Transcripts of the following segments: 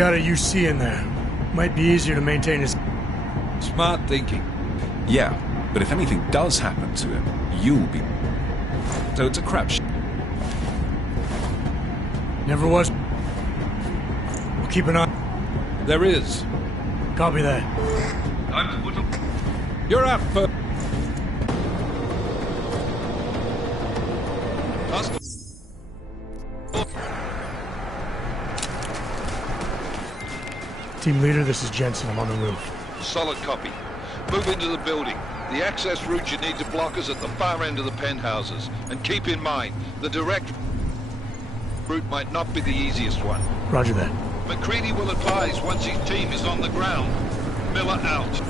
got a UC in there. Might be easier to maintain his... Smart thinking. Yeah, but if anything does happen to him, you'll be... So it's a crapshoot. Never was. We'll keep an eye... There is. Copy that. You're out first. Team leader, this is Jensen. I'm on the roof. Solid copy. Move into the building. The access route you need to block is at the far end of the penthouses. And keep in mind, the direct route might not be the easiest one. Roger that. McCready will advise once his team is on the ground. Miller out.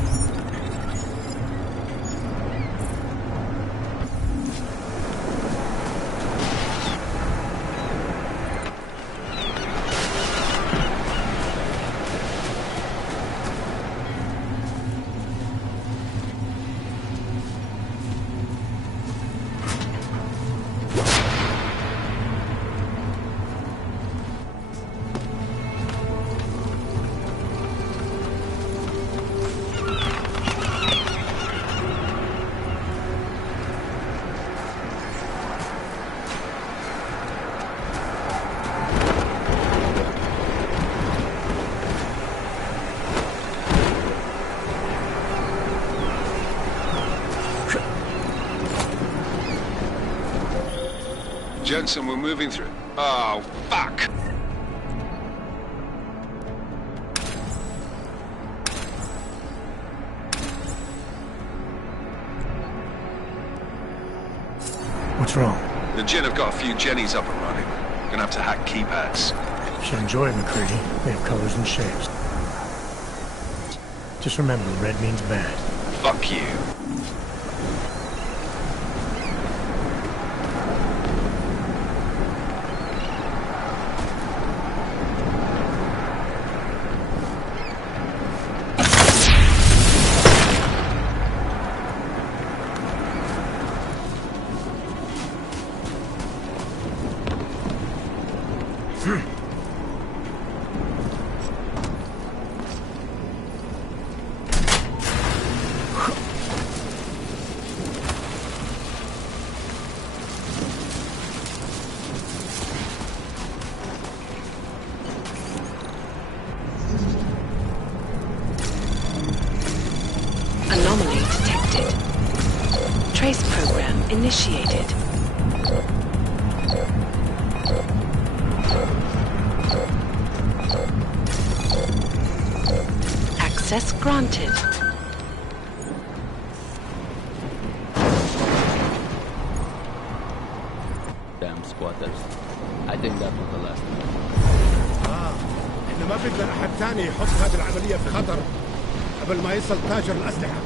Jensen, we're moving through. Oh, fuck! What's wrong? The Jinn have got a few Jennies up and running. Gonna have to hack keypads. Should enjoy it, McCready. They have colors and shapes. Just remember, red means bad. Fuck you. Anomaly detected. Trace program initiated. Access granted. Damn squatters. I think that was the last one. احنا ما بدنا احد ثاني يحط هذه العملية في خطر قبل ما يصل تاجر الأسلحة.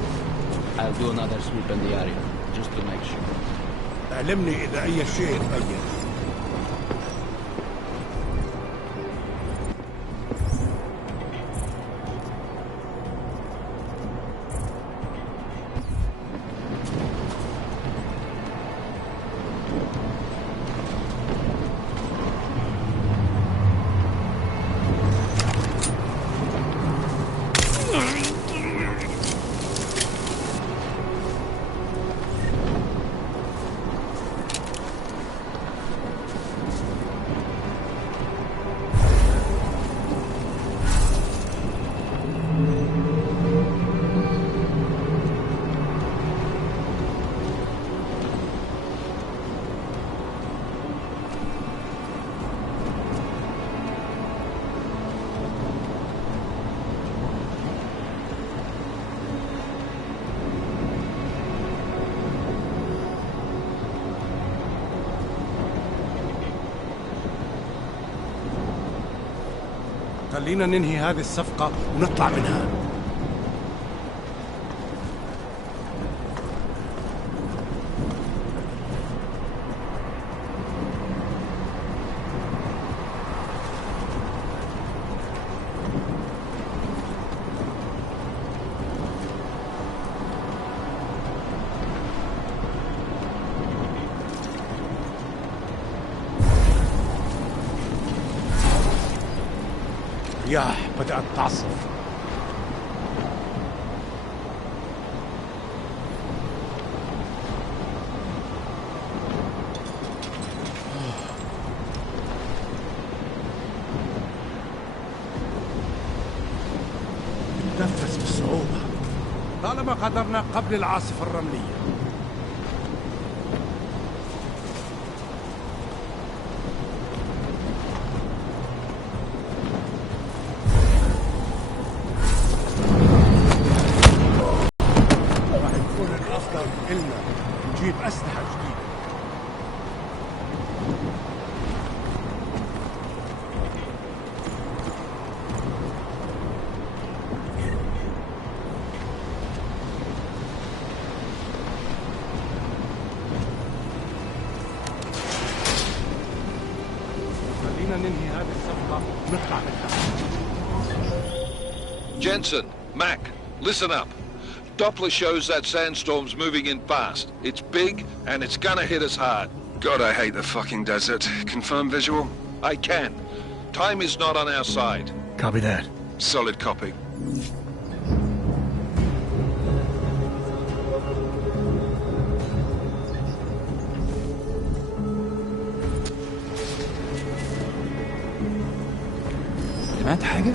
I'll do another sweep in the area, just to make sure. علمني إذا أي شيء تغير. خلينا ننهي هذه الصفقة ونطلع منها. الرياح بدأت تعصف. نتنفس بصعوبة طالما قدرنا قبل العاصفة الرملية. راح يكون الأفضل إلنا نجيب أسلحة جديدة. خلينا ننهي هذه الصفقة ونطلع منها. Jensen, Mac, listen up. Doppler shows that sandstorm's moving in fast. It's big, and it's gonna hit us hard. God, I hate the fucking desert. Confirm visual? I can. Time is not on our side. Copy that. Solid copy. سمعت حاجة؟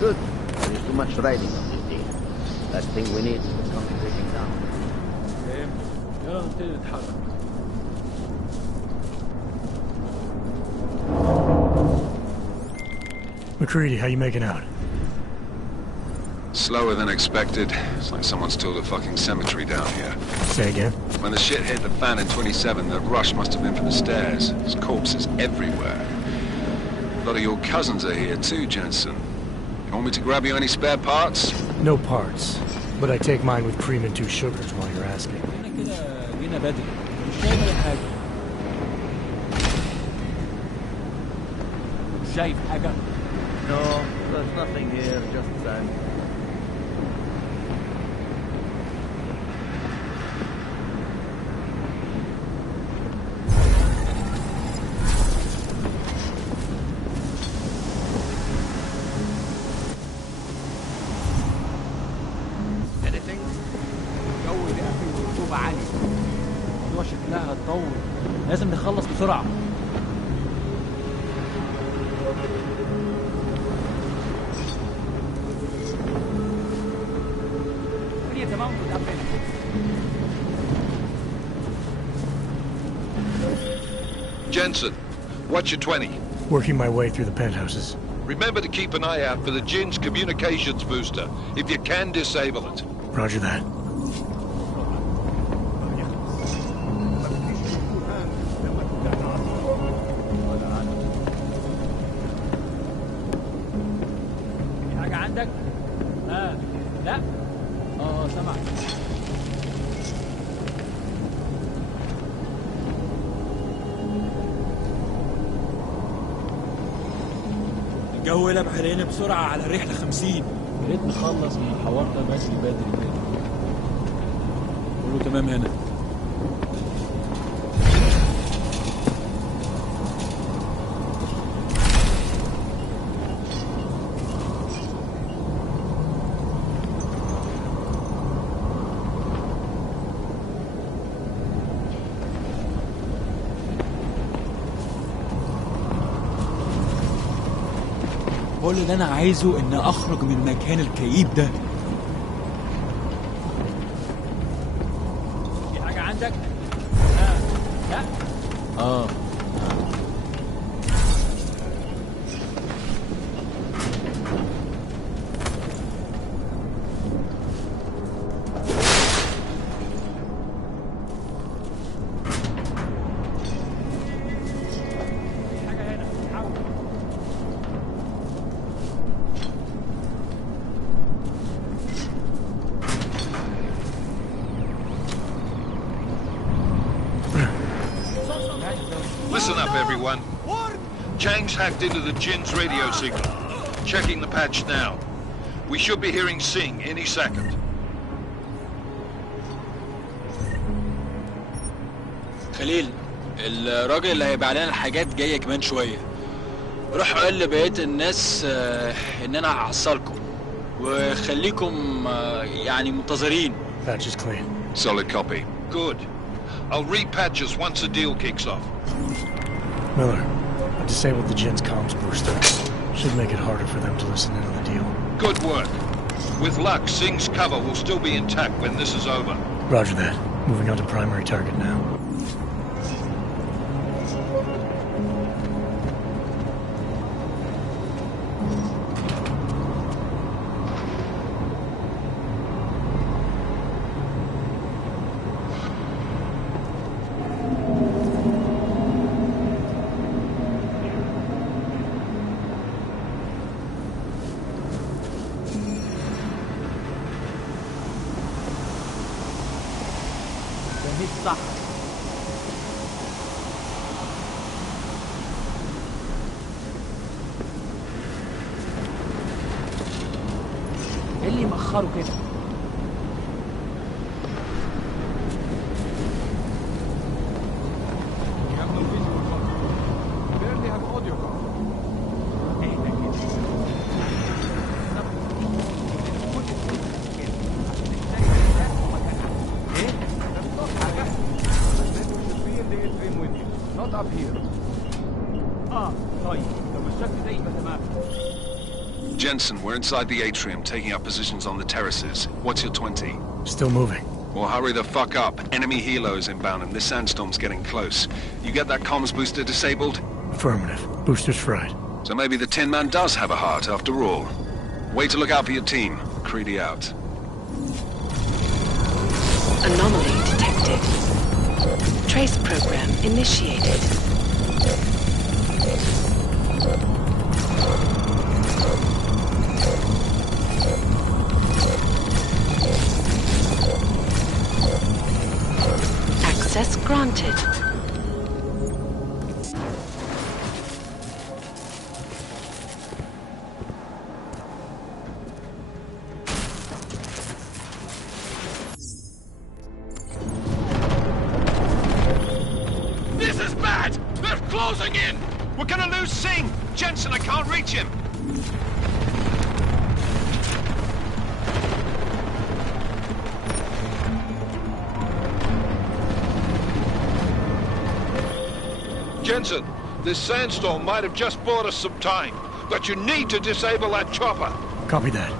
Good. There is too much riding on this day. Last thing we need is the country breaking down. يلا نبتدي نتحرك. McCready, how you making out? Slower than expected. It's like someone's tilled a fucking cemetery down here. Say again? When the shit hit the fan in 27, the rush must have been from the stairs. There's corpses everywhere. A lot of your cousins are here too, Jensen. You want me to grab you any spare parts? No parts. But I take mine with cream and 2 sugars while you're asking. احنا كده جينا بدري. مش شايف أي حاجة. مش شايف حاجة. No, there's nothing here, just sand. Anything? الجو بيقفل والرطوبة عالية. الموضوع شكلها هتطول. لازم نخلص بسرعة. Jensen, what's your 20? Working my way through the penthouses. Remember to keep an eye out for the Jin's communications booster. If you can, disable it. Roger that. في حاجة عندك؟ لا؟ سمعت. الجو قلب علينا بسرعة على الرحلة 50. يا ريت نخلص من الحوار ده بدري كده. كله تمام هنا. كل اللي انا عايزه ان اخرج من المكان الكئيب ده. في حاجة عندك؟ لا؟ Chang's hacked into the Jin's radio signal. Checking the patch now. We should be hearing Singh any second. خليل، الراجل اللي هيبيع لنا الحاجات جايه كمان شويه. روح قول لبقيه الناس ان انا هحصلكم وخليكم يعني منتظرين. Patch is clean. Solid copy. Good. I'll repatch us once the deal kicks off. Miller, I disabled the Jin's comms booster. Should make it harder for them to listen in on the deal. Good work. With luck, Singh's cover will still be intact when this is over. Roger that. Moving on to primary target now. ايه اللي مأخره كده؟ Jensen, we're inside the atrium, taking up positions on the terraces. What's your 20? Still moving. Well, hurry the fuck up. Enemy helos inbound and this sandstorm's getting close. You get that comms booster disabled? Affirmative. Booster's fried. So maybe the Tin Man does have a heart after all. Way to look out for your team. Creedy out. Anomaly detected. Trace program initiated. Access granted. This is bad! They're closing in! We're gonna lose Singh! Jensen, I can't reach him! Jensen, this sandstorm might have just bought us some time, but you need to disable that chopper. Copy that.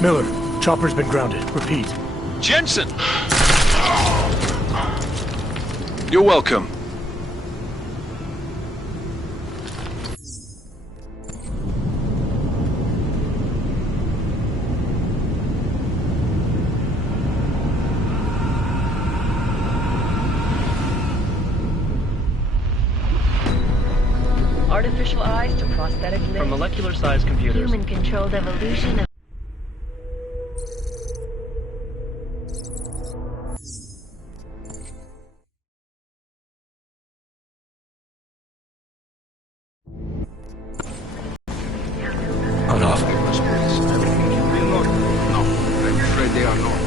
Miller, chopper's been grounded. Repeat. Jensen! You're welcome. Artificial eyes to prosthetic limbs. From molecular-sized computers. Human-controlled evolution of... On off. No, I'm afraid they are not.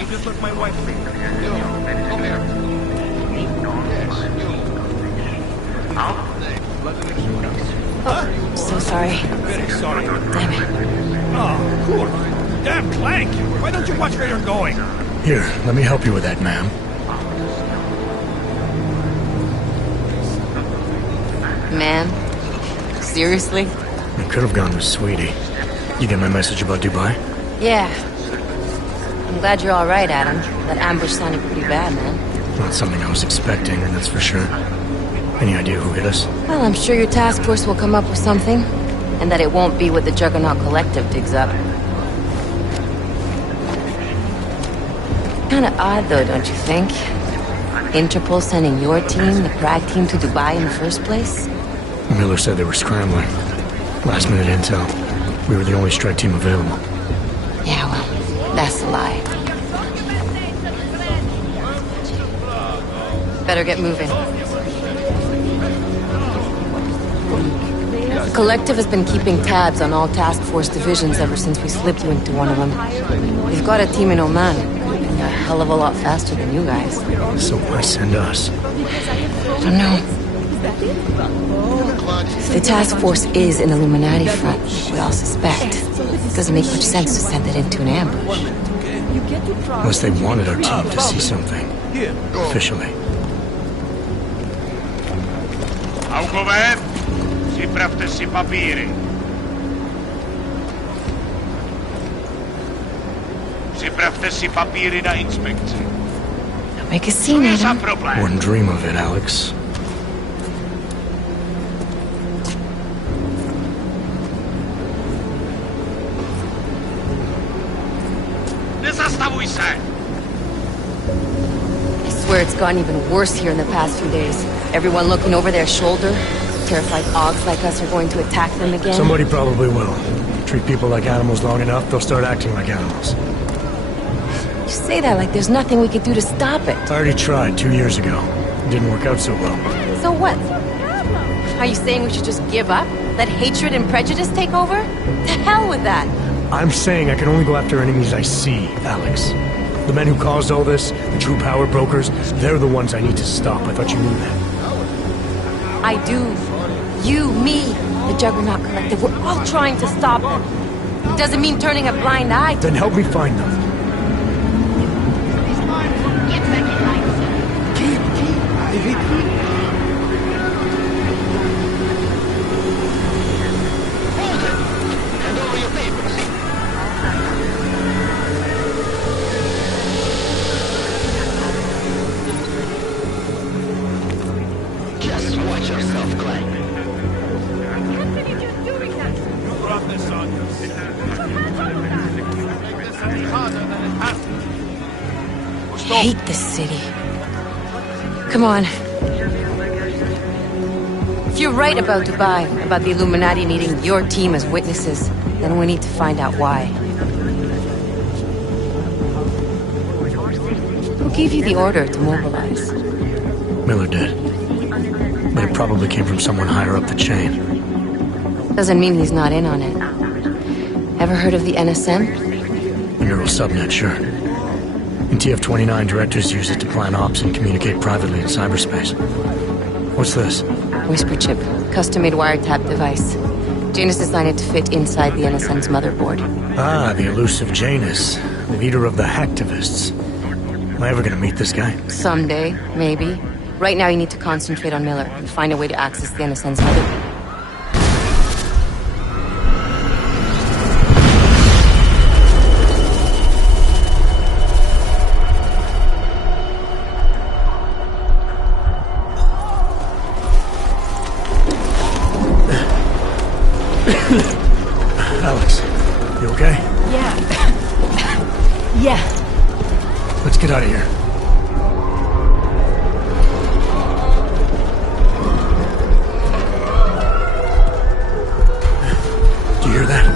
You just let my wife leave. Come here. Oh, so sorry. Very sorry. Damn it. Oh, cool. Damn Clank! Why don't you watch where you're going? Here, let me help you with that, ma'am. Man? Seriously? I could have gone with Sweetie. You get my message about Dubai? Yeah. I'm glad you're alright, Adam. That ambush sounded pretty bad, man. Not something I was expecting, that's for sure. Any idea who hit us? Well, I'm sure your task force will come up with something. and that it won't be what the Juggernaut Collective digs up. Kinda odd though, don't you think? Interpol sending your team, the Prague team, to Dubai in the first place? Miller said they were scrambling. Last minute intel. We were the only strike team available. Yeah, well, that's a lie. Better get moving. The Collective has been keeping tabs on all task force divisions ever since we slipped you into one of them. They've got a team in Oman, moving a hell of a lot faster than you guys. So why send us? I don't know. If the task force is an Illuminati front, we all suspect, it doesn't make much sense to send it into an ambush. Unless they wanted our team to see something. Officially. Augover, připravte si papíry. Připravte si papíry na inspekci. Don't make a scene, Adam. Wouldn't dream of it, Alex. Nezastavuj se! I swear it's gotten even worse here in the past few days. Everyone looking over their shoulder. Terrified Augs like us are going to attack them again. Somebody probably will. Treat people like animals long enough, they'll start acting like animals. You say that like there's nothing we could do to stop it. I already tried 2 years ago. It didn't work out so well. So what? Are you saying we should just give up? Let hatred and prejudice take over? To hell with that! I'm saying I can only go after enemies I see, Alex. The men who caused all this, the true power brokers, they're the ones I need to stop. I thought you knew that. I do. You, me, the Juggernaut Collective, we're all trying to stop them. It doesn't mean turning a blind eye to Then help me find them. Just watch yourself, Glenn. I hate this city. Come on. If you're right about Dubai, about the Illuminati needing your team as witnesses, then we need to find out why. Who gave you the order to mobilize? Miller did. But it probably came from someone higher up the chain. Doesn't mean he's not in on it. Ever heard of the NSM? A neural subnet, sure. In TF-29, directors use it to plan ops and communicate privately in cyberspace. What's this? Whisper chip, custom-made wiretap device. Janus designed it to fit inside the NSM's motherboard. Ah, the elusive Janus, leader of the hacktivists. Am I ever gonna meet this guy? Someday, maybe. Right now you need to concentrate on Miller and find a way to access the NSM's motherboard. Alex, you okay? Yeah. Yeah. Let's get out of here. Do you hear that?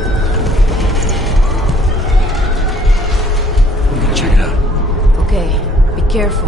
I'm gonna check it out. Okay, be careful.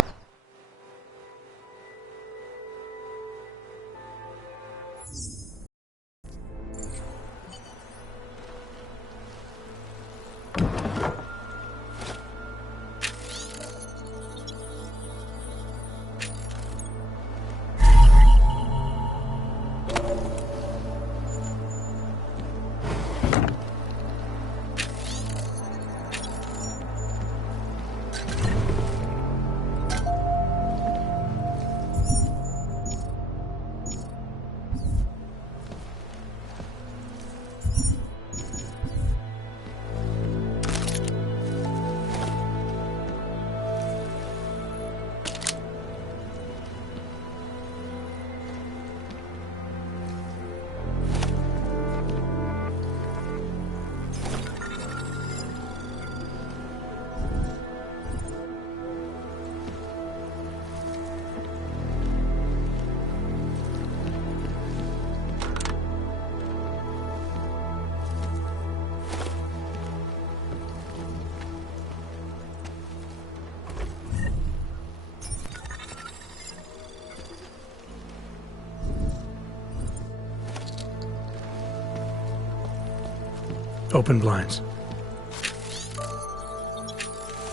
Open blinds.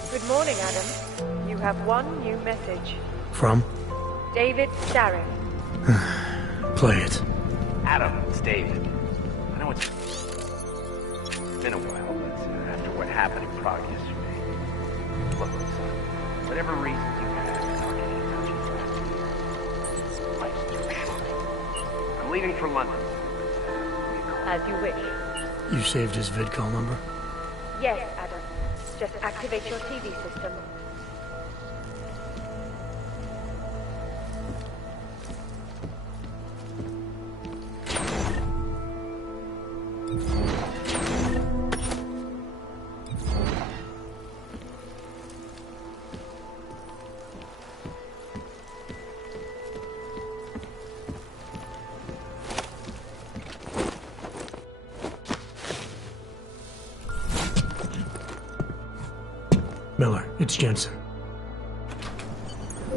Good morning, Adam. You have one new message. From? David Starrett. Play it. Adam, it's David. I know it's been a while, but after what happened in Prague yesterday, look, son, whatever reasons you have for not getting in touch with us, life's too short. I'm leaving for London. As you wish. You saved his vidcall number? Yes, Adam. Just activate your TV system. Miller, it's Jensen.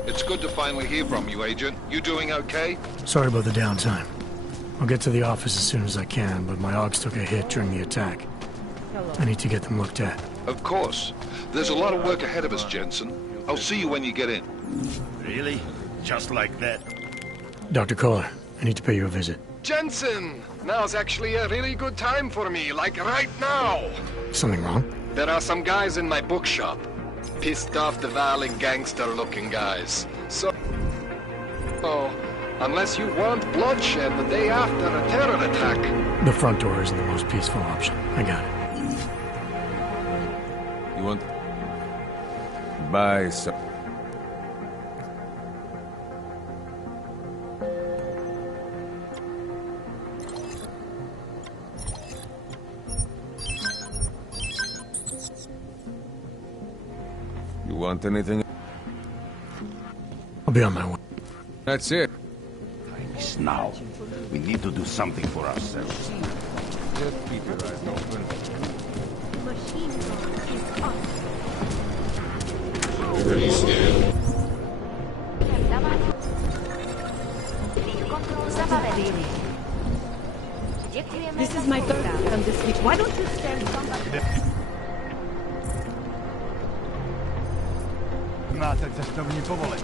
It's good to finally hear from you, Agent. You doing okay? Sorry about the downtime. I'll get to the office as soon as I can, but my Augs took a hit during the attack. I need to get them looked at. Of course. There's a lot of work ahead of us, Jensen. I'll see you when you get in. Really? Just like that? Dr. Kohler, I need to pay you a visit. Jensen! Now's actually a really good time for me, like right now! Something wrong? There are some guys in my bookshop. Pissed off Diwali gangster-looking guys. So, unless you want bloodshed the day after a terror attack... The front door isn't the most peaceful option. I got it. You want... Buy some... You want anything? I'll be on my way. That's it. It's now. We need to do something for ourselves. Just keep your eyes open. This is my third from this week. Why don't you send somebody? Máte cestovní povolení.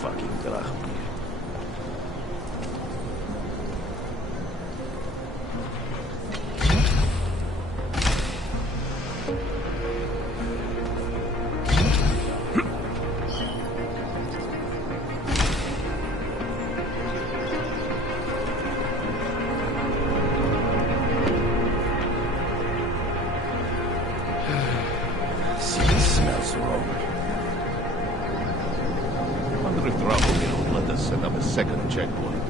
Fucking Drachmir. Smells wrong. I wonder if Drachmir would let us set up a second checkpoint.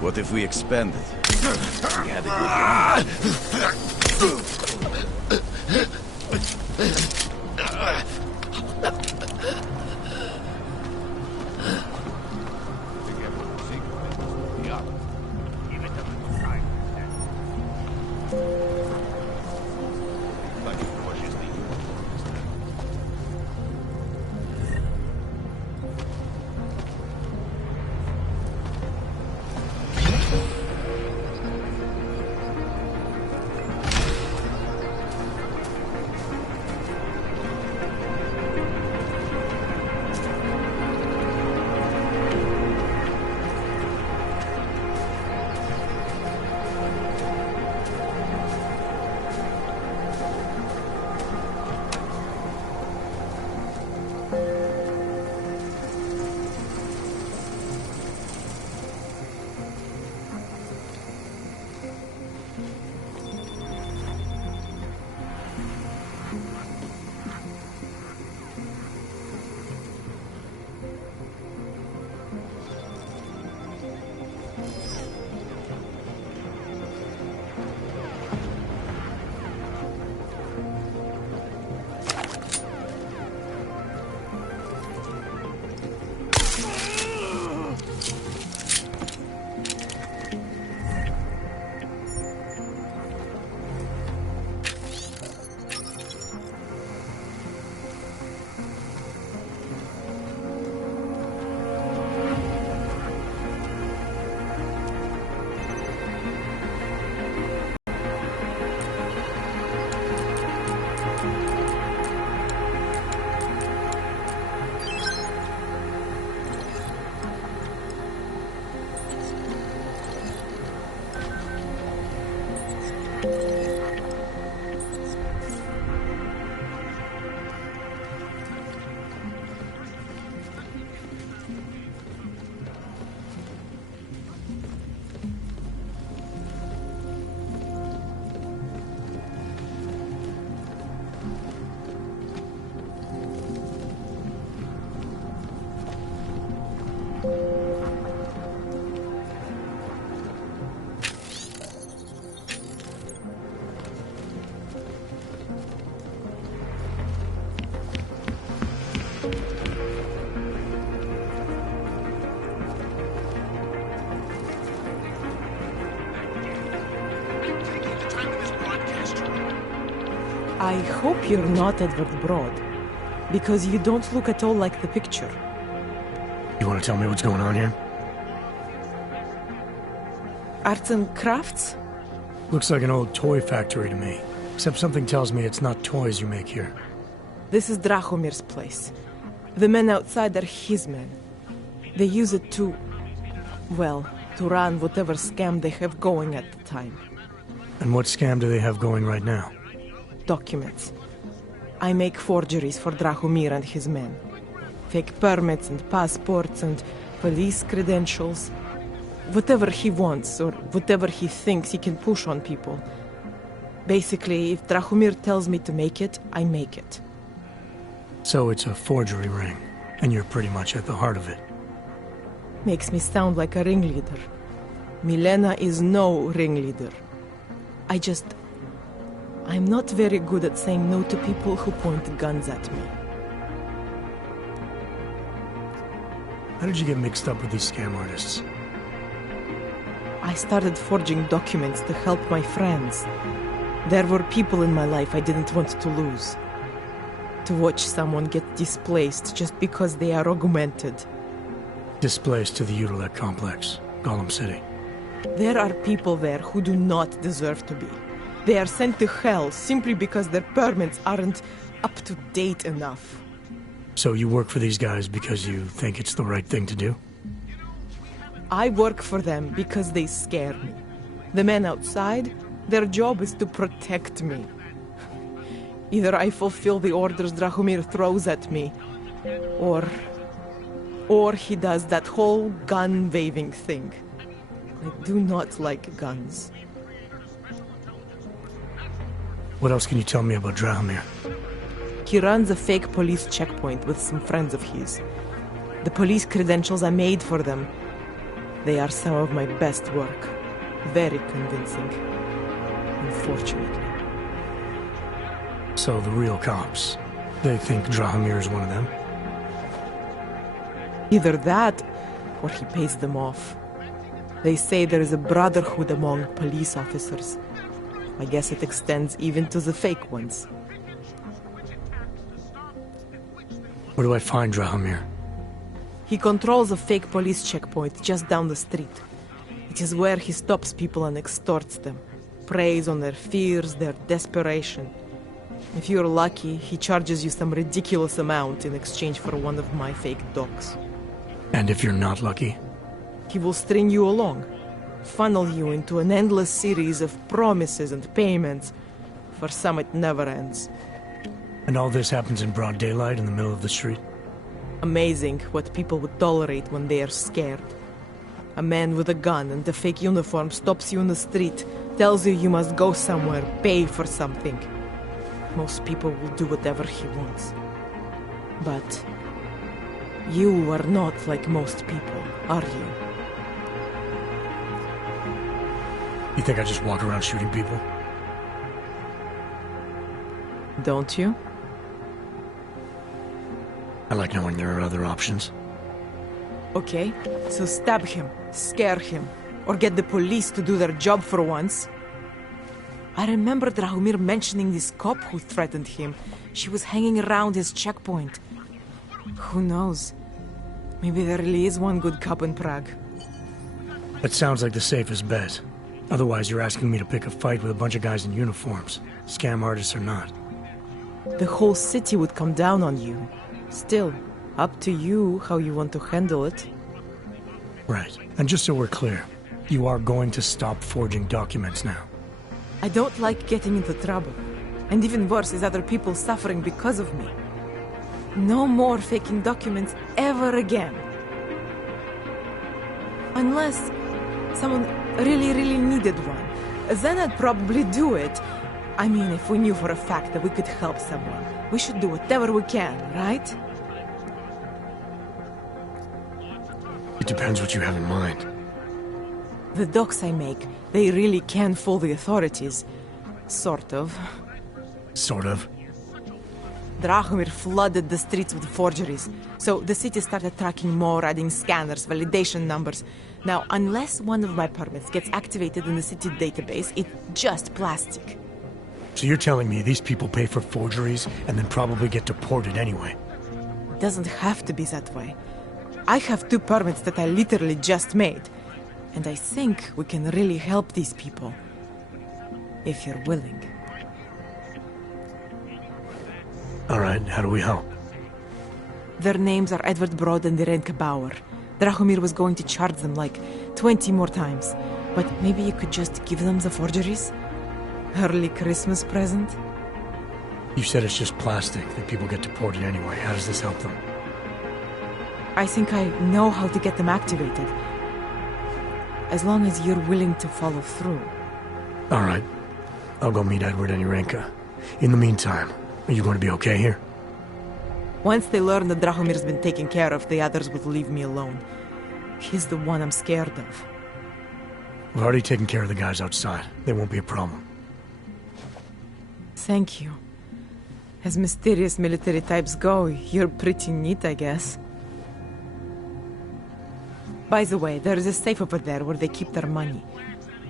What if we expand it? We had a good run. I hope you're not Edward Broad, because you don't look at all like the picture. You want to tell me what's going on here? Arts and crafts? Looks like an old toy factory to me. Except something tells me it's not toys you make here. This is Drahomir's place. The men outside are his men. They use it to... well, to run whatever scam they have going at the time. And what scam do they have going right now? Documents. I make forgeries for Drahomir and his men. Fake permits and passports and police credentials. Whatever he wants, or whatever he thinks he can push on people. Basically, if Drahomir tells me to make it, I make it. So it's a forgery ring, and you're pretty much at the heart of it. Makes me sound like a ringleader. Milena is no ringleader. I'm not very good at saying no to people who point guns at me. How did you get mixed up with these scam artists? I started forging documents to help my friends. There were people in my life I didn't want to lose. To watch someone get displaced just because they are augmented. Displaced to the Utulek complex, Gollum City. There are people there who do not deserve to be. They are sent to hell simply because their permits aren't up to date enough. So you work for these guys because you think it's the right thing to do? I work for them because they scare me. The men outside, their job is to protect me. Either I fulfill the orders Drahomir throws at me, or he does that whole gun-waving thing. I do not like guns. What else can you tell me about Drahomir? He runs a fake police checkpoint with some friends of his. The police credentials I made for them, they are some of my best work. Very convincing. Unfortunately. So the real cops, they think Drahomir is one of them? Either that, or he pays them off. They say there is a brotherhood among police officers. I guess it extends even to the fake ones. Where do I find Drahomir? He controls a fake police checkpoint just down the street. It is where he stops people and extorts them. Preys on their fears, their desperation. If you're lucky, he charges you some ridiculous amount in exchange for one of my fake dogs. And if you're not lucky? He will string you along. Funnel you into an endless series of promises and payments. For some, it never ends. And all this happens in broad daylight in the middle of the street? Amazing what people would tolerate when they are scared. A man with a gun and a fake uniform stops you in the street, tells you you must go somewhere, pay for something. Most people will do whatever he wants. But you are not like most people, are you? You think I just walk around shooting people? Don't you? I like knowing there are other options. Okay, so stab him, scare him, or get the police to do their job for once. I remember Drahomir mentioning this cop who threatened him. She was hanging around his checkpoint. Who knows? Maybe there really is one good cop in Prague. That sounds like the safest bet. Otherwise, you're asking me to pick a fight with a bunch of guys in uniforms, scam artists or not. The whole city would come down on you. Still, up to you how you want to handle it. Right. And just so we're clear, you are going to stop forging documents now. I don't like getting into trouble. And even worse is other people suffering because of me. No more faking documents ever again. Unless someone really needed one. Then I'd probably do it. I mean, if we knew for a fact that we could help someone, we should do whatever we can, right? It depends what you have in mind. The docs I make, they really can fool the authorities. Sort of. Sort of? Drahomir flooded the streets with forgeries, so the city started tracking more, adding scanners, validation numbers. Now, unless one of my permits gets activated in the city database, it's just plastic. So you're telling me these people pay for forgeries and then probably get deported anyway? Doesn't have to be that way. I have 2 permits that I literally just made. And I think we can really help these people. If you're willing. Alright, how do we help? Their names are Edward Broad and Irenka Bauer. Drahomir was going to charge them like 20 more times. But maybe you could just give them the forgeries? Early Christmas present? You said it's just plastic, that people get deported anyway. How does this help them? I think I know how to get them activated. As long as you're willing to follow through. Alright. I'll go meet Edward and Irenka. In the meantime, are you going to be okay here? Once they learn that Drahomir's been taken care of, the others will leave me alone. He's the one I'm scared of. We've already taken care of the guys outside. They won't be a problem. Thank you. As mysterious military types go, you're pretty neat, I guess. By the way, there is a safe over there where they keep their money.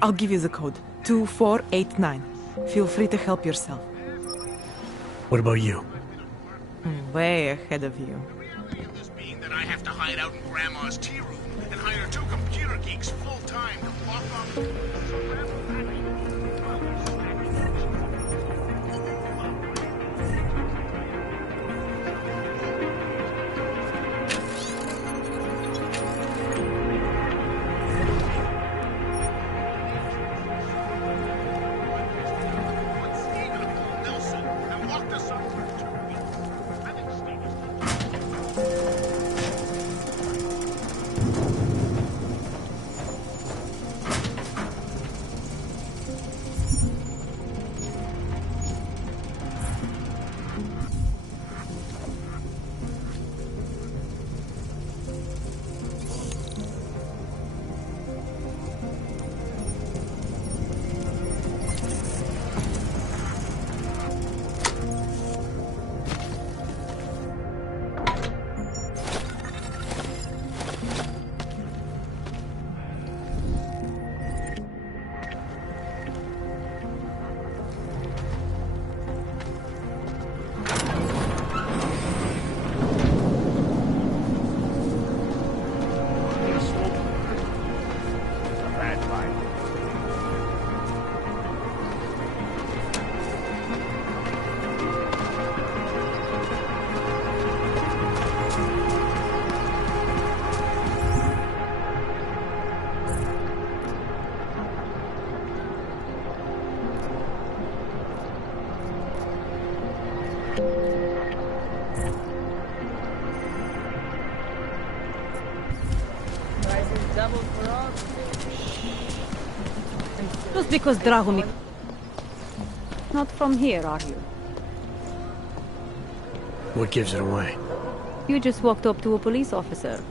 I'll give you the code. 2489. Feel free to help yourself. What about you? Way ahead of you. This being that I have to hide out in Grandma's tea room and hire 2 computer geeks full-time to walk on... Just because Drahomir... Not from here, are you? What gives it away? You just walked up to a police officer.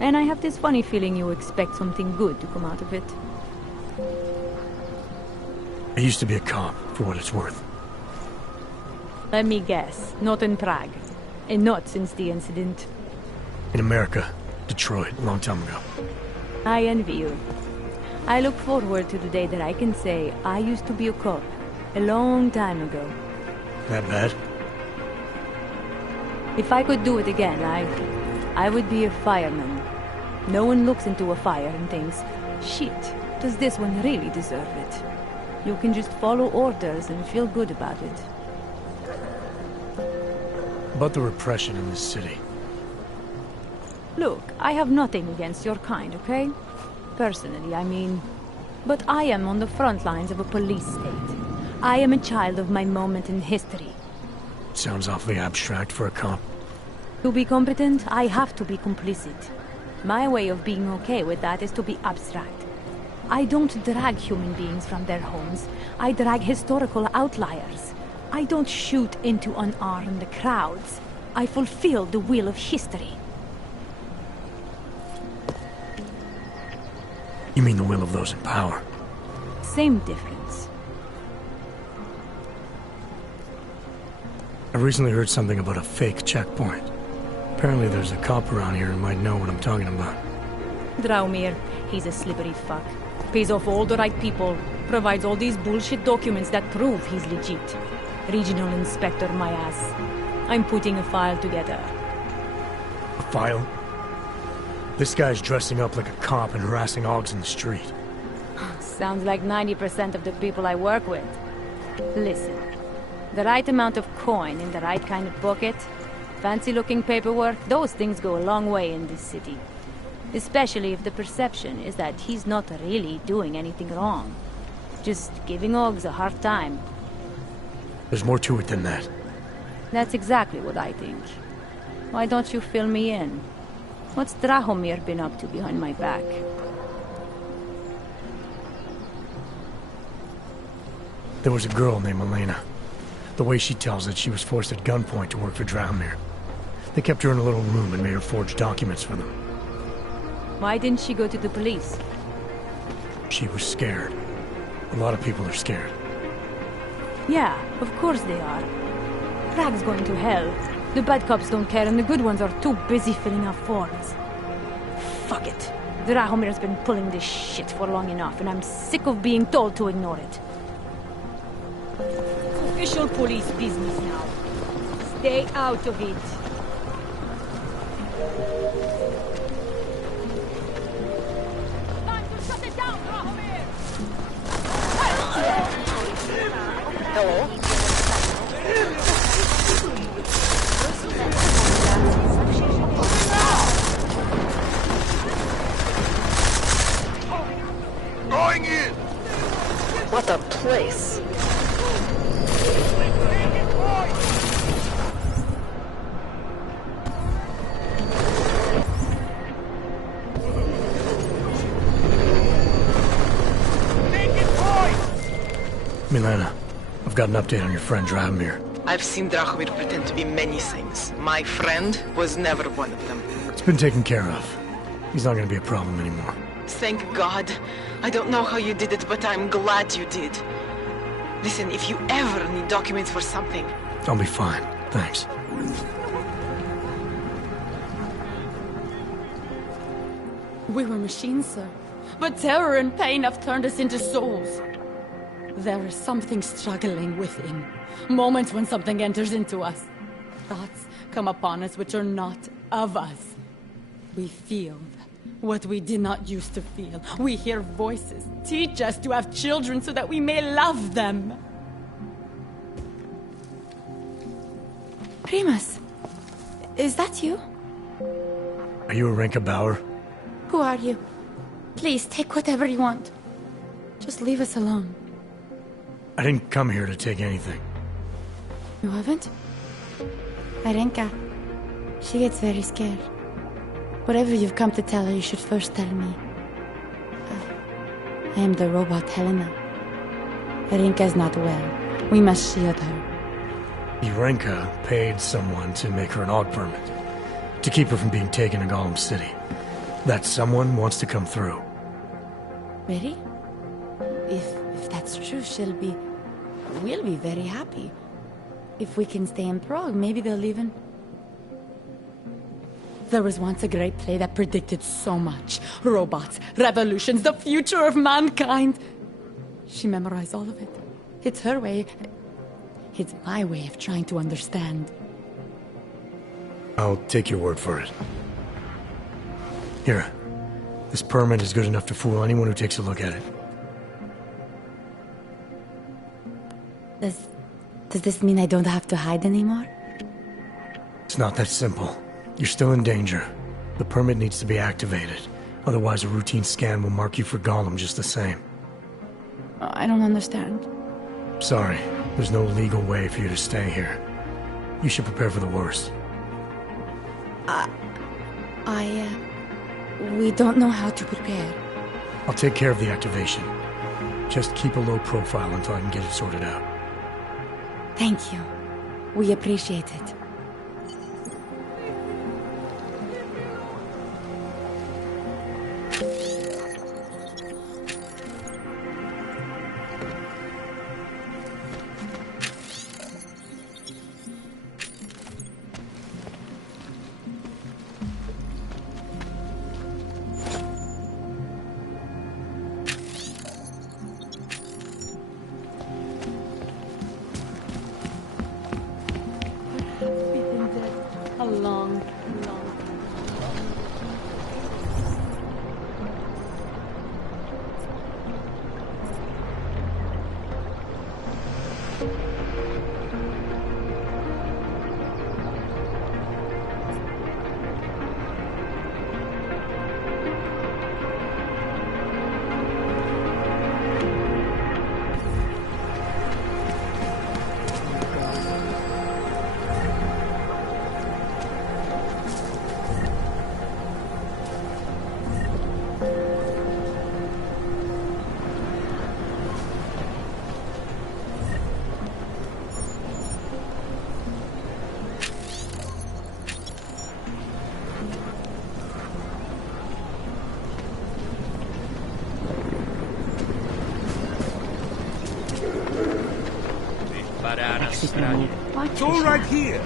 And I have this funny feeling you expect something good to come out of it. I used to be a cop, for what it's worth. Let me guess, not in Prague. And not since the incident. In America. Detroit, a long time ago. I envy you. I look forward to the day that I can say I used to be a cop. A long time ago. That bad? If I could do it again, I would be a fireman. No one looks into a fire and thinks, shit, does this one really deserve it? You can just follow orders and feel good about it. About the repression in this city. Look, I have nothing against your kind, okay? Personally, I mean. But I am on the front lines of a police state. I am a child of my moment in history. Sounds awfully abstract for a cop. To be competent, I have to be complicit. My way of being okay with that is to be abstract. I don't drag human beings from their homes. I drag historical outliers. I don't shoot into unarmed crowds. I fulfill the will of history. You mean the will of those in power? Same difference. I recently heard something about a fake checkpoint. Apparently there's a cop around here who might know what I'm talking about. Drahomir, he's a slippery fuck. Pays off all the right people, provides all these bullshit documents that prove he's legit. Regional Inspector, my ass. I'm putting a file together. A file? This guy's dressing up like a cop and harassing Augs in the street. Sounds like 90% of the people I work with. Listen, the right amount of coin in the right kind of pocket, fancy-looking paperwork, those things go a long way in this city. Especially if the perception is that he's not really doing anything wrong. Just giving Augs a hard time. There's more to it than that. That's exactly what I think. Why don't you fill me in? What's Drahomir been up to behind my back? There was a girl named Elena. The way she tells it, she was forced at gunpoint to work for Drahomir. They kept her in a little room and made her forge documents for them. Why didn't she go to the police? She was scared. A lot of people are scared. Yeah, of course they are. Prague's going to hell. The bad cops don't care and the good ones are too busy filling out forms. Fuck it. Drahomir's been pulling this shit for long enough and I'm sick of being told to ignore it. It's official police business now. Stay out of it. Time to shut it down, Drahomir! Hello? Going in! What a place! Milena, I've got an update on your friend Drahomir. I've seen Drahomir pretend to be many things. My friend was never one of them. It's been taken care of. He's not gonna be a problem anymore. Thank God. I don't know how you did it, but I'm glad you did. Listen, if you ever need documents for something... I'll be fine, thanks. We were machines, sir. But terror and pain have turned us into souls. There is something struggling within. Moments when something enters into us. Thoughts come upon us which are not of us. We feel what we did not used to feel. We hear voices. Teach us to have children so that we may love them. Primus, is that you? Are you Arenka Bauer? Who are you? Please, take whatever you want. Just leave us alone. I didn't come here to take anything. You haven't? Arenka. She gets very scared. Whatever you've come to tell her, you should first tell me. I am the robot Helena. Arenka's not well. We must shield her. Arenka paid someone to make her an AUG permit. To keep her from being taken to Golem City. That someone wants to come through. Really? If that's true, we'll be very happy. If we can stay in Prague, maybe they'll even... There was once a great play that predicted so much. Robots, revolutions, the future of mankind. She memorized all of it. It's her way. It's my way of trying to understand. I'll take your word for it. Here. This permit is good enough to fool anyone who takes a look at it. Does this mean I don't have to hide anymore? It's not that simple. You're still in danger. The permit needs to be activated. Otherwise, a routine scan will mark you for Golem just the same. I don't understand. Sorry. There's no legal way for you to stay here. You should prepare for the worst. We don't know how to prepare. I'll take care of the activation. Just keep a low profile until I can get it sorted out. Thank you. We appreciate it. fix it, man. It's all right here.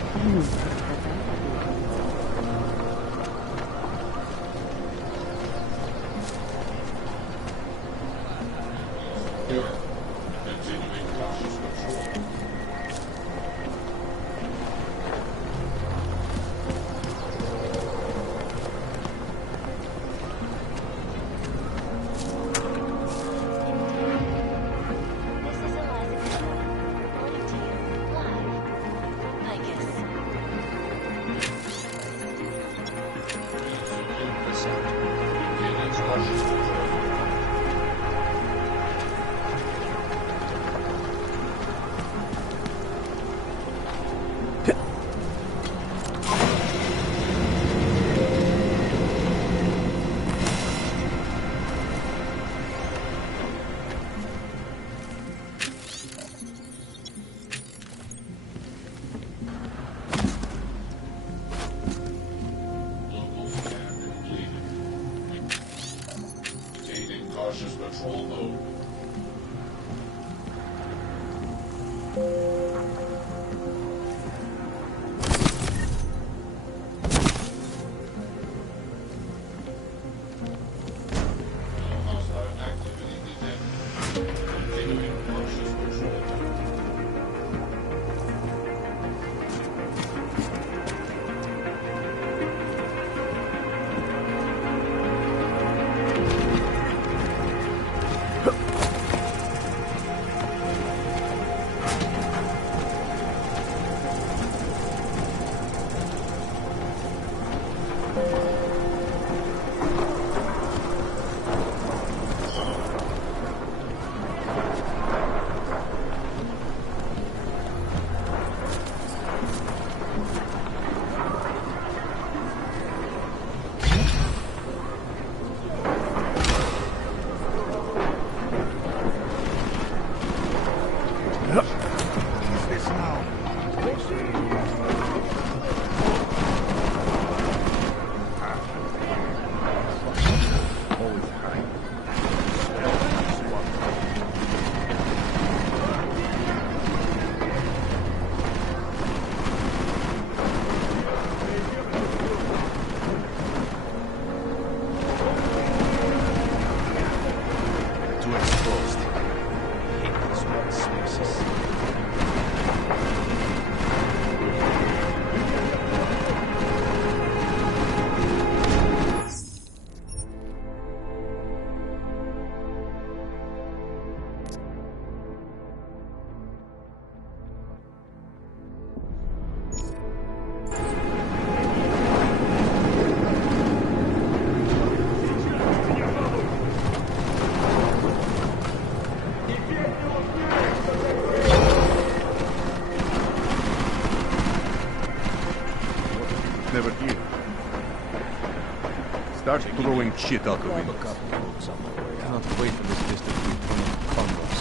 Start throwing shit out the window. Cannot wait for this district to be full of condos.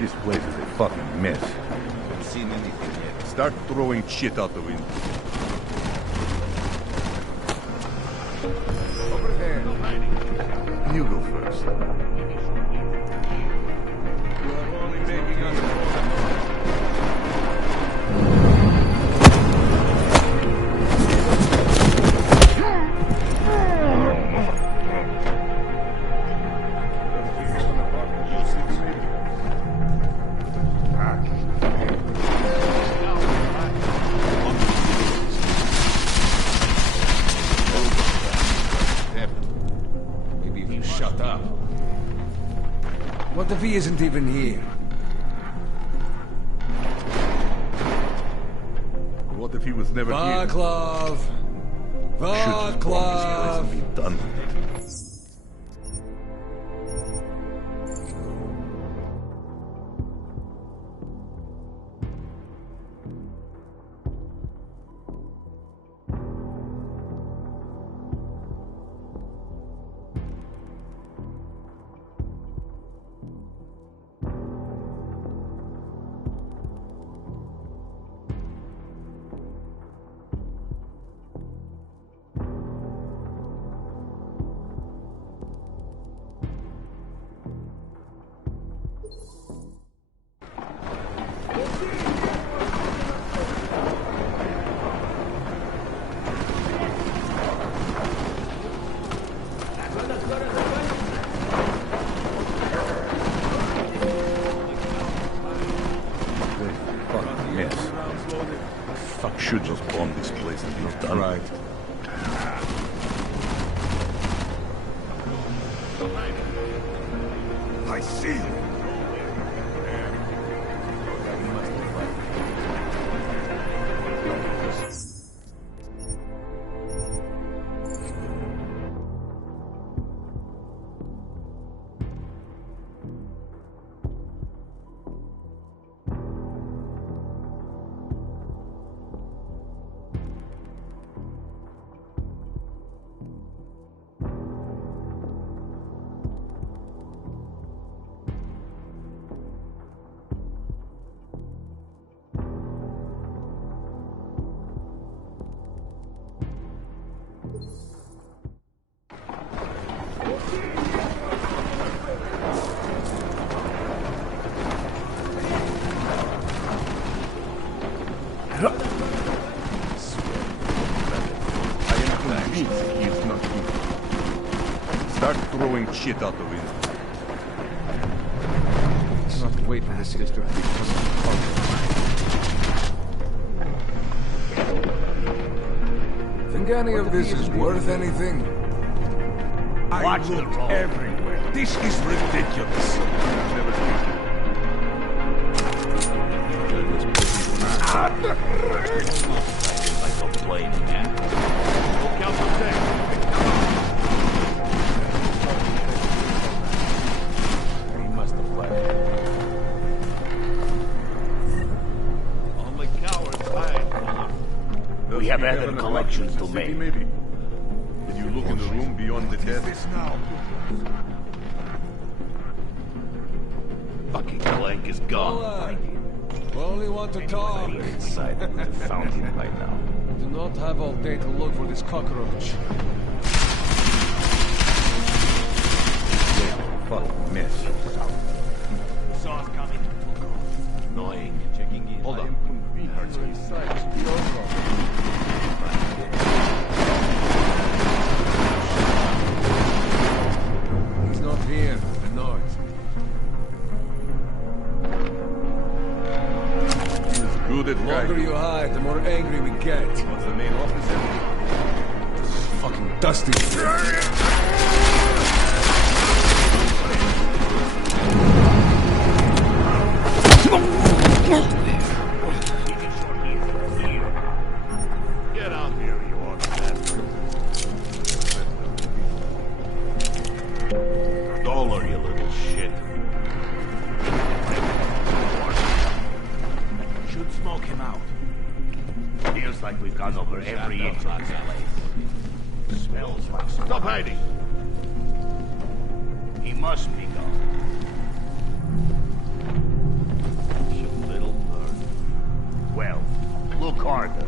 This place is a fucking mess. Haven't seen anything yet. Start throwing shit out the window. Over there. You go first. You are only making us shut up. What if he isn't even here? What if he was never here? Vaclav! Vaclav! Be done with it. Should just bomb this place and be done. Right. I see you. Start throwing shit out the window. I cannot wait for this sister to be Think any of this is worth anything? I looked everywhere. This is ridiculous. Like a plane now. Look out for things. He must have left. Only cowards hide. We have other collections to make. Maybe. Did you look in the room beyond the desk? This now. Fucking Clank is gone. Only want to talk. Inside would have found him by now. Do not have all day to look for this cockroach. Fuck mess. Saw's coming. Annoying. Checking in. Hold on. Hurts me. He's not here. The north. Good at The longer you hide, the more angry we get. What's the main office in? This is fucking dusty. Get out here, you old bastard. Dollar, you little shit. Should smoke him out. Feels like we've gone over every inch of this place. Smells like smoke. Stop hiding. He must be gone. You little bird. Well, look harder.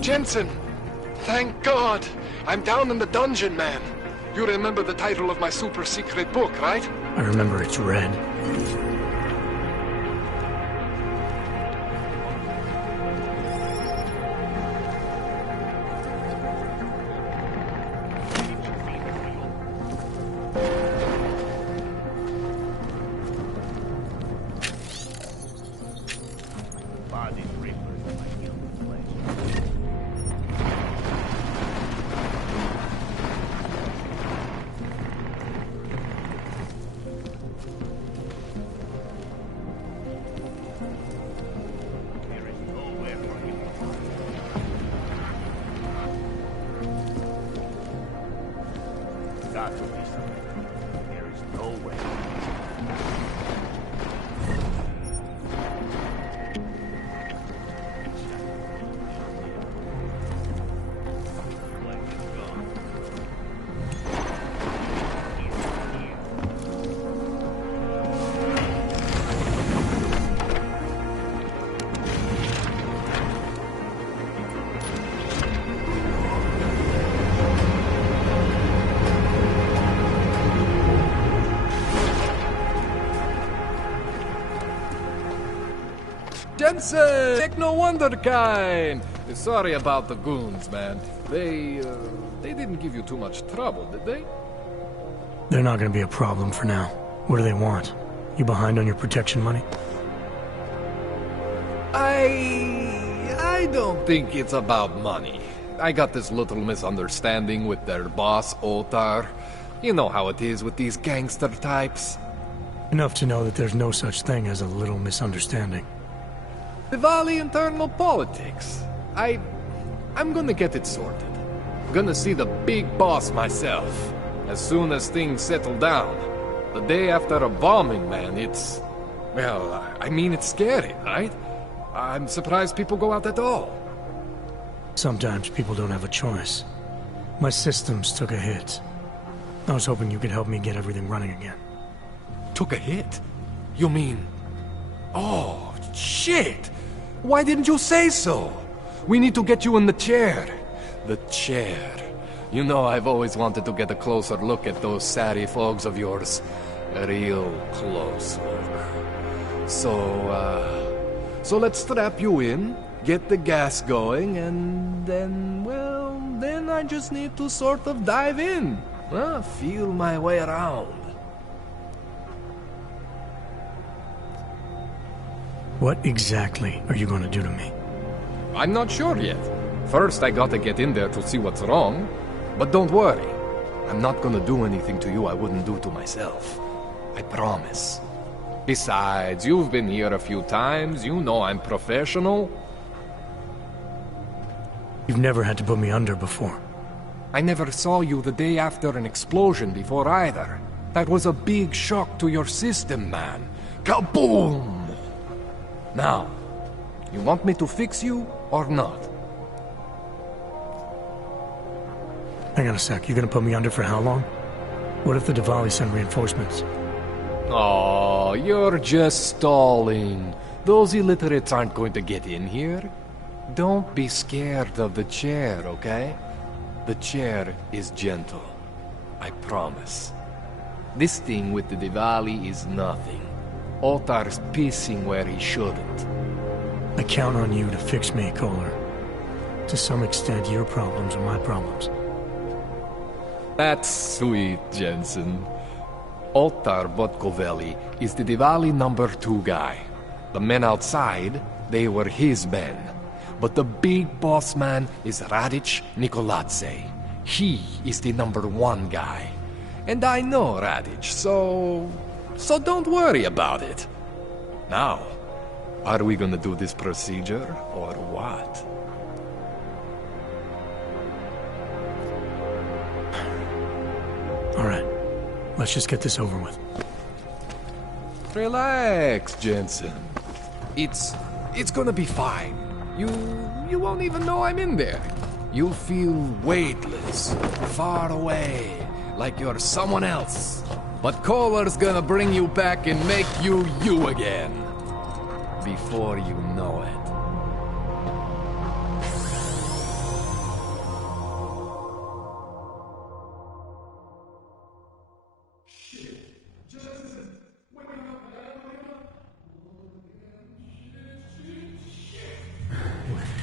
Jensen! Thank God! I'm down in the dungeon, man. You remember the title of my super secret book, right? I remember it's red. got to be something. There is no way. Jensen! Take no wonder kind! Sorry about the goons, man. They didn't give you too much trouble, did they? They're not gonna be a problem for now. What do they want? You behind on your protection money? I don't think it's about money. I got this little misunderstanding with their boss, Otar. You know how it is with these gangster types. Enough to know that there's no such thing as a little misunderstanding. Diwali internal politics. I'm gonna get it sorted. Gonna see the big boss myself. As soon as things settle down. The day after a bombing, man, it's... Well, I mean, it's scary, right? I'm surprised people go out at all. Sometimes people don't have a choice. My systems took a hit. I was hoping you could help me get everything running again. Took a hit? You mean... Oh, shit! Why didn't you say so? We need to get you in the chair. The chair. You know I've always wanted to get a closer look at those Sari fogs of yours. A real close look. So let's strap you in, get the gas going, and then, well, then I just need to sort of dive in. Feel my way around. What exactly are you going to do to me? I'm not sure yet. First, I gotta get in there to see what's wrong. But don't worry. I'm not gonna do anything to you I wouldn't do to myself. I promise. Besides, you've been here a few times. You know I'm professional. You've never had to put me under before. I never saw you the day after an explosion before either. That was a big shock to your system, man. Kaboom! Now, you want me to fix you or not? Hang on a sec, you're gonna put me under for how long? What if the Diwali send reinforcements? Oh, you're just stalling. Those illiterates aren't going to get in here. Don't be scared of the chair, okay? The chair is gentle. I promise. This thing with the Diwali is nothing. Otar's pissing where he shouldn't. I count on you to fix me, Kohler. To some extent, your problems are my problems. That's sweet, Jensen. Otar Botkoveli is the Diwali #2 guy. The men outside, they were his men. But the big boss man is Radic Nikoladze. He is the #1 guy. And I know Radic, so don't worry about it. Now, are we gonna do this procedure, or what? All right, let's just get this over with. Relax, Jensen. It's gonna be fine. You won't even know I'm in there. You'll feel weightless, far away, like you're someone else. But Kohler's gonna bring you back and make you you again. Before you know it.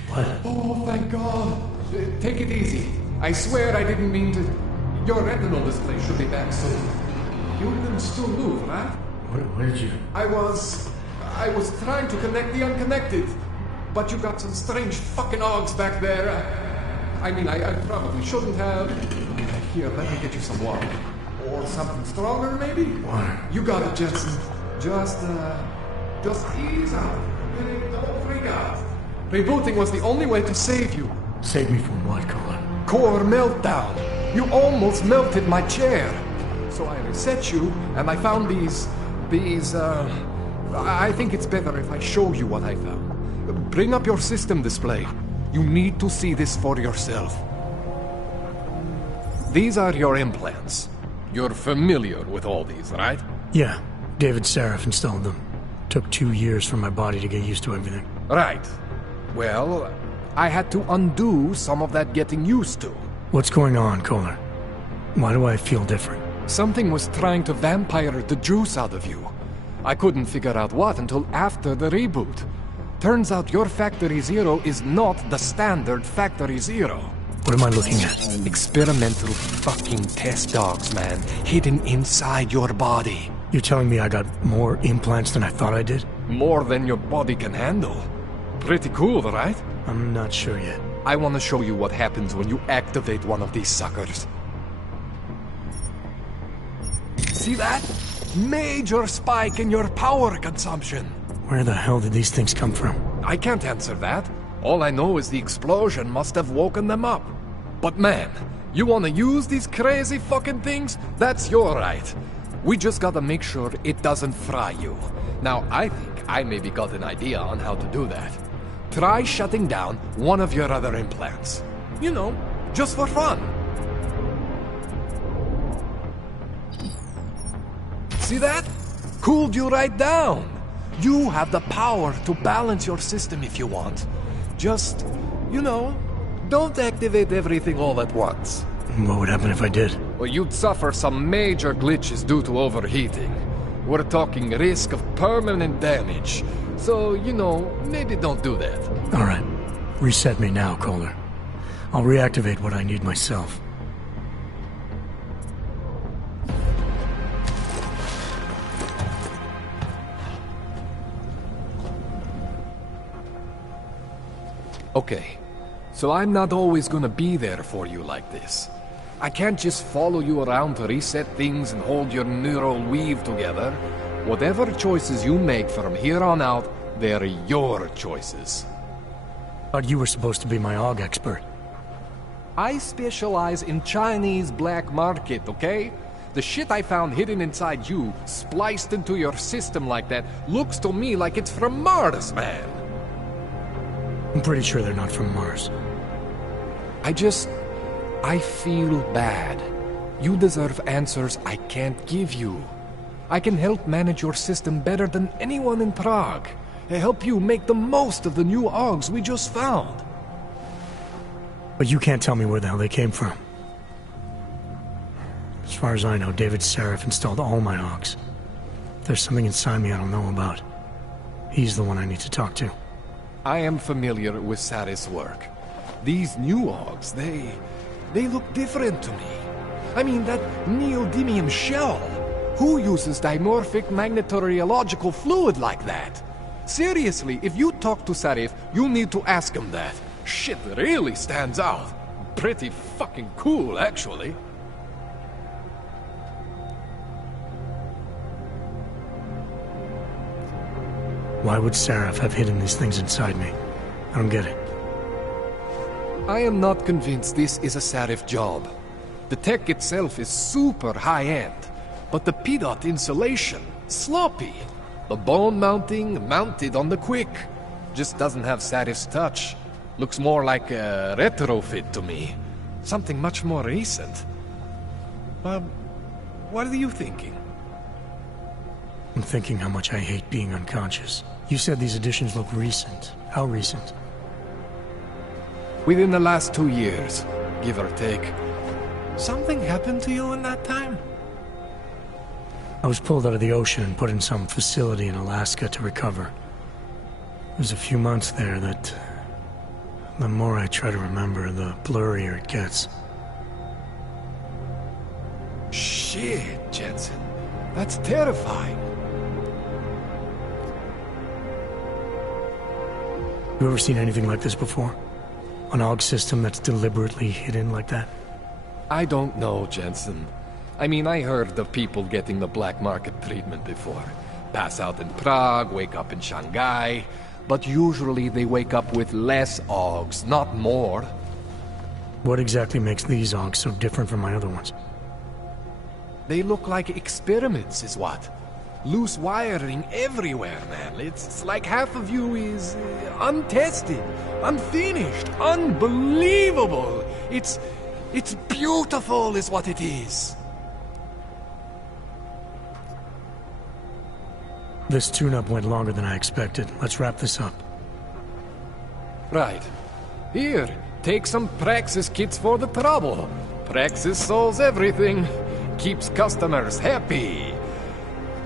What? Oh, thank God. Take it easy. I swear I didn't mean to... Your retinal display should be back soon. You can still move, right? Where did you... I was trying to connect the unconnected. But you got some strange fucking ogs back there. I mean, I probably shouldn't have. Here, let me get you some water. Or something stronger, maybe? Water. You got it, Jensen. Just ease out. Don't freak out. Rebooting was the only way to save you. Save me from what, Kohler? Core meltdown. You almost melted my chair. So I reset you, and I found these... I think it's better if I show you what I found. Bring up your system display. You need to see this for yourself. These are your implants. You're familiar with all these, right? Yeah, David Sarif installed them. Took 2 years for my body to get used to everything. Right. Well, I had to undo some of that getting used to. What's going on, Kohler? Why do I feel different? Something was trying to vampire the juice out of you. I couldn't figure out what until after the reboot. Turns out your Factory Zero is not the standard Factory Zero. What am I looking at? Experimental fucking test dogs, man. Hidden inside your body. You're telling me I got more implants than I thought I did? More than your body can handle. Pretty cool, right? I'm not sure yet. I want to show you what happens when you activate one of these suckers. See that? Major spike in your power consumption. Where the hell did these things come from? I can't answer that. All I know is the explosion must have woken them up. But man, you want to use these crazy fucking things? That's your right. We just gotta make sure it doesn't fry you. Now, I think I maybe got an idea on how to do that. Try shutting down one of your other implants. You know, just for fun. See that? Cooled you right down. You have the power to balance your system if you want. Just, you know, don't activate everything all at once. What would happen if I did? Well, you'd suffer some major glitches due to overheating. We're talking risk of permanent damage. So, you know, maybe don't do that. All right. Reset me now, Kohler. I'll reactivate what I need myself. Okay, so I'm not always gonna be there for you like this. I can't just follow you around to reset things and hold your neural weave together. Whatever choices you make from here on out, they're your choices. Thought you were supposed to be my AUG expert. I specialize in Chinese black market, okay? The shit I found hidden inside you, spliced into your system like that, looks to me like it's from Mars, man. I'm pretty sure they're not from Mars. I feel bad. You deserve answers I can't give you. I can help manage your system better than anyone in Prague. I help you make the most of the new AUGs we just found. But you can't tell me where the hell they came from. As far as I know, David Sarif installed all my AUGs. If there's something inside me I don't know about, he's the one I need to talk to. I am familiar with Sarif's work. These new AUGs, they look different to me. I mean, that neodymium shell. Who uses dimorphic magnetorheological fluid like that? Seriously, if you talk to Sarif, you need to ask him that. Shit really stands out. Pretty fucking cool, actually. Why would Sarif have hidden these things inside me? I don't get it. I am not convinced this is a Sarif job. The tech itself is super high-end, but the PDOT insulation, sloppy. The bone mounting, mounted on the quick. Just doesn't have Sarif's touch. Looks more like a retrofit to me. Something much more recent. What are you thinking? I'm thinking how much I hate being unconscious. You said these additions look recent. How recent? Within the last 2 years, give or take. Something happened to you in that time? I was pulled out of the ocean and put in some facility in Alaska to recover. It was a few months there that... the more I try to remember, the blurrier it gets. Shit, Jensen. That's terrifying. You ever seen anything like this before? An AUG system that's deliberately hidden like that? I don't know, Jensen. I mean, I heard of people getting the black market treatment before. Pass out in Prague, wake up in Shanghai. But usually they wake up with less AUGs, not more. What exactly makes these onks so different from my other ones? They look like experiments, is what? Loose wiring everywhere, man. It's like half of you is untested, unfinished, unbelievable. It's beautiful, is what it is. This tune-up went longer than I expected. Let's wrap this up. Right. Here, take some Praxis kits for the trouble. Praxis solves everything. Keeps customers happy.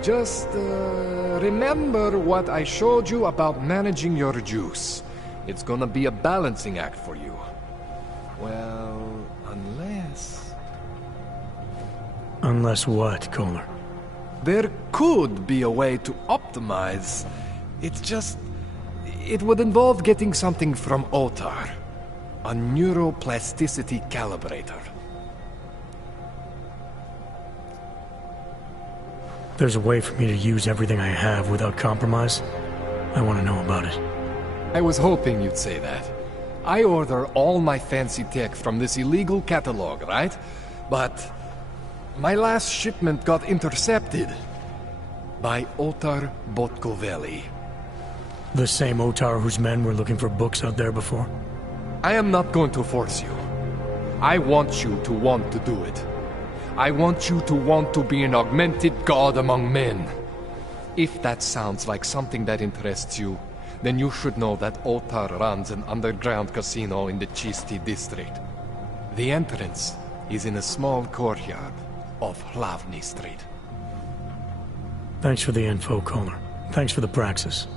Just, remember what I showed you about managing your juice. It's gonna be a balancing act for you. Well, unless... Unless what, Kohler? There could be a way to optimize. It's just... It would involve getting something from Otar. A neuroplasticity calibrator. There's a way for me to use everything I have without compromise? I want to know about it. I was hoping you'd say that. I order all my fancy tech from this illegal catalog, right? But my last shipment got intercepted by Otar Botkoveli. The same Otar whose men were looking for books out there before? I am not going to force you. I want you to want to do it. I want you to want to be an augmented god among men. If that sounds like something that interests you, then you should know that Otar runs an underground casino in the Chisti district. The entrance is in a small courtyard off Hlavny Street. Thanks for the info, Kohler. Thanks for the praxis.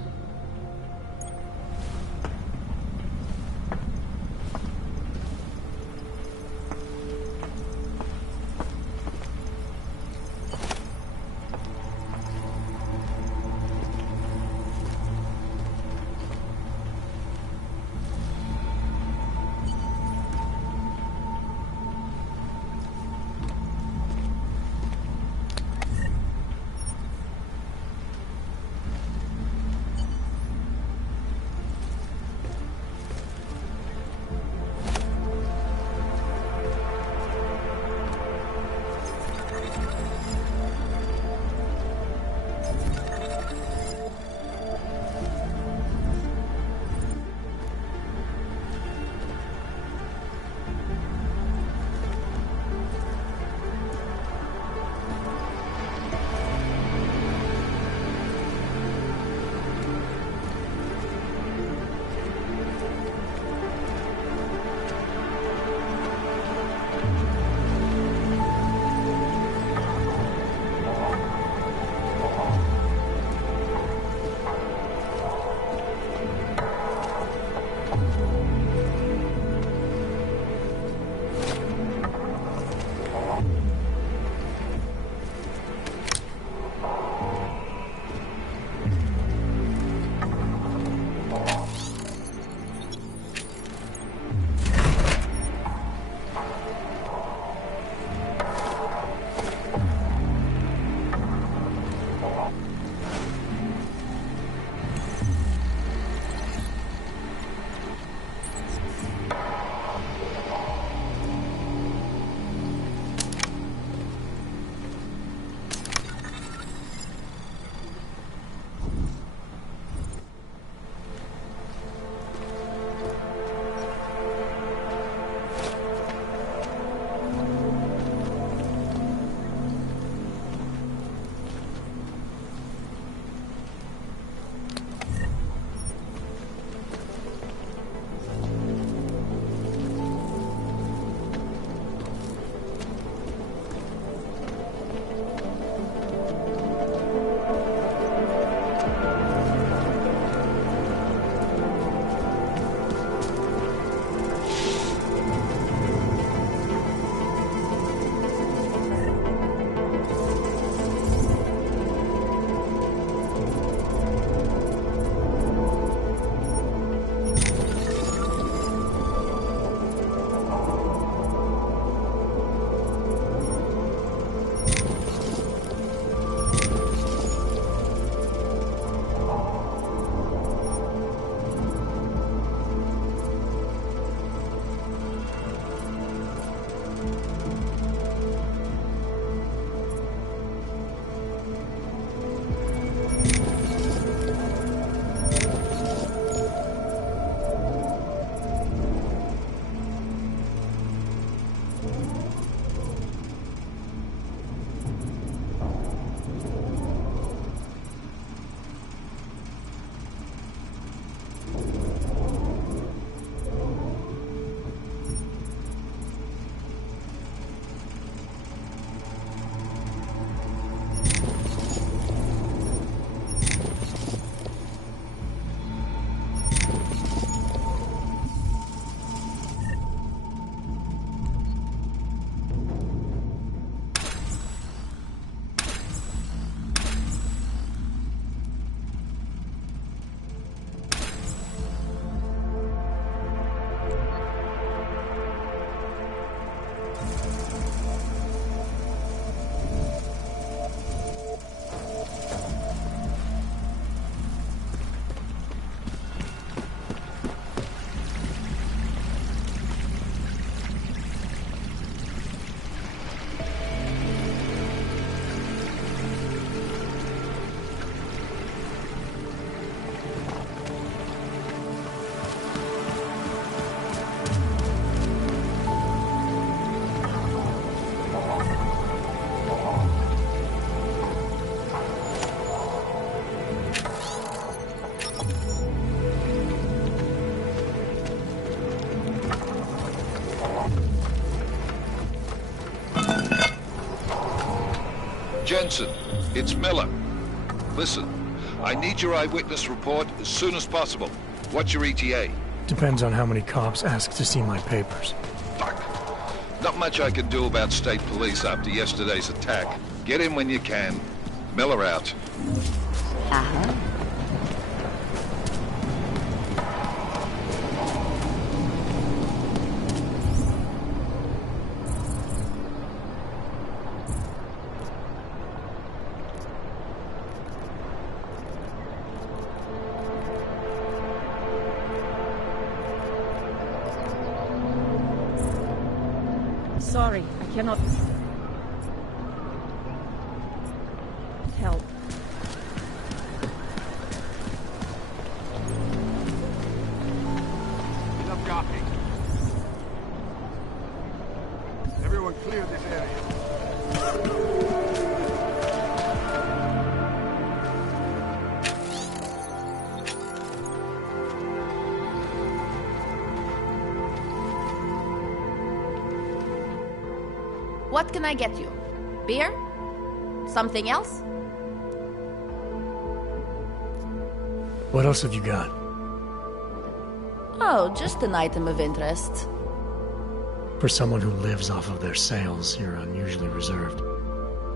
Jensen, it's Miller. Listen, I need your eyewitness report as soon as possible. What's your ETA? Depends on how many cops ask to see my papers. Fuck. Not much I can do about state police after yesterday's attack. Get in when you can. Miller out. Uh-huh. Sorry, I cannot help. Enough gawking. Everyone clear this area. What can I get you? Beer? Something else? What else have you got? Oh, just an item of interest. For someone who lives off of their sales, you're unusually reserved.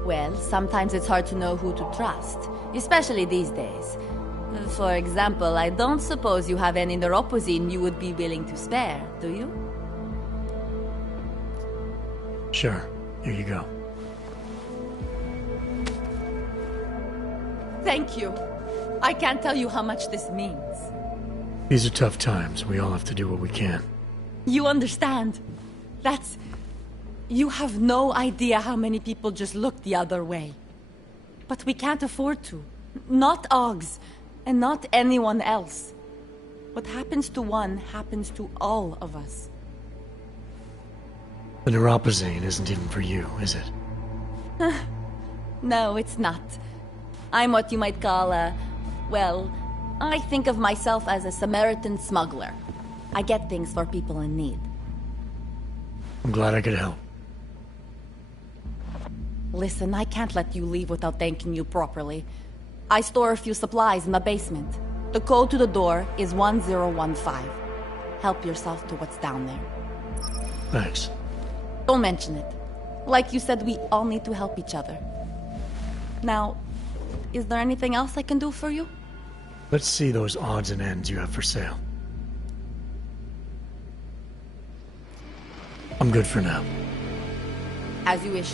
Well, sometimes it's hard to know who to trust, especially these days. For example, I don't suppose you have any neuropozyne you would be willing to spare, do you? Sure. Here you go. Thank you. I can't tell you how much this means. These are tough times. We all have to do what we can. You understand? That's... You have no idea how many people just look the other way. But we can't afford to. Not Oggs, and not anyone else. What happens to one happens to all of us. The neuropozyne isn't even for you, is it? No, it's not. I'm what you might call well, I think of myself as a Samaritan smuggler. I get things for people in need. I'm glad I could help. Listen, I can't let you leave without thanking you properly. I store a few supplies in the basement. The code to the door is 1015. Help yourself to what's down there. Thanks. Don't mention it. Like you said, we all need to help each other. Now, is there anything else I can do for you? Let's see those odds and ends you have for sale. I'm good for now. As you wish.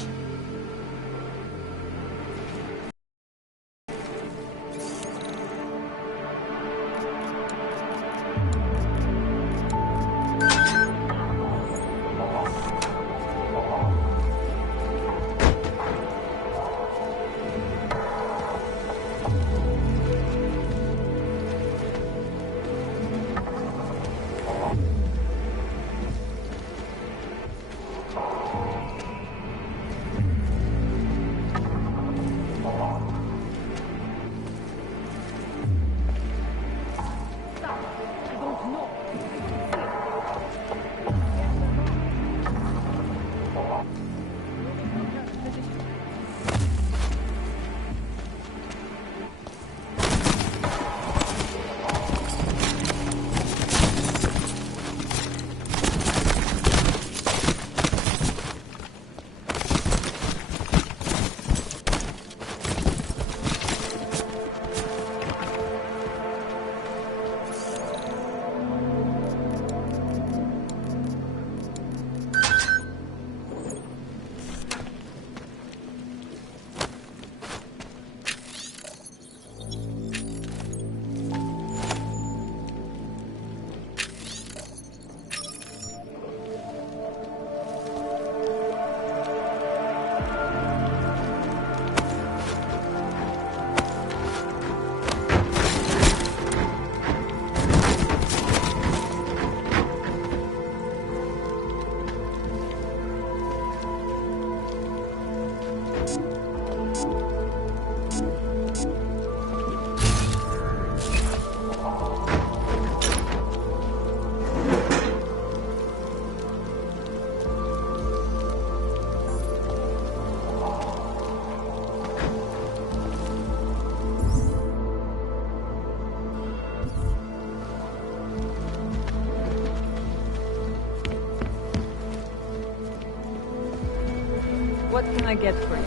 What can I get for you?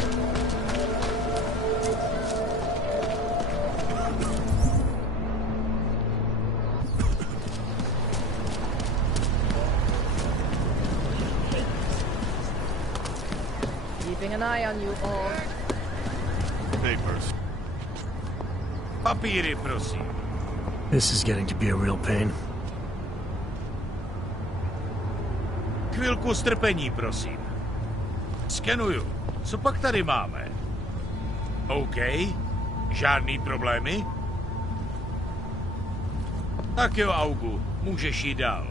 Keeping an eye on you all. Papers. Papíry, prosím. This is getting to be a real pain. Chvilku strpení, prosím. Skenuju. Co pak tady máme? OK. Žádný problémy? Tak jo, Augu. Můžeš jít dál.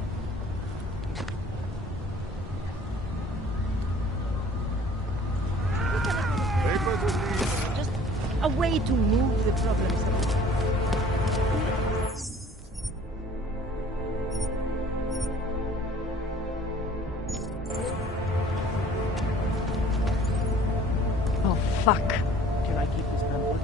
Just a way to move the problems. Oh, fuck. Can I keep this pamphlet?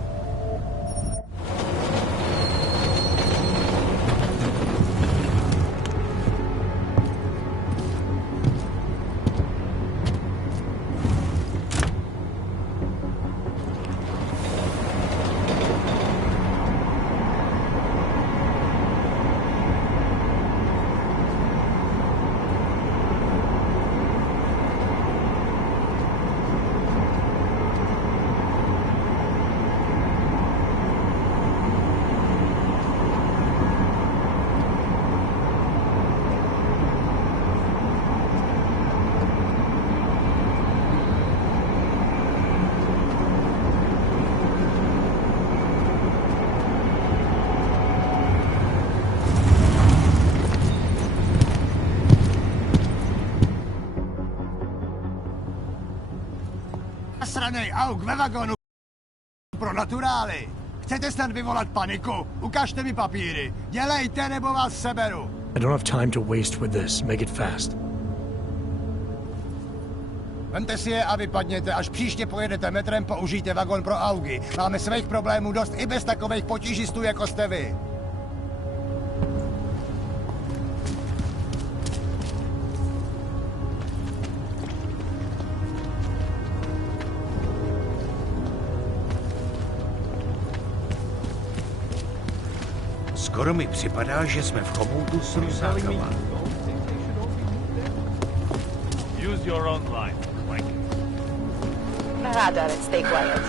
Nasranej auk ve vagonu pro naturály. Chcete snad vyvolat paniku? Ukažte mi papíry. Dělejte, nebo vás seberu. I don't have time to waste with this. Make it fast. Vemte si je a vypadněte. Až příště pojedete metrem, použijte vagon pro augy. Máme svých problémů dost i bez takových potížistů, jako jste vy. Skoro mi připadá, že jsme v chomoutu s rusákama. Use your own line, Mike. Ráda, stay quiet.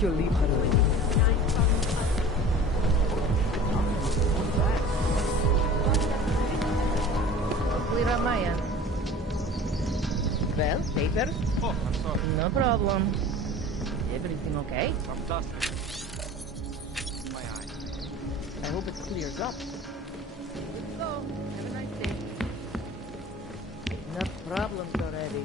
You'll leave her alone. Clear on my end. Well, papers? Oh, I'm sorry. No problem. Everything okay? Fantastic. My eye. I hope it clears up. Let's go. Have a nice day. Enough problems already.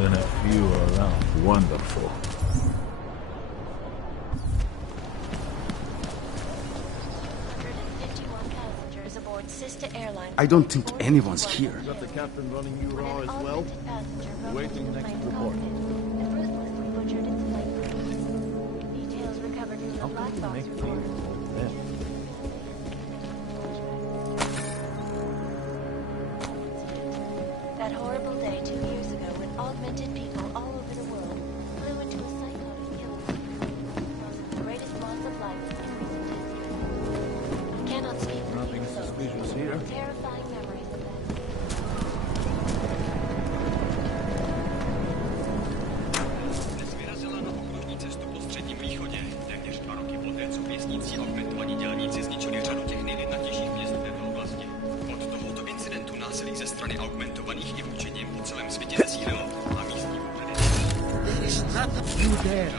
than a few around. Wonderful. I don't think anyone's here. You got the captain running you raw as well? Waiting next report. How can you make people then? That horrible day 2 years ago when augmented people all over the world flew into a cyclone and killed them. It was the greatest loss of life in recent history. I cannot speak for Nothing you, suspicious here. terrifying memories of that. Dnes vyrazila na obchodní cestu po Středním východě. Téměř 2 roky poté, co pěstníci a augmentovaní dělníci zničili řadu těch nejlidnatějších měst v této oblasti. Od tohoto incidentu násilí ze strany augmentovaných i vůči nim po celém světě zesílilo a místní úřady. There is not a few there.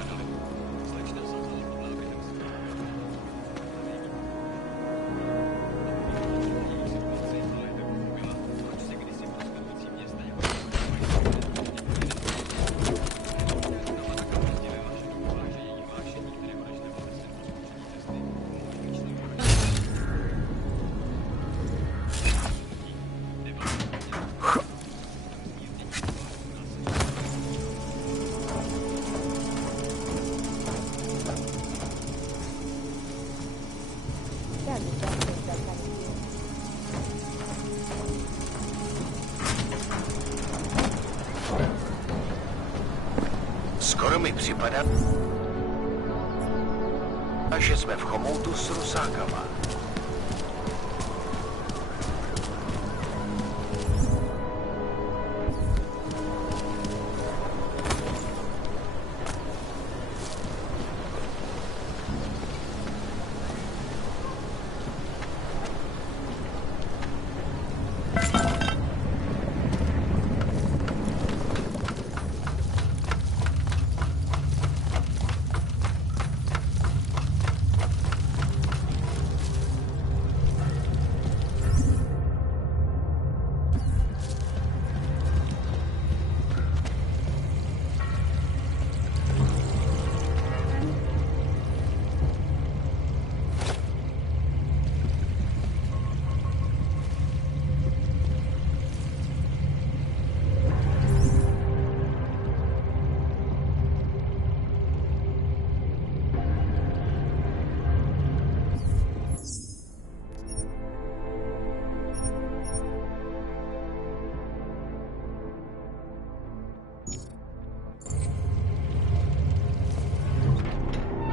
Skoro mi připadá, že jsme v chomoutu s Rusákama.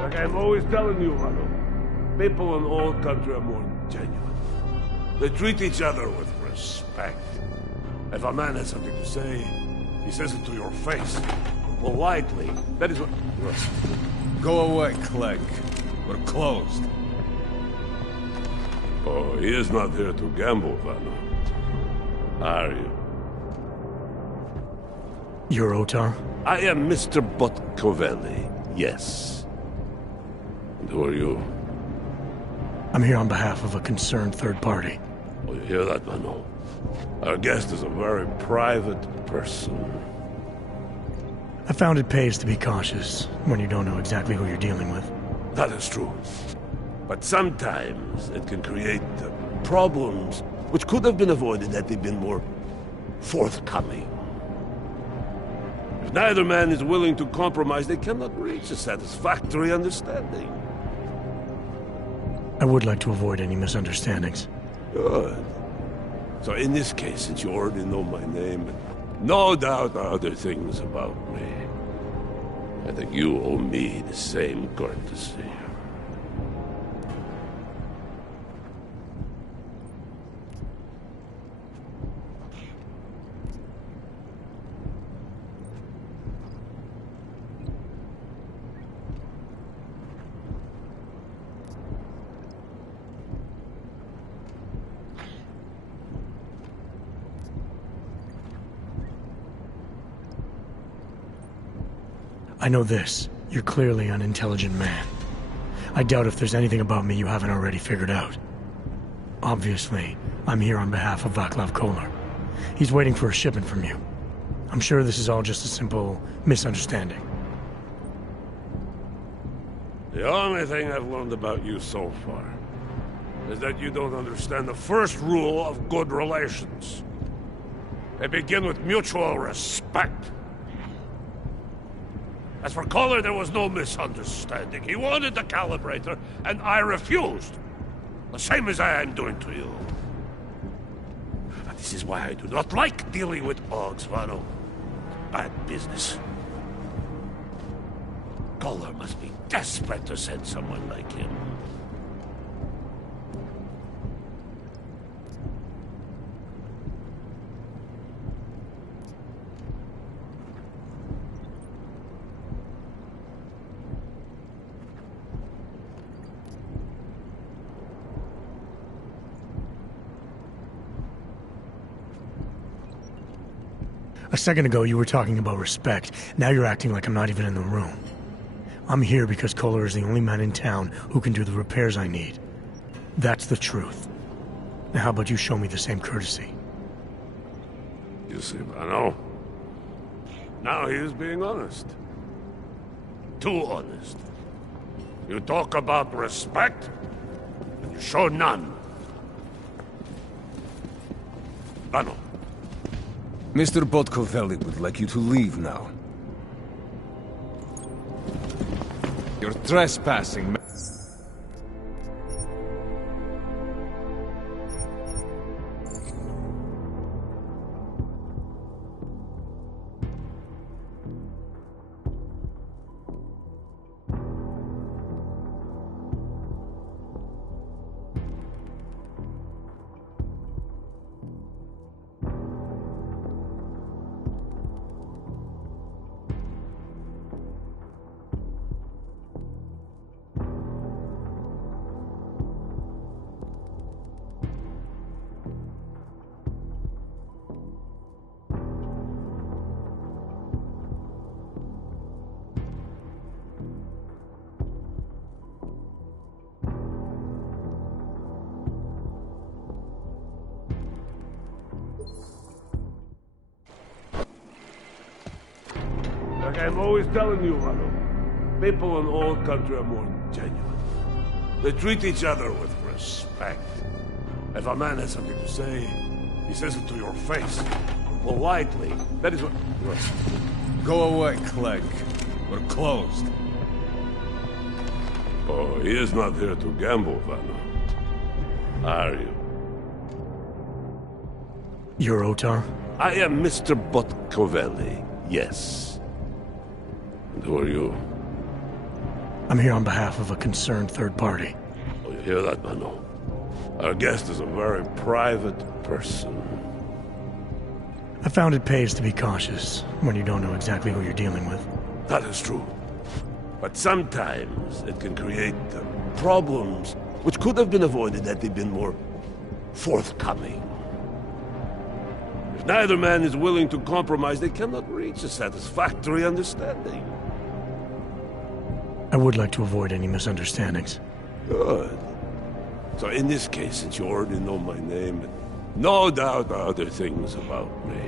Like I'm always telling you, Rado, people in all country are more genuine. They treat each other with respect. If a man has something to say, he says it to your face. Politely. That is what... Go away, Clegg. We're closed. Oh, he is not here to gamble, Vano. Are you? You're Otar? I am Mr. Botkovelli, yes. And who are you? I'm here on behalf of a concerned third party. Oh, you hear that, Vano? Our guest is a very private person. I found it pays to be cautious when you don't know exactly who you're dealing with. That is true. But sometimes it can create problems which could have been avoided had they been more forthcoming. If neither man is willing to compromise, they cannot reach a satisfactory understanding. I would like to avoid any misunderstandings. Good. So in this case, since you already know my name, and no doubt other things about me, I think you owe me the same courtesy. I know this. You're clearly an intelligent man. I doubt if there's anything about me you haven't already figured out. Obviously, I'm here on behalf of Vaclav Kolar. He's waiting for a shipment from you. I'm sure this is all just a simple misunderstanding. The only thing I've learned about you so far is that you don't understand the first rule of good relations. They begin with mutual respect. As for Kohler, there was no misunderstanding. He wanted the calibrator, and I refused. The same as I am doing to you. And this is why I do not like dealing with Augs, Vano. Bad business. Kohler must be desperate to send someone like him. A second ago, you were talking about respect. Now you're acting like I'm not even in the room. I'm here because Kohler is the only man in town who can do the repairs I need. That's the truth. Now how about you show me the same courtesy? You see, Vano? Now he is being honest. Too honest. You talk about respect, and you show none. Vano. Mr. Botkovelli would like you to leave now. You're trespassing. Like I'm always telling you, Vano, people in old country are more genuine. They treat each other with respect. If a man has something to say, he says it to your face. Politely. That is what... Go away, Clegg. We're closed. Oh, he is not here to gamble, Vano. Are you? You're Otar? I am Mr. Botkovelli, yes. And who are you? I'm here on behalf of a concerned third party. Oh, you hear that, Vano? Our guest is a very private person. I found it pays to be cautious when you don't know exactly who you're dealing with. That is true. But sometimes it can create problems which could have been avoided had they been more forthcoming. If neither man is willing to compromise, they cannot reach a satisfactory understanding. I would like to avoid any misunderstandings. Good. So in this case, since you already know my name, and no doubt other things about me,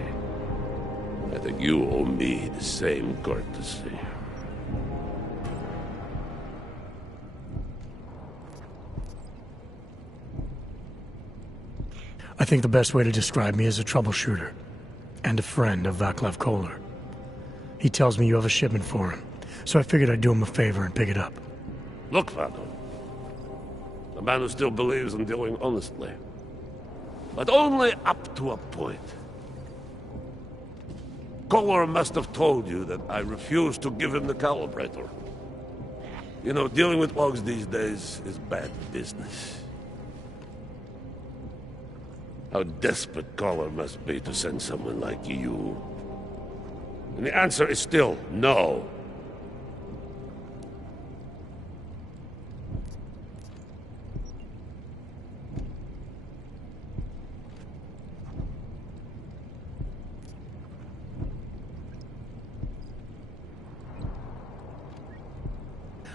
I think you owe me the same courtesy. I think the best way to describe me is a troubleshooter, and a friend of Vaclav Kohler. He tells me you have a shipment for him, so I figured I'd do him a favor and pick it up. Look, Vano. A man who still believes in dealing honestly. But only up to a point. Kohler must have told you that I refused to give him the calibrator. You know, dealing with Augs these days is bad business. How desperate Kohler must be to send someone like you. And the answer is still no.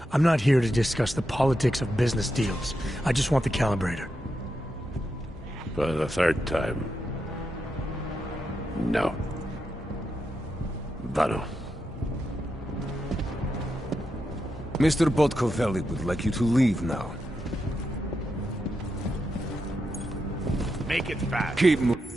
I'm not here to discuss the politics of business deals. I just want the calibrator. For the third time. No. Vado. Mr. Botkovelli would like you to leave now. Make it fast. Keep moving.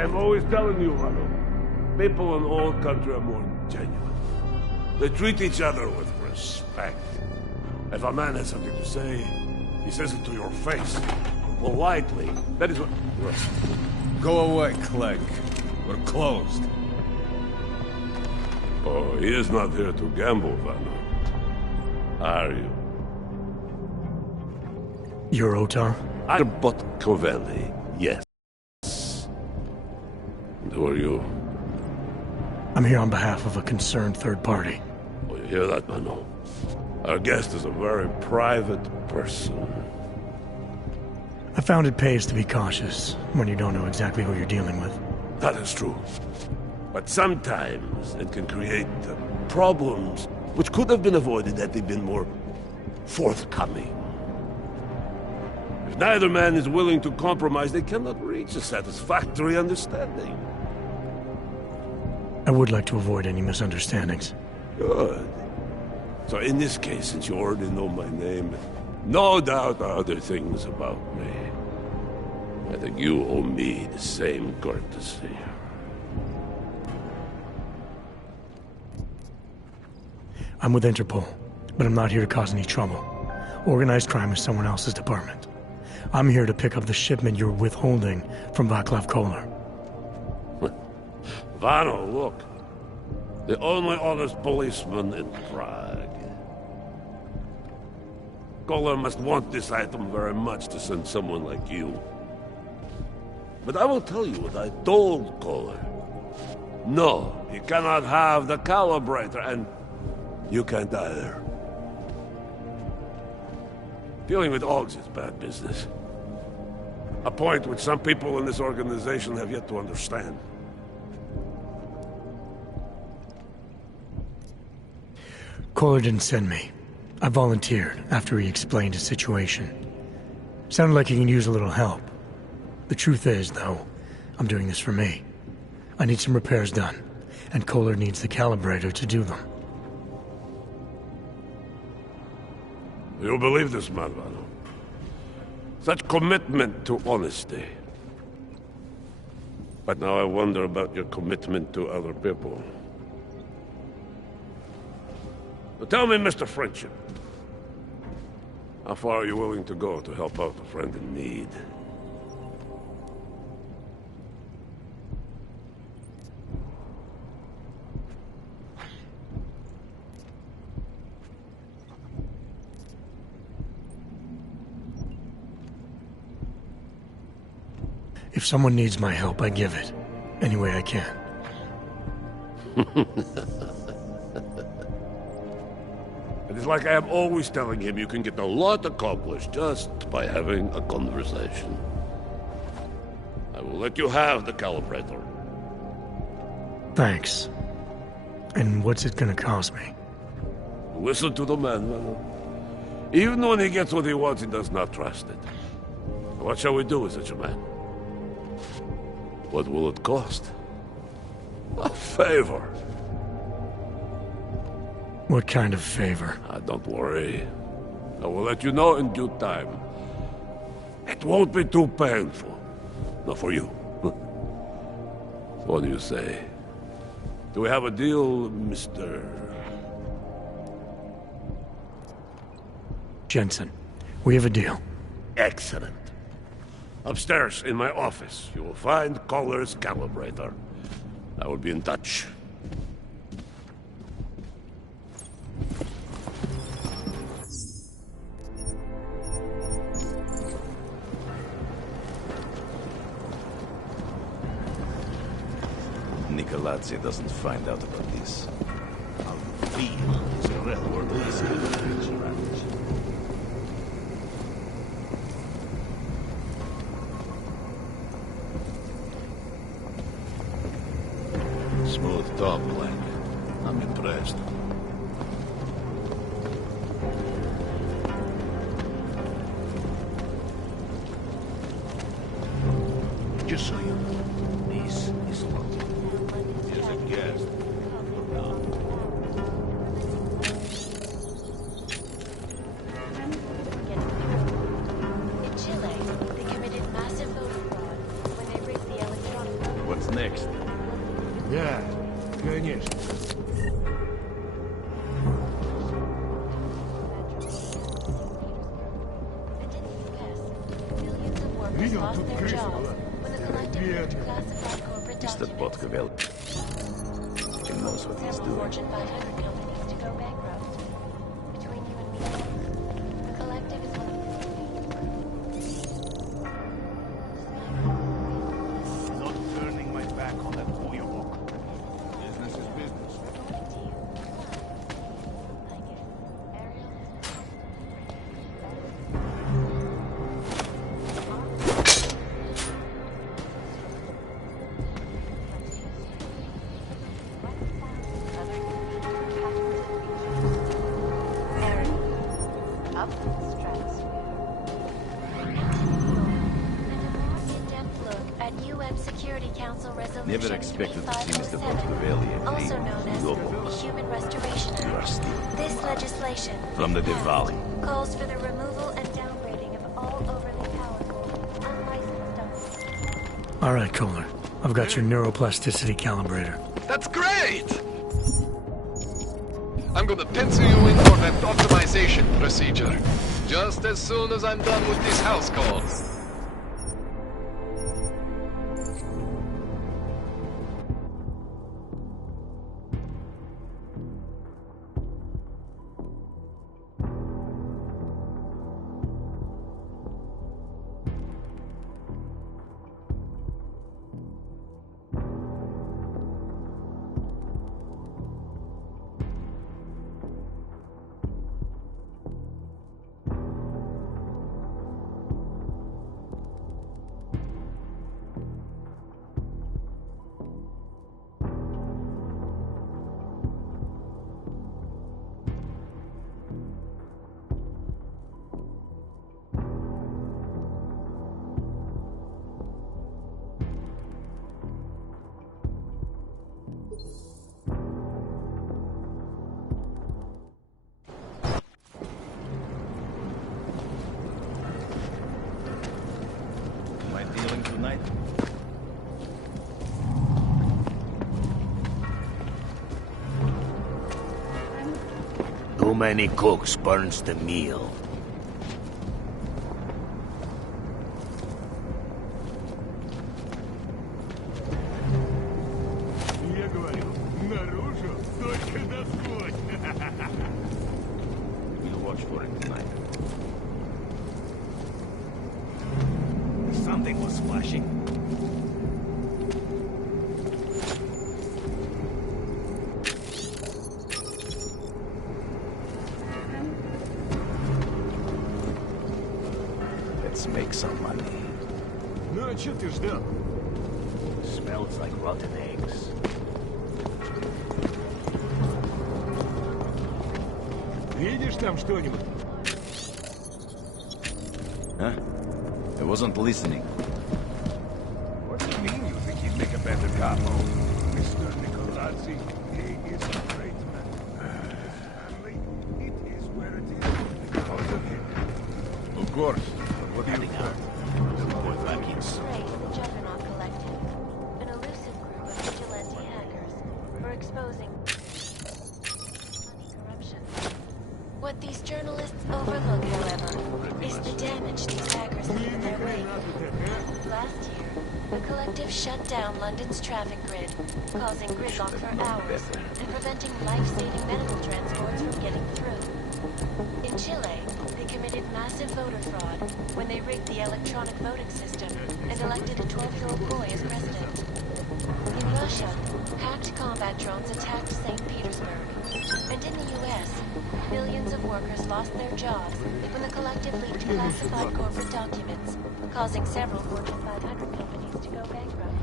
I am always telling you, Vano, people in all country are more genuine. They treat each other with respect. If a man has something to say, he says it to your face. Politely. That is what... Go away, Clegg. We're closed. Oh, he is not here to gamble, Vano. Are you? You're Otar? Arbot Covelli, yes. And who are you? I'm here on behalf of a concerned third party. Oh, you hear that, Vano? Our guest is a very private person. I found it pays to be cautious when you don't know exactly who you're dealing with. That is true. But sometimes it can create problems which could have been avoided had they been more forthcoming. If neither man is willing to compromise, they cannot reach a satisfactory understanding. I would like to avoid any misunderstandings. Good. So in this case, since you already know my name, no doubt other things about me, I think you owe me the same courtesy. I'm with Interpol, but I'm not here to cause any trouble. Organized crime is someone else's department. I'm here to pick up the shipment you're withholding from Vaclav Kolar. Vano, look. The only honest policeman in Prague. Kolar must want this item very much to send someone like you. But I will tell you what I told Kolar. No, he cannot have the calibrator, and you can't either. Dealing with Augs is bad business. A point which some people in this organization have yet to understand. Kolar didn't send me. I volunteered after he explained his situation. Sounded like he can use a little help. The truth is, though, I'm doing this for me. I need some repairs done, and Kolar needs the calibrator to do them. You believe this man, Vano? Such commitment to honesty. But now I wonder about your commitment to other people. So tell me, Mr. Friendship, how far are you willing to go to help out a friend in need? If someone needs my help, I give it. Any way I can. It is like I am always telling him, you can get a lot accomplished just by having a conversation. I will let you have the calibrator. Thanks. And what's it gonna cost me? Listen to the man, Vano. Even when he gets what he wants, he does not trust it. What shall we do with such a man? What will it cost? A favor. What kind of favor? Don't worry. I will let you know in due time. It won't be too painful. Not for you. What do you say? Do we have a deal, Mr. Jensen? We have a deal. Excellent. Upstairs in my office, you will find Kolar's calibrator. I will be in touch. Nikoladze doesn't find out about this. How you feel is irrelevant. Smooth talk, Clegg. I'm impressed. Just so you know, this is London. Here's a guest. In Chile, they committed massive voter fraud when they rigged the electronic vote. What workers lost their jobs when the collective moved classified corporate Mr. documents. Botkoville. He knows what he's Several doing. Fortune 500 companies to go bankrupt. Between you and me, the collective is one of Not turning my back on that Oyabok. Business is business. Never expected to see Mr. Botkoville also known as the Human Restoration Act. This legislation From the Diwali. calls for the removal and downgrading of all overly powerful, unlicensed dogs. All right, Kohler. I've got your neuroplasticity calibrator. That's great! I'm gonna pencil you in for that optimization procedure. Just as soon as I'm done with these house calls. Too many cooks burns the meal. Я говорю, наружу только на вход. We'll watch for it tonight. Something was flashing. Let's make some money. Ну а что ты ждал? Smells like rotten eggs. Видишь там что-нибудь? Huh? I wasn't listening. What do you mean you think he'd make a better capo? Mr. Nicolazzi, he is a great man. Sadly, it is where it is because of him. Of course. What do you think? Raid the Juggernaut Collective, an elusive group of vigilante hackers, for exposing money corruption. What these journalists overlook, however, is the damage these hackers leave in their wake. Last year, the collective shut down London's traffic grid, causing gridlock for hours and preventing life-saving medical transports from getting through. In Chile, they committed massive voter fraud when they rigged the electronic voting system and elected a 12-year-old boy as president. In Russia, hacked combat drones attacked St. Petersburg. And in the U.S., millions of workers lost their jobs when the collective leaked classified corporate documents, causing several Fortune 500 companies to go bankrupt.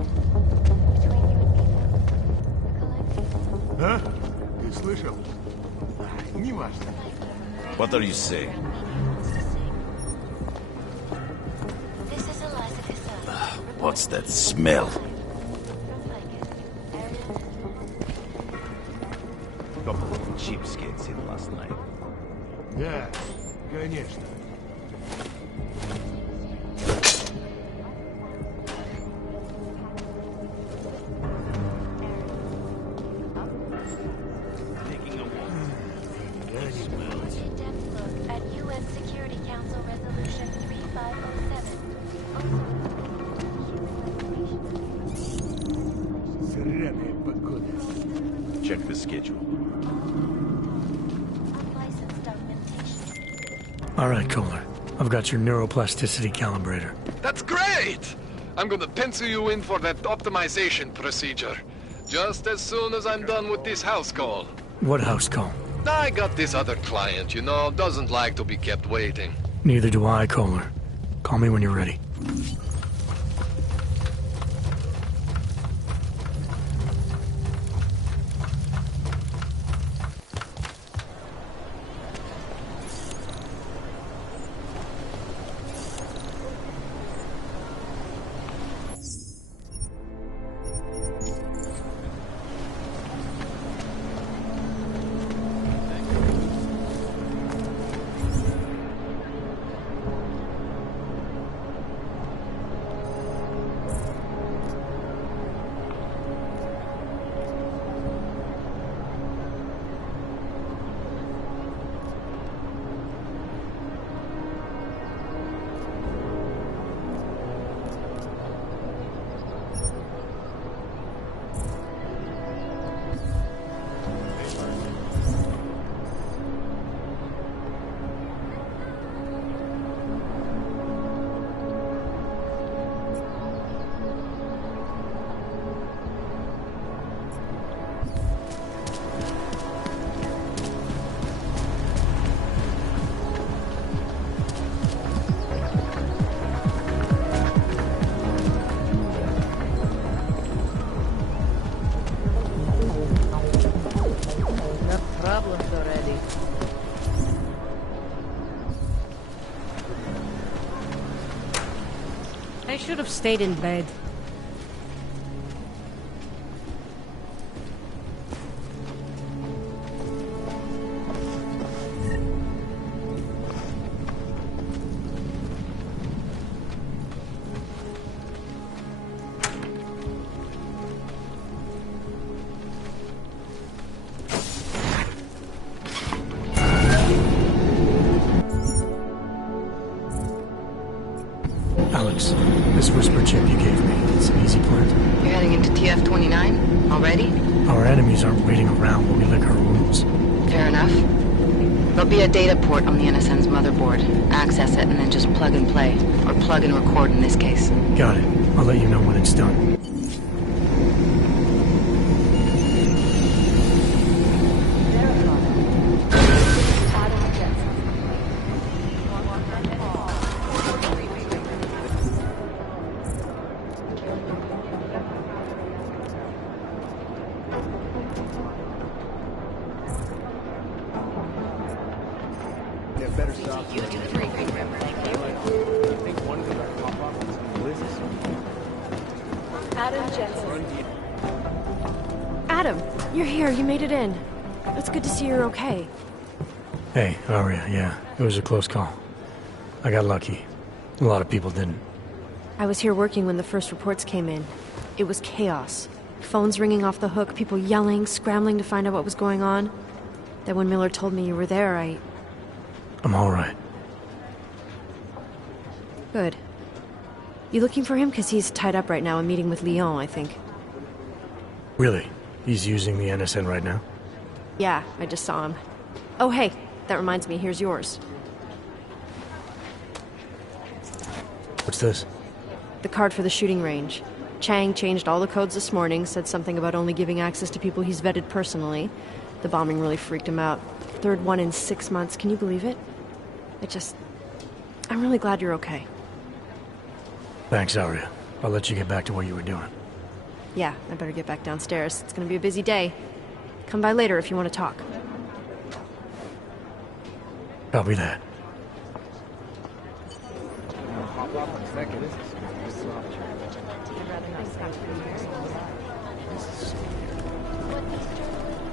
Between you and me, the collective... А? Ты слышал? Неважно. What are you saying? This is Eliza Cassell. What's that smell? Couple of cheapskates in last night. Да, конечно. In-depth look at UN Security Council Resolution 3507, also Really, but goodness. Check the schedule. All right, Kohler. I've got your neuroplasticity calibrator. That's great! I'm gonna pencil you in for that optimization procedure. Just as soon as I'm done with this house call. What house call? I got this other client, you know, doesn't like to be kept waiting. Neither do I, Kohler. Call me when you're ready. I should have stayed in bed. Alex, this whisper chip you gave me, it's an easy plant. You're heading into TF-29? Already? Our enemies aren't waiting around while we lick our wounds. Fair enough. There'll be a data port on the NSN's motherboard. Access it and then just plug and play. Or plug and record in this case. Got it. I'll let you know when it's done. Better stop. You do the briefing, remember? Thank you. I think one thing that pop up is Liz. Adam Jensen. Adam, you're here. You made it in. It's good to see you're okay. Hey, Aria, yeah. It was a close call. I got lucky. A lot of people didn't. I was here working when the first reports came in. It was chaos. Phones ringing off the hook, people yelling, scrambling to find out what was going on. Then when Miller told me you were there, I'm all right. Good. You looking for him? Because he's tied up right now and meeting with Leon, I think. Really? He's using the NSN right now? Yeah, I just saw him. Oh, hey, that reminds me, here's yours. What's this? The card for the shooting range. Chang changed all the codes this morning, said something about only giving access to people he's vetted personally. The bombing really freaked him out. Third one in 6 months, can you believe it? I'm really glad you're okay. Thanks, Aria. I'll let you get back to what you were doing. Yeah, I better get back downstairs. It's gonna be a busy day. Come by later if you want to talk. Copy that. Hop off in a second. This is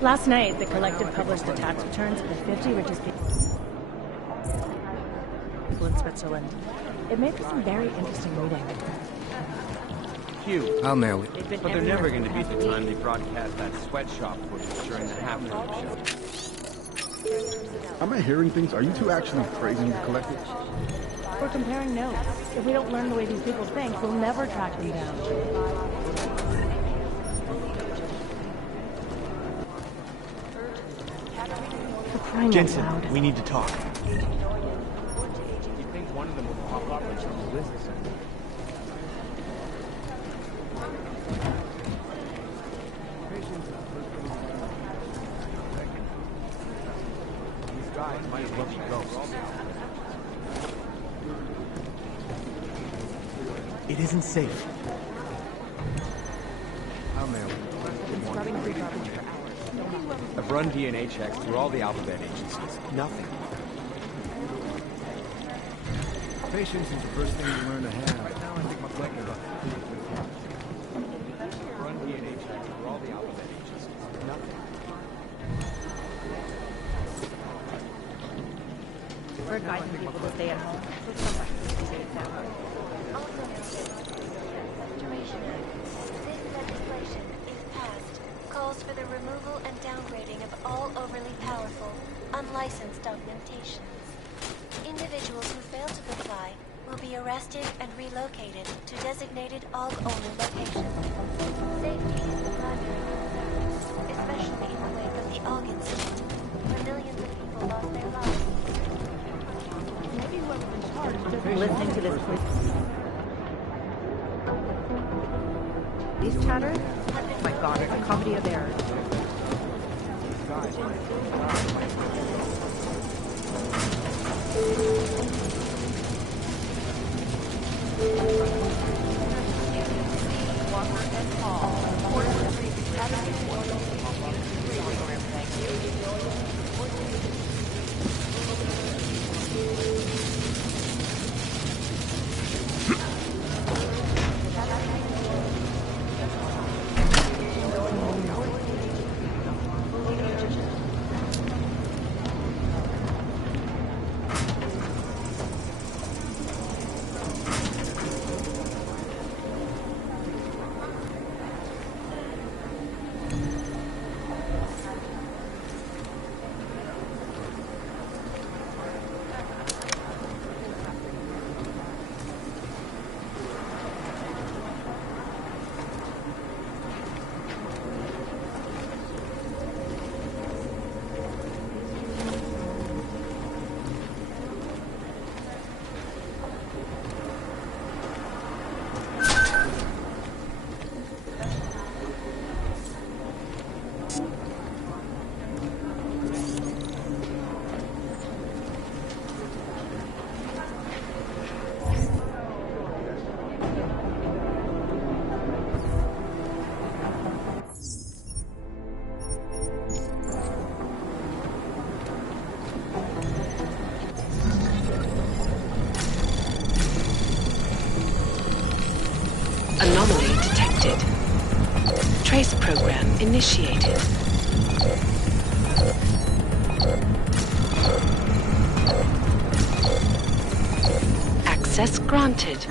Last night, the Collective published the tax returns for the 50 richest people in Switzerland. It made for some very interesting reading. Hugh. I'll nail it. But they're never going to beat the time they broadcast that sweatshop footage during the halftime show. Am I hearing things? Are you two actually praising the Collective? We're comparing notes. If we don't learn the way these people think, we'll never track them down. crying Jensen, out loud. we need to talk. You think one of them will pop up when someone business center? These guys might as well be ghosts. It isn't safe. How may I've run DNA checks through all the alphabet agencies. Nothing. Patience is the first thing you learn to have. Right now, I think my collector run DNA checks through all the alphabet agencies. Nothing. We're advising people to stay at home. Calls for the removal and downgrading of all overly powerful, unlicensed augmentations. Individuals who fail to comply will be arrested and relocated to designated AUG-only locations. Safety is the primary concern, especially in the wake of the AUG incident, where millions of people lost their lives. Maybe whoever's in charge doesn't listen to this. These chatters? Oh my god, it's a comedy of errors. Anomaly detected. Trace program initiated. Access granted.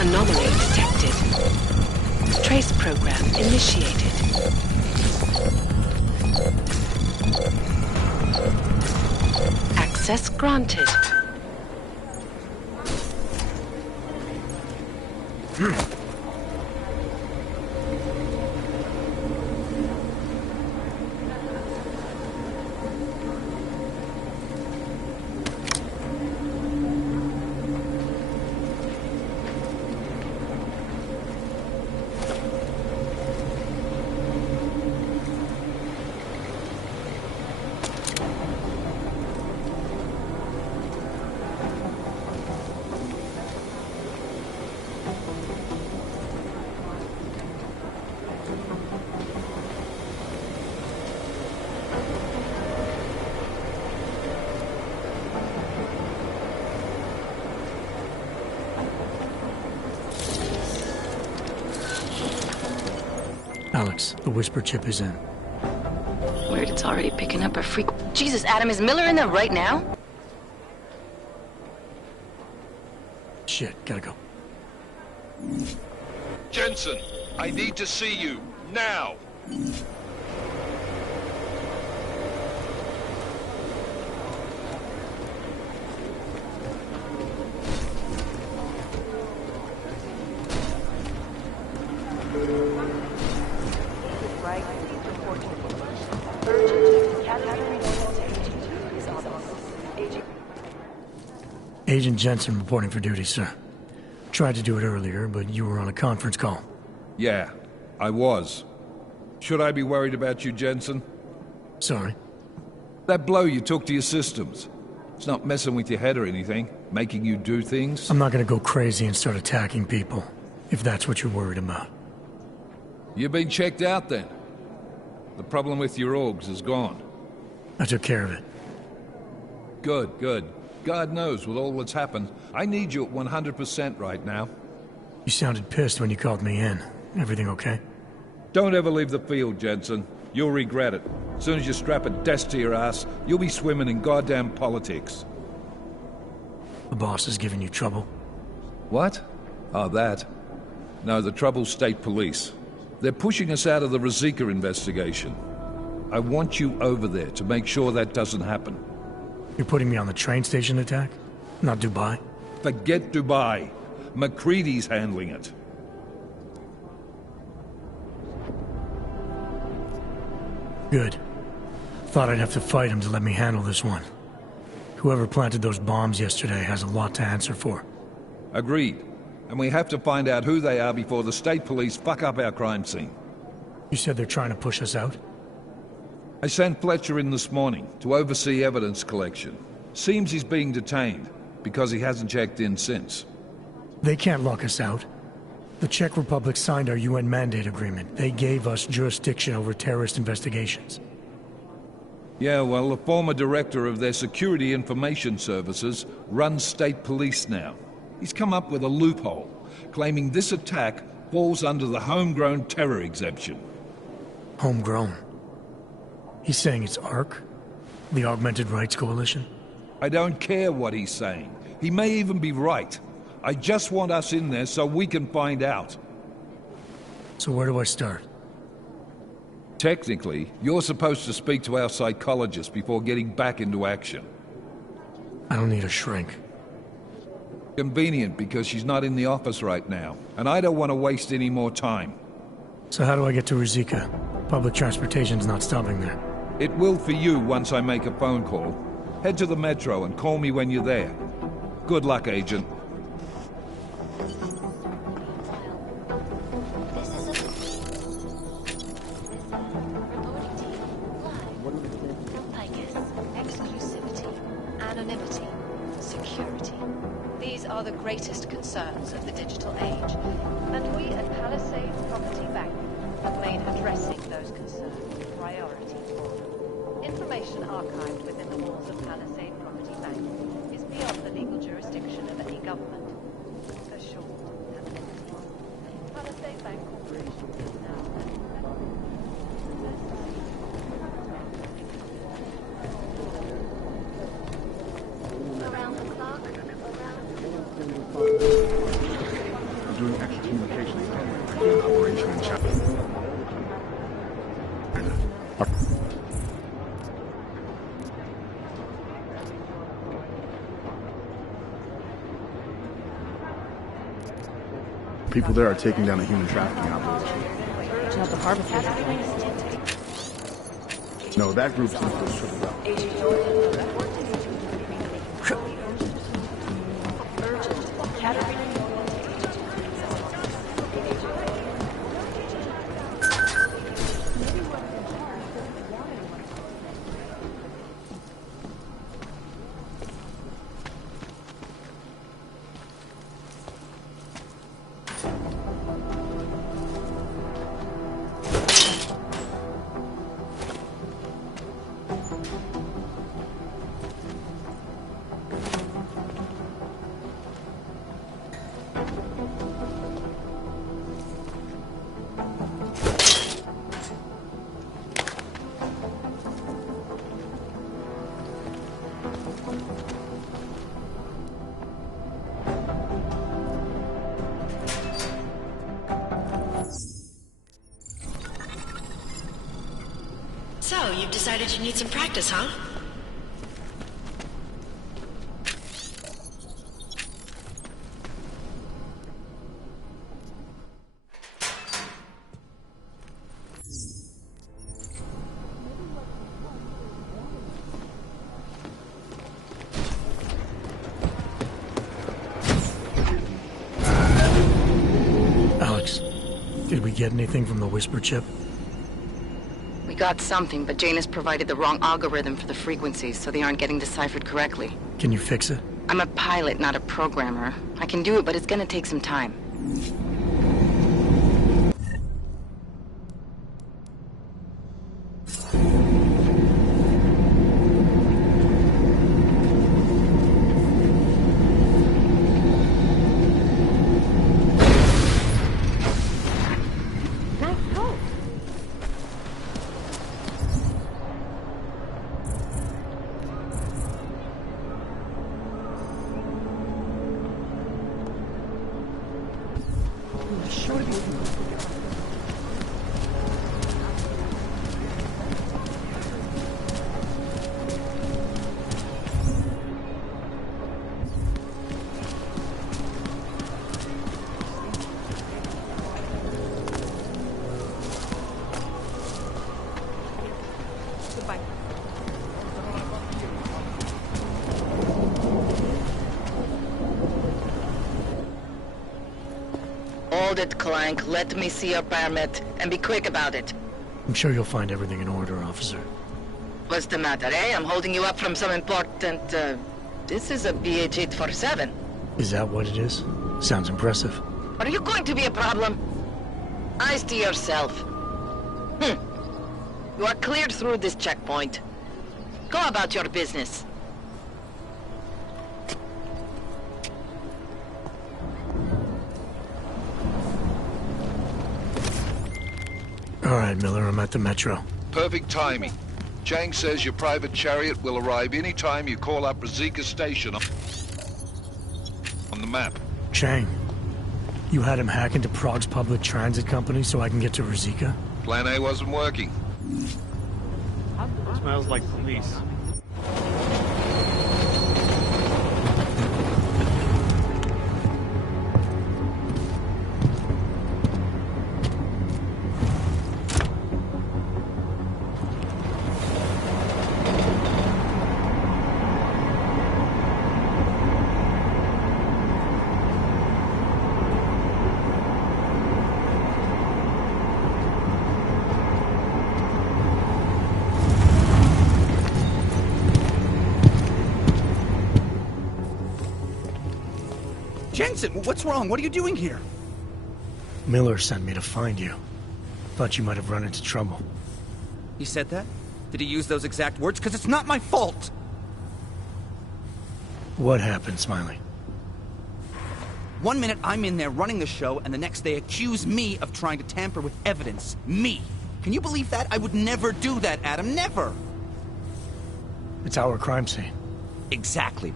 Anomaly detected. Trace program initiated. Access granted. Alex, the whisper chip is in. Weird, it's already picking up a freak. Jesus, Adam, is Miller in there right now? Shit, gotta go. Jensen, I need to see you, now! Agent Jensen reporting for duty, sir. Tried to do it earlier, but you were on a conference call. Yeah, I was. Should I be worried about you, Jensen? Sorry? That blow you took to your systems. It's not messing with your head or anything, making you do things? I'm not gonna go crazy and start attacking people, if that's what you're worried about. You've been checked out then? The problem with your orgs is gone? I took care of it. Good, good. God knows, with all that's happened, I need you at 100% right now. You sounded pissed when you called me in. Everything okay? Don't ever leave the field, Jensen. You'll regret it. As soon as you strap a desk to your ass, you'll be swimming in goddamn politics. The boss is giving you trouble? What? Oh, that. No, the trouble's state police. They're pushing us out of the Ruzicka investigation. I want you over there to make sure that doesn't happen. You're putting me on the train station attack? Not Dubai? Forget Dubai. MacReady's handling it. Good. Thought I'd have to fight him to let me handle this one. Whoever planted those bombs yesterday has a lot to answer for. Agreed. And we have to find out who they are before the state police fuck up our crime scene. You said they're trying to push us out? I sent Fletcher in this morning to oversee evidence collection. Seems he's being detained, because he hasn't checked in since. They can't lock us out. The Czech Republic signed our UN mandate agreement. They gave us jurisdiction over terrorist investigations. Yeah, well, the former director of their security information services runs state police now. He's come up with a loophole, claiming this attack falls under the homegrown terror exemption. Homegrown? He's saying it's ARC? The Augmented Rights Coalition? I don't care what he's saying. He may even be right. I just want us in there so we can find out. So where do I start? Technically, you're supposed to speak to our psychologist before getting back into action. I don't need a shrink. Convenient, because she's not in the office right now, and I don't want to waste any more time. So how do I get to Ruzicka? Public transportation's not stopping there. It will for you once I make a phone call. Head to the metro and call me when you're there. Good luck, Agent. Are the greatest concerns of the digital age, and we at Palisade Property Bank have made addressing those concerns a priority for. Information archived within the walls of Palisade Property Bank is beyond the legal jurisdiction of any government. Assured that Palisade Bank Corporation is now around the clock. Doing extra communications doing operation in China. People there are taking down a human trafficking operation. It's not the Harvester. No, that group's in for triple up. So, you've decided you need some practice, huh? Alex, did we get anything from the Whisper chip? We got something, but Janus provided the wrong algorithm for the frequencies, so they aren't getting deciphered correctly. Can you fix it? I'm a pilot, not a programmer. I can do it, but it's gonna take some time. Hold it, Clank. Let me see your permit, and be quick about it. I'm sure you'll find everything in order, officer. What's the matter, eh? I'm holding you up from some important, This is a BH-847. Is that what it is? Sounds impressive. Are you going to be a problem? Eyes to yourself. You are cleared through this checkpoint. Go about your business. All right, Miller, I'm at the Metro. Perfect timing. Chang says your private chariot will arrive any time you call up Rosika Station on the map. Chang, you had him hack into Prague's public transit company so I can get to Rosika? Plan A wasn't working. It smells like police. Jensen, what's wrong? What are you doing here? Miller sent me to find you. Thought you might have run into trouble. He said that? Did he use those exact words? Because it's not my fault! What happened, Smiley? 1 minute I'm in there running the show, and the next they accuse me of trying to tamper with evidence. Me! Can you believe that? I would never do that, Adam. Never! It's our crime scene. Exactly.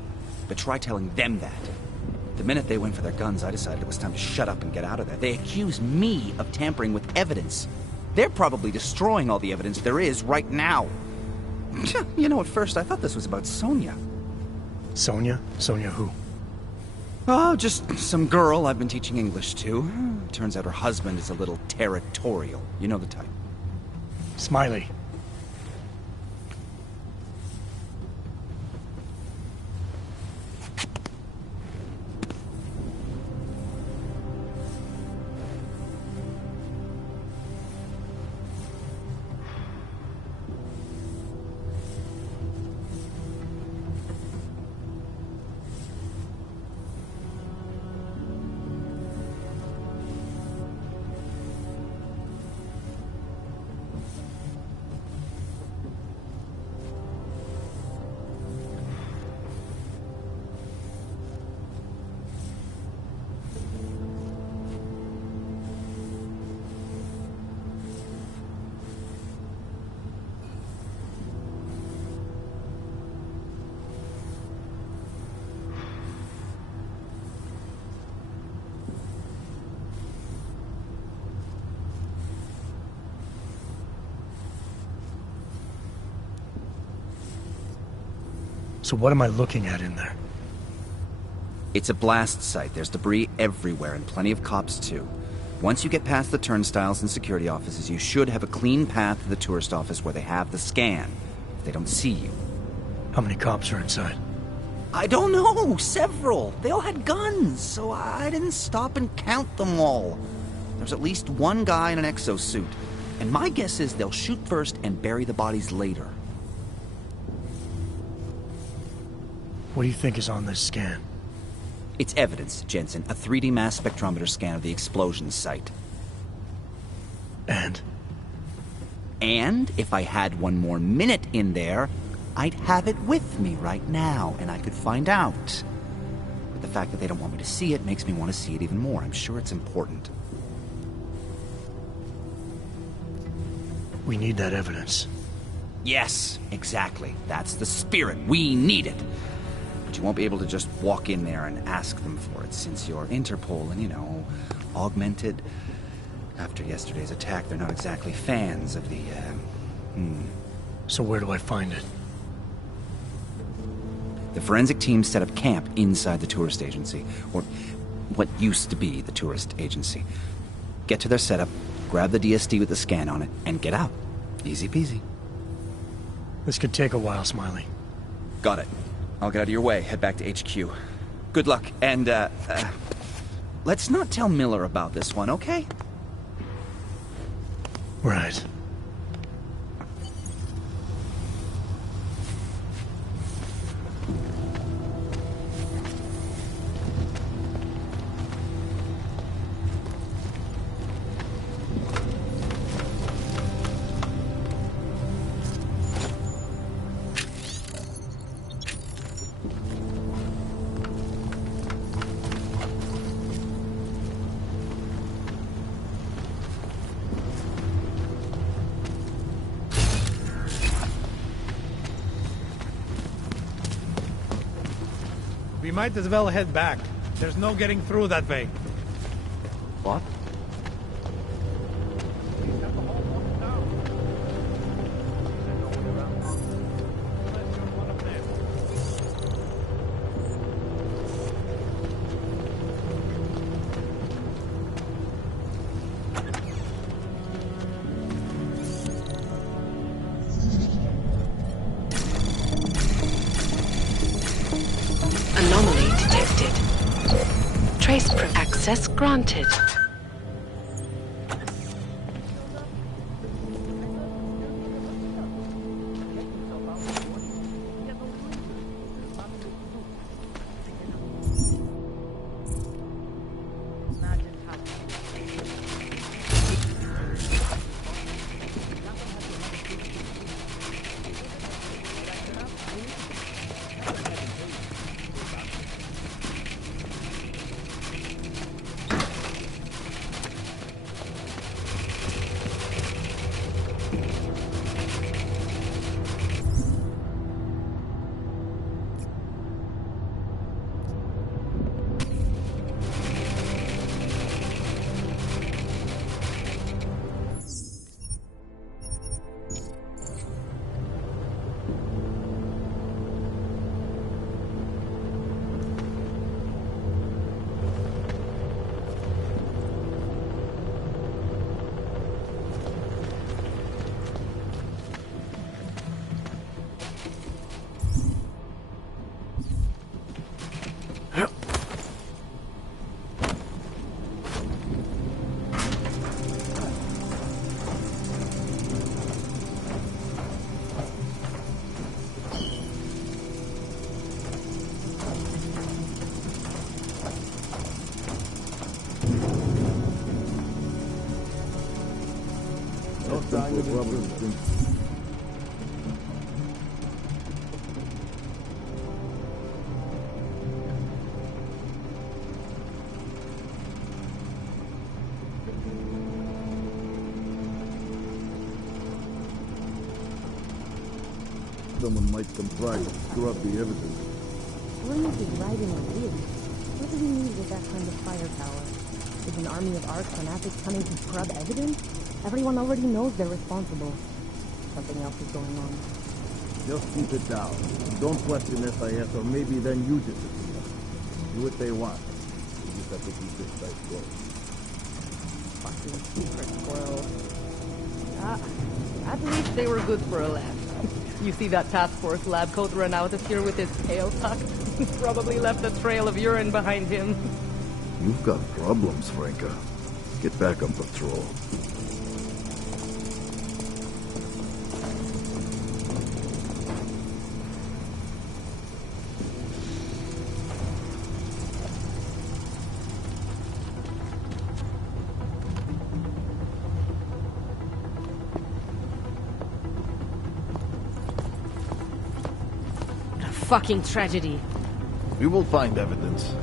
But try telling them that. The minute they went for their guns, I decided it was time to shut up and get out of there. They accuse me of tampering with evidence. They're probably destroying all the evidence there is right now. You know, at first I thought this was about Sonia. Sonia? Sonia who? Oh, just some girl I've been teaching English to. Turns out her husband is a little territorial. You know the type. Smiley. So what am I looking at in there? It's a blast site. There's debris everywhere, and plenty of cops too. Once you get past the turnstiles and security offices, you should have a clean path to the tourist office where they have the scan. If they don't see you. How many cops are inside? I don't know. Several. They all had guns, so I didn't stop and count them all. There's at least one guy in an exosuit. And my guess is they'll shoot first and bury the bodies later. What do you think is on this scan? It's evidence, Jensen. A 3D mass spectrometer scan of the explosion site. And? And if I had one more minute in there, I'd have it with me right now, and I could find out. But the fact that they don't want me to see it makes me want to see it even more. I'm sure it's important. We need that evidence. Yes, exactly. That's the spirit. We need it. But you won't be able to just walk in there and ask them for it, since you're Interpol and, you know, augmented. After yesterday's attack, they're not exactly fans of the, So where do I find it? The forensic team set up camp inside the tourist agency, or what used to be the tourist agency. Get to their setup, grab the DSD with the scan on it, and get out. Easy peasy. This could take a while, Smiley. Got it. I'll get out of your way, head back to HQ. Good luck, and, let's not tell Miller about this one, okay? Right. We might as well head back. There's no getting through that way. What? Anomaly detected. Trace access granted. Someone might come try to screw up the evidence. Williams is riding a wheel. What do we need with that kind of firepower? Is an army of ARC fanatics coming to scrub evidence? Everyone already knows they're responsible. Something else is going on. Just keep it down. Don't question SIS, or maybe then you disappear. Do what they want. You just have to keep this place closed. Fucking secret, bro. At least they were good for a laugh. You see that task force lab coat run out of here with his tail tucked? Probably left a trail of urine behind him. You've got problems, Franca. Get back on patrol. Fucking tragedy. We will find evidence.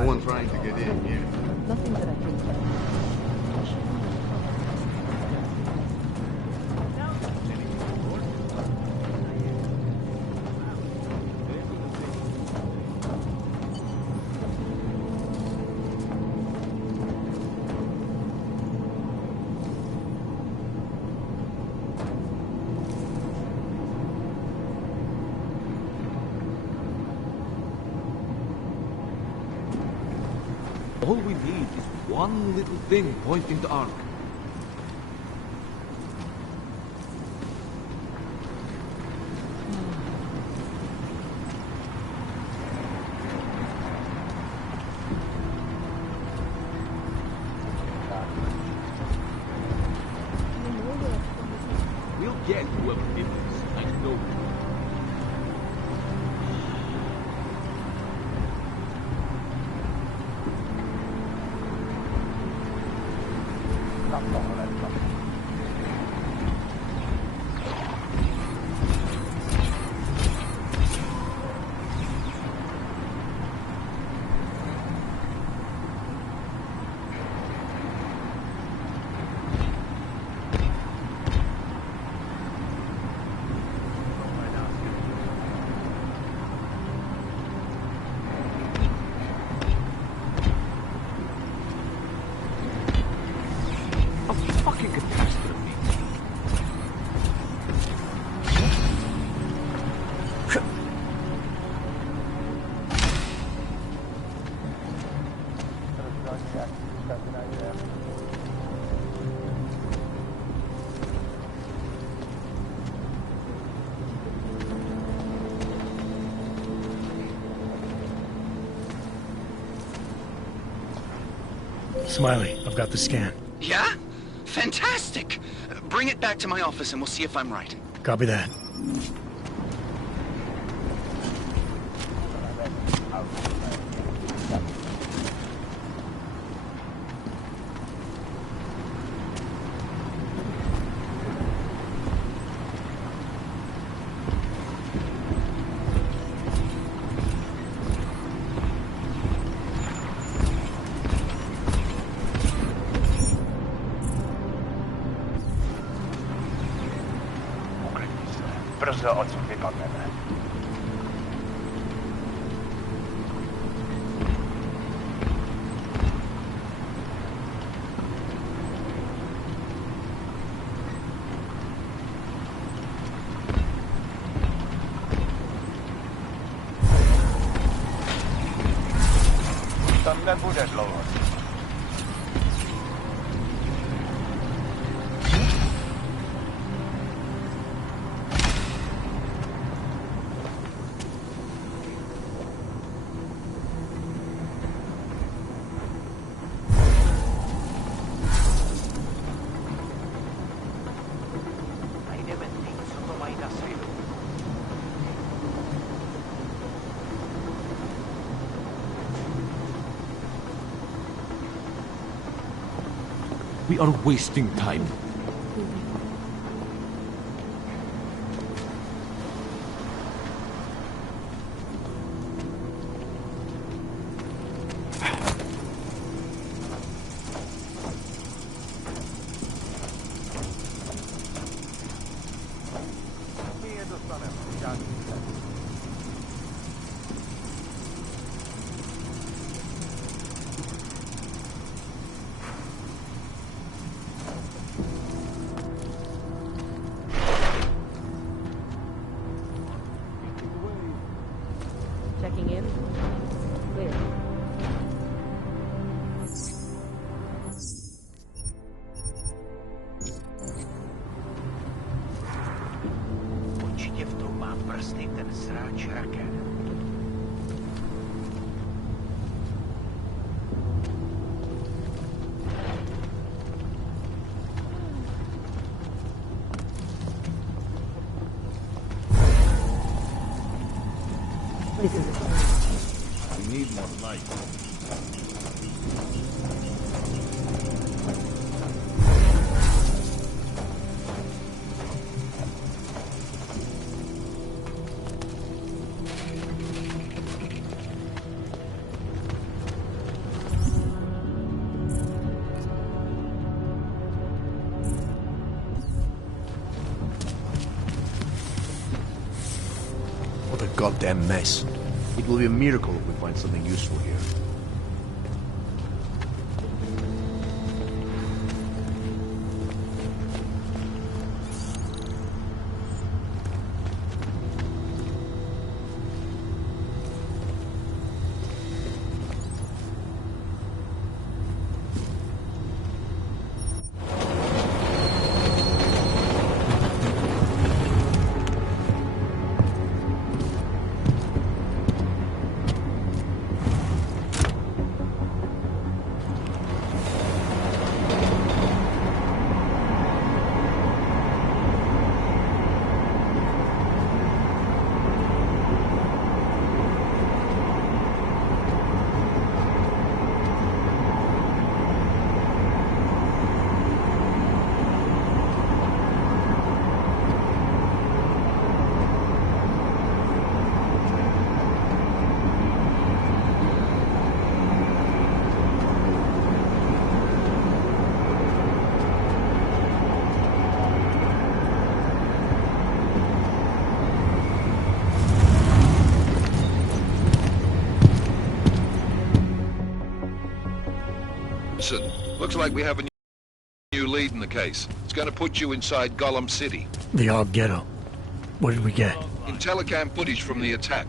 No one trying to get in here. Nothing that I can All we need is one little thing pointing to Ark. We'll get whoever did this. I know. Smiley, I've got the scan. Yeah? Fantastic! Bring it back to my office and we'll see if I'm right. Copy that. unser odsumgekommen. Dann bude dlouho. We are wasting time. Checking in. Clear. Určitě v tom má prsty ten sráč raket. We need more light. What a goddamn mess. It will be a miracle if we find something useful here. Looks like we have a new lead in the case. It's going to put you inside Gollum City. The Og Ghetto. What did we get? In telecam footage from the attack.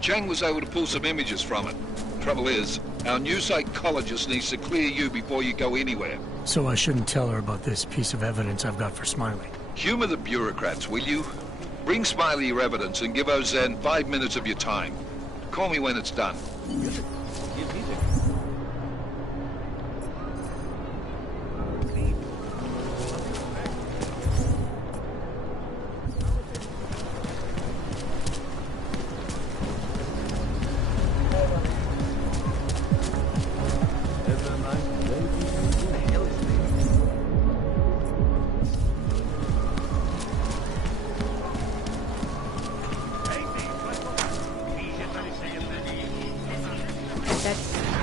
Chang was able to pull some images from it. Trouble is, our new psychologist needs to clear you before you go anywhere. So I shouldn't tell her about this piece of evidence I've got for Smiley. Humor the bureaucrats, will you? Bring Smiley your evidence and give Ozen 5 minutes of your time. Call me when it's done.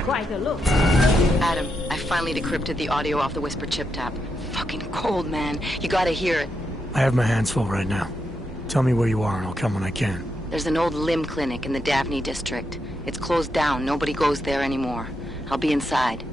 Quite a look. Adam, I finally decrypted the audio off the Whisper chip tap. Fucking cold, man. You gotta hear it. I have my hands full right now. Tell me where you are and I'll come when I can. There's an old limb clinic in the Daphne district. It's closed down. Nobody goes there anymore. I'll be inside.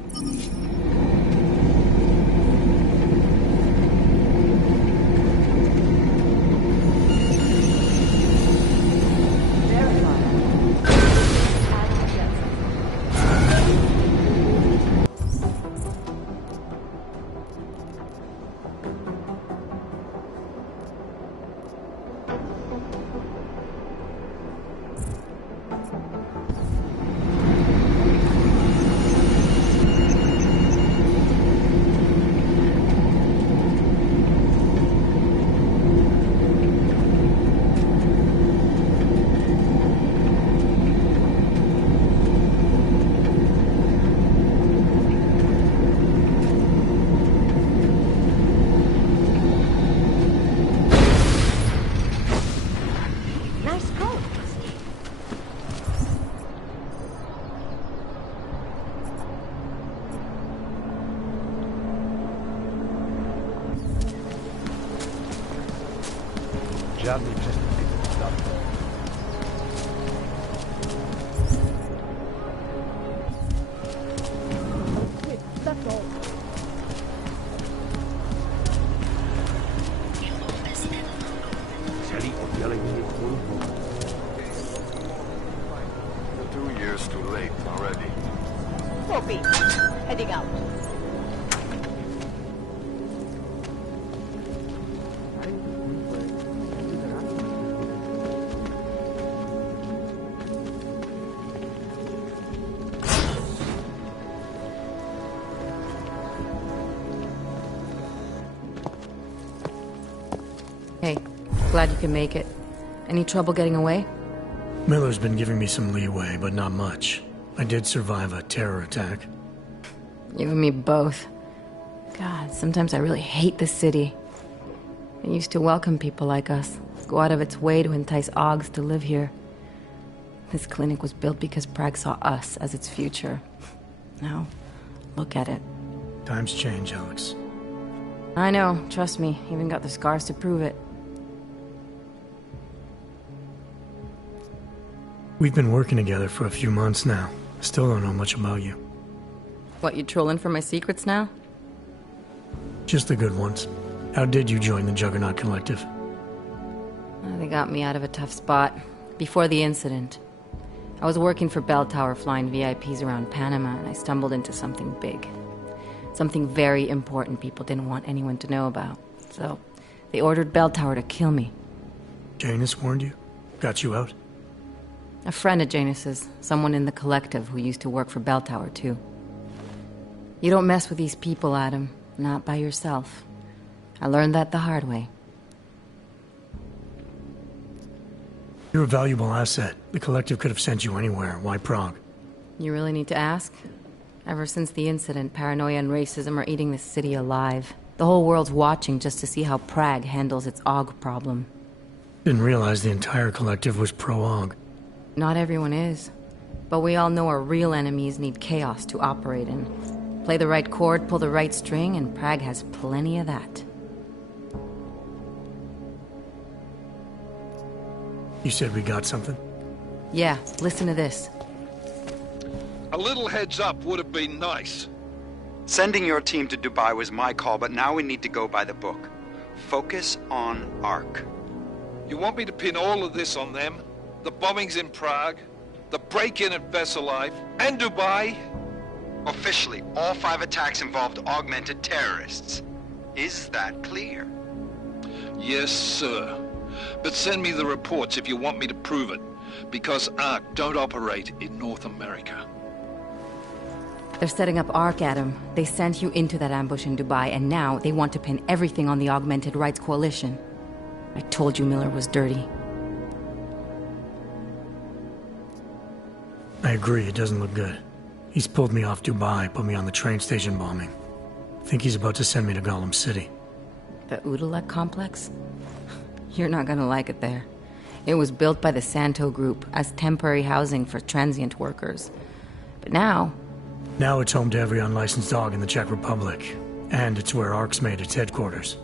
Жадный just stuff. That's all. Sally oddělení klubu. 2 years too late already. Poppy, heading out. Hey, glad you can make it. Any trouble getting away? Miller's been giving me some leeway, but not much. I did survive a terror attack. You and me both. God, sometimes I really hate this city. It used to welcome people like us, go out of its way to entice Augs to live here. This clinic was built because Prague saw us as its future. Now, look at it. Times change, Alex. I know, trust me, even got the scars to prove it. We've been working together for a few months now. Still don't know much about you. What, you trolling for my secrets now? Just the good ones. How did you join the Juggernaut Collective? They got me out of a tough spot. Before the incident. I was working for Bell Tower flying VIPs around Panama, and I stumbled into something big. Something very important people didn't want anyone to know about. So, they ordered Bell Tower to kill me. Janus warned you? Got you out? A friend of Janus's, someone in the collective who used to work for Bell Tower, too. You don't mess with these people, Adam. Not by yourself. I learned that the hard way. You're a valuable asset. The collective could have sent you anywhere. Why Prague? You really need to ask? Ever since the incident, paranoia and racism are eating this city alive. The whole world's watching just to see how Prague handles its Aug problem. Didn't realize the entire collective was pro-Aug. Not everyone is. But we all know our real enemies need chaos to operate in. Play the right chord, pull the right string, and Prague has plenty of that. You said we got something? Yeah, listen to this. A little heads up would have been nice. Sending your team to Dubai was my call, but now we need to go by the book. Focus on ARC. You want me to pin all of this on them? The bombings in Prague, the break-in at Vesellive, and Dubai? Officially, all 5 attacks involved augmented terrorists. Is that clear? Yes, sir. But send me the reports if you want me to prove it, because ARC don't operate in North America. They're setting up ARC, Adam. They sent you into that ambush in Dubai, and now they want to pin everything on the Augmented Rights Coalition. I told you Miller was dirty. I agree, it doesn't look good. He's pulled me off Dubai, put me on the train station bombing. Think he's about to send me to Gollum City. The Udalek complex? You're not gonna like it there. It was built by the Santo Group as temporary housing for transient workers. But now... Now it's home to every unlicensed dog in the Czech Republic. And it's where ARC's made its headquarters.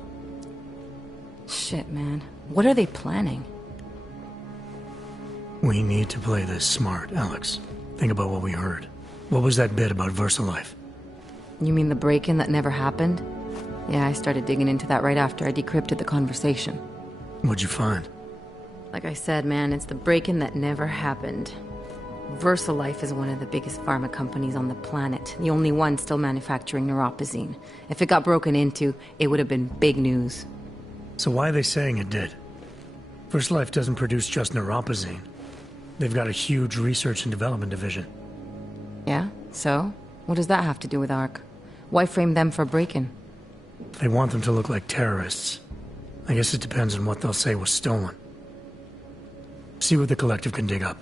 Shit, man. What are they planning? We need to play this smart, Alex. Think about what we heard. What was that bit about VersaLife? You mean the break-in that never happened? Yeah, I started digging into that right after I decrypted the conversation. What'd you find? Like I said, man, it's the break-in that never happened. VersaLife is one of the biggest pharma companies on the planet. The only one still manufacturing neuropozyne. If it got broken into, it would have been big news. So why are they saying it did? VersaLife doesn't produce just neuropozyne. They've got a huge research and development division. Yeah? So? What does that have to do with ARC? Why frame them for break-in? They want them to look like terrorists. I guess it depends on what they'll say was stolen. See what the Collective can dig up.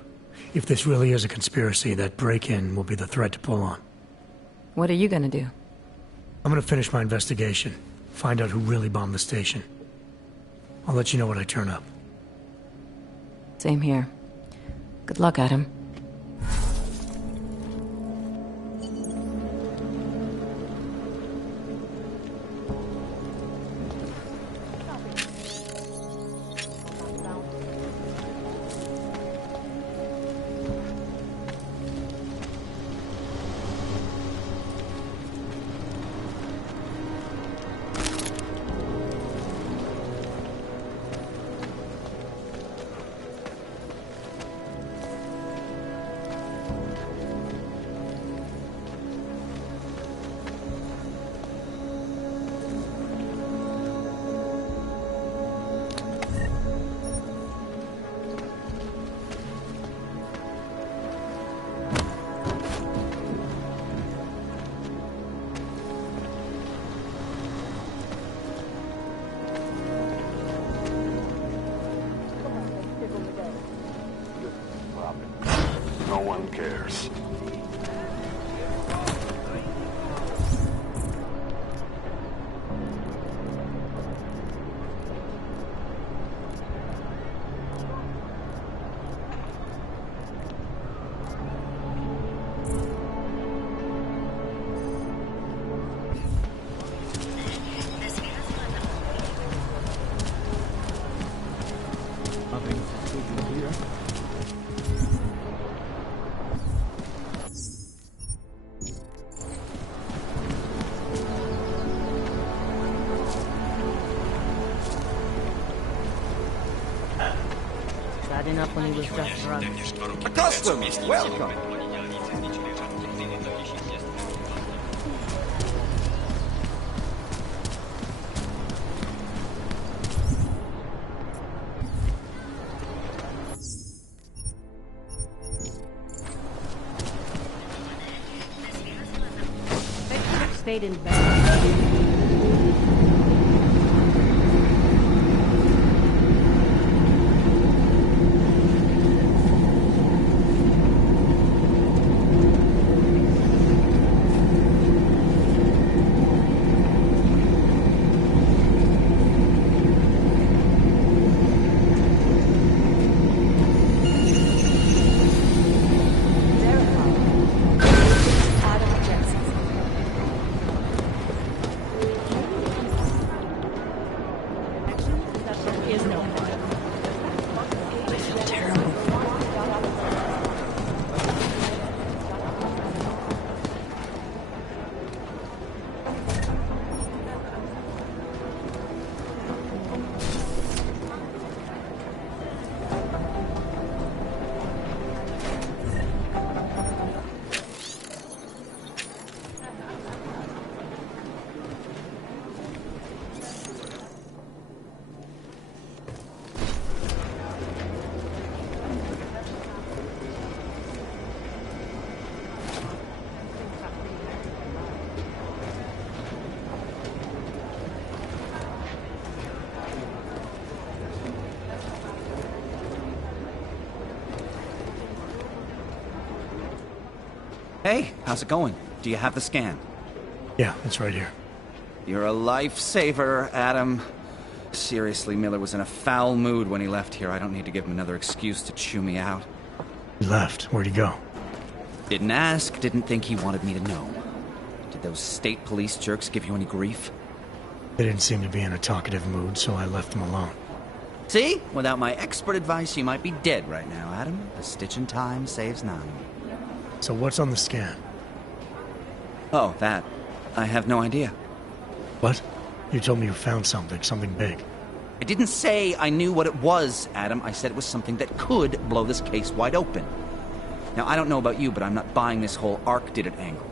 If this really is a conspiracy, that break-in will be the thread to pull on. What are you gonna do? I'm gonna finish my investigation. Find out who really bombed the station. I'll let you know when I turn up. Same here. Good luck, Adam. No one cares. Bad enough when he was just drunk. Customs, welcome. Stayed in bed. Hey, how's it going? Do you have the scan? Yeah, it's right here. You're a lifesaver, Adam. Seriously, Miller was in a foul mood when he left here. I don't need to give him another excuse to chew me out. He left. Where'd he go? Didn't ask, didn't think he wanted me to know. Did those state police jerks give you any grief? They didn't seem to be in a talkative mood, so I left them alone. See? Without my expert advice, you might be dead right now, Adam. A stitch in time saves none. So what's on the scan? Oh, that. I have no idea. What? You told me you found something big. I didn't say I knew what it was, Adam. I said it was something that could blow this case wide open. Now, I don't know about you, but I'm not buying this whole ARC did it angle.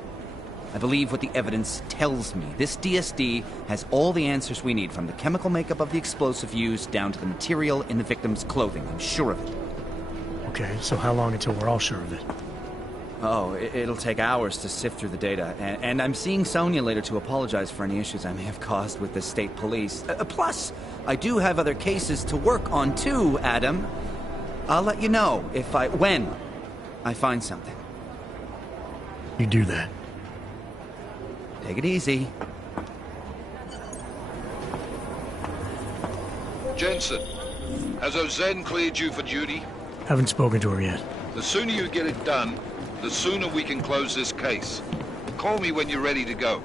I believe what the evidence tells me. This DSD has all the answers we need, from the chemical makeup of the explosive used down to the material in the victim's clothing. I'm sure of it. Okay, so how long until we're all sure of it? Oh, it'll take hours to sift through the data, and I'm seeing Sonia later to apologize for any issues I may have caused with the state police. Plus, I do have other cases to work on too, Adam. I'll let you know when I find something. You do that. Take it easy. Jensen, has Ozen cleared you for duty? Haven't spoken to her yet. The sooner you get it done, the sooner we can close this case. Call me when you're ready to go.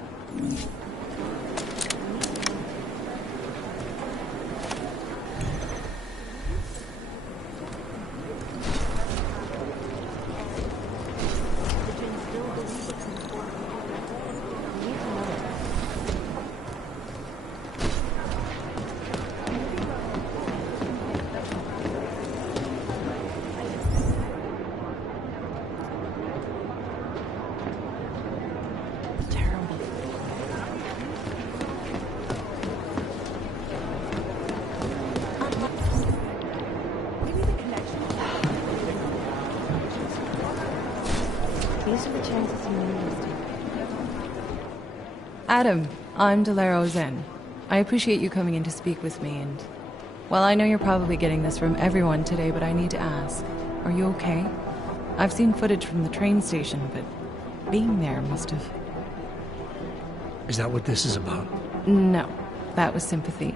Adam, I'm Delaro Zen. I appreciate you coming in to speak with me, and... well, I know you're probably getting this from everyone today, but I need to ask. Are you okay? I've seen footage from the train station, but being there must have... Is that what this is about? No, that was sympathy.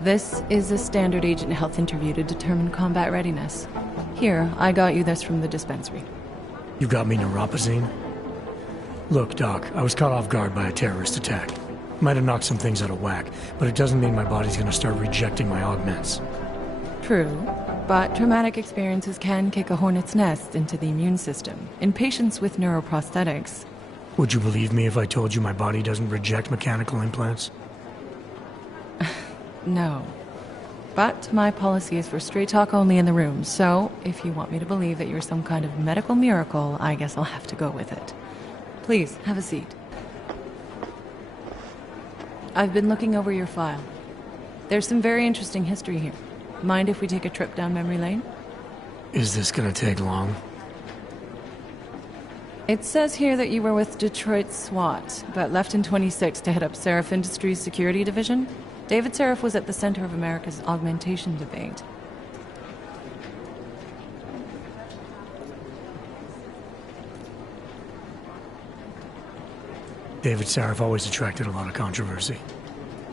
This is a standard agent health interview to determine combat readiness. Here, I got you this from the dispensary. You got me neuropazine? Look, Doc, I was caught off guard by a terrorist attack. Might have knocked some things out of whack, but it doesn't mean my body's gonna start rejecting my augments. True, but traumatic experiences can kick a hornet's nest into the immune system. In patients with neuroprosthetics... Would you believe me if I told you my body doesn't reject mechanical implants? No. But my policy is for straight talk only in the room, so if you want me to believe that you're some kind of medical miracle, I guess I'll have to go with it. Please, have a seat. I've been looking over your file. There's some very interesting history here. Mind if we take a trip down memory lane? Is this gonna take long? It says here that you were with Detroit SWAT, but left in 26 to head up Seraph Industries' security division. David Seraph was at the center of America's augmentation debate. David Seraph always attracted a lot of controversy.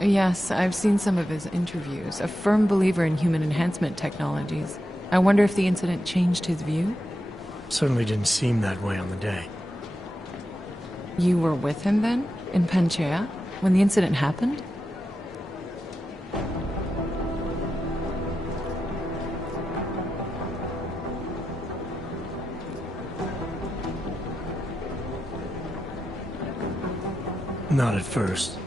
Yes, I've seen some of his interviews. A firm believer in human enhancement technologies. I wonder if the incident changed his view? Certainly didn't seem that way on the day. You were with him then? In Panchea? When the incident happened? Not at first.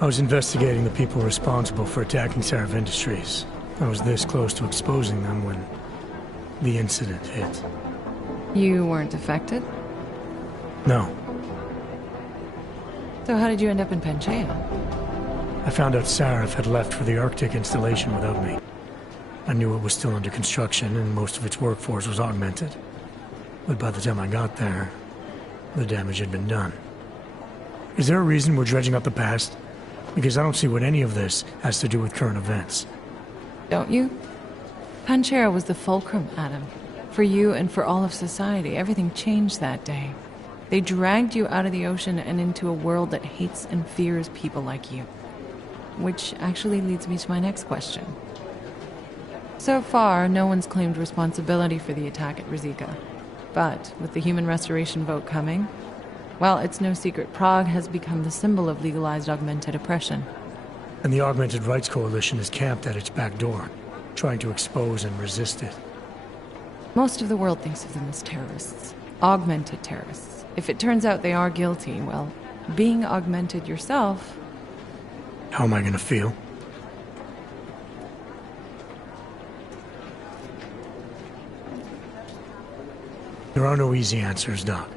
I was investigating the people responsible for attacking Seraph Industries. I was this close to exposing them when the incident hit. You weren't affected? No. So how did you end up in Panchea? I found out Seraph had left for the Arctic installation without me. I knew it was still under construction and most of its workforce was augmented. But by the time I got there, the damage had been done. Is there a reason we're dredging up the past? Because I don't see what any of this has to do with current events. Don't you? Panchea was the fulcrum, Adam. For you and for all of society, everything changed that day. They dragged you out of the ocean and into a world that hates and fears people like you. Which actually leads me to my next question. So far, no one's claimed responsibility for the attack at Rizika. But with the human restoration vote coming, well, it's no secret Prague has become the symbol of legalized augmented oppression. And the Augmented Rights Coalition is camped at its back door. trying to expose and resist it. Most of the world thinks of them as terrorists. Augmented terrorists. If it turns out they are guilty, well, being augmented yourself... How am I gonna feel? There are no easy answers, Doc.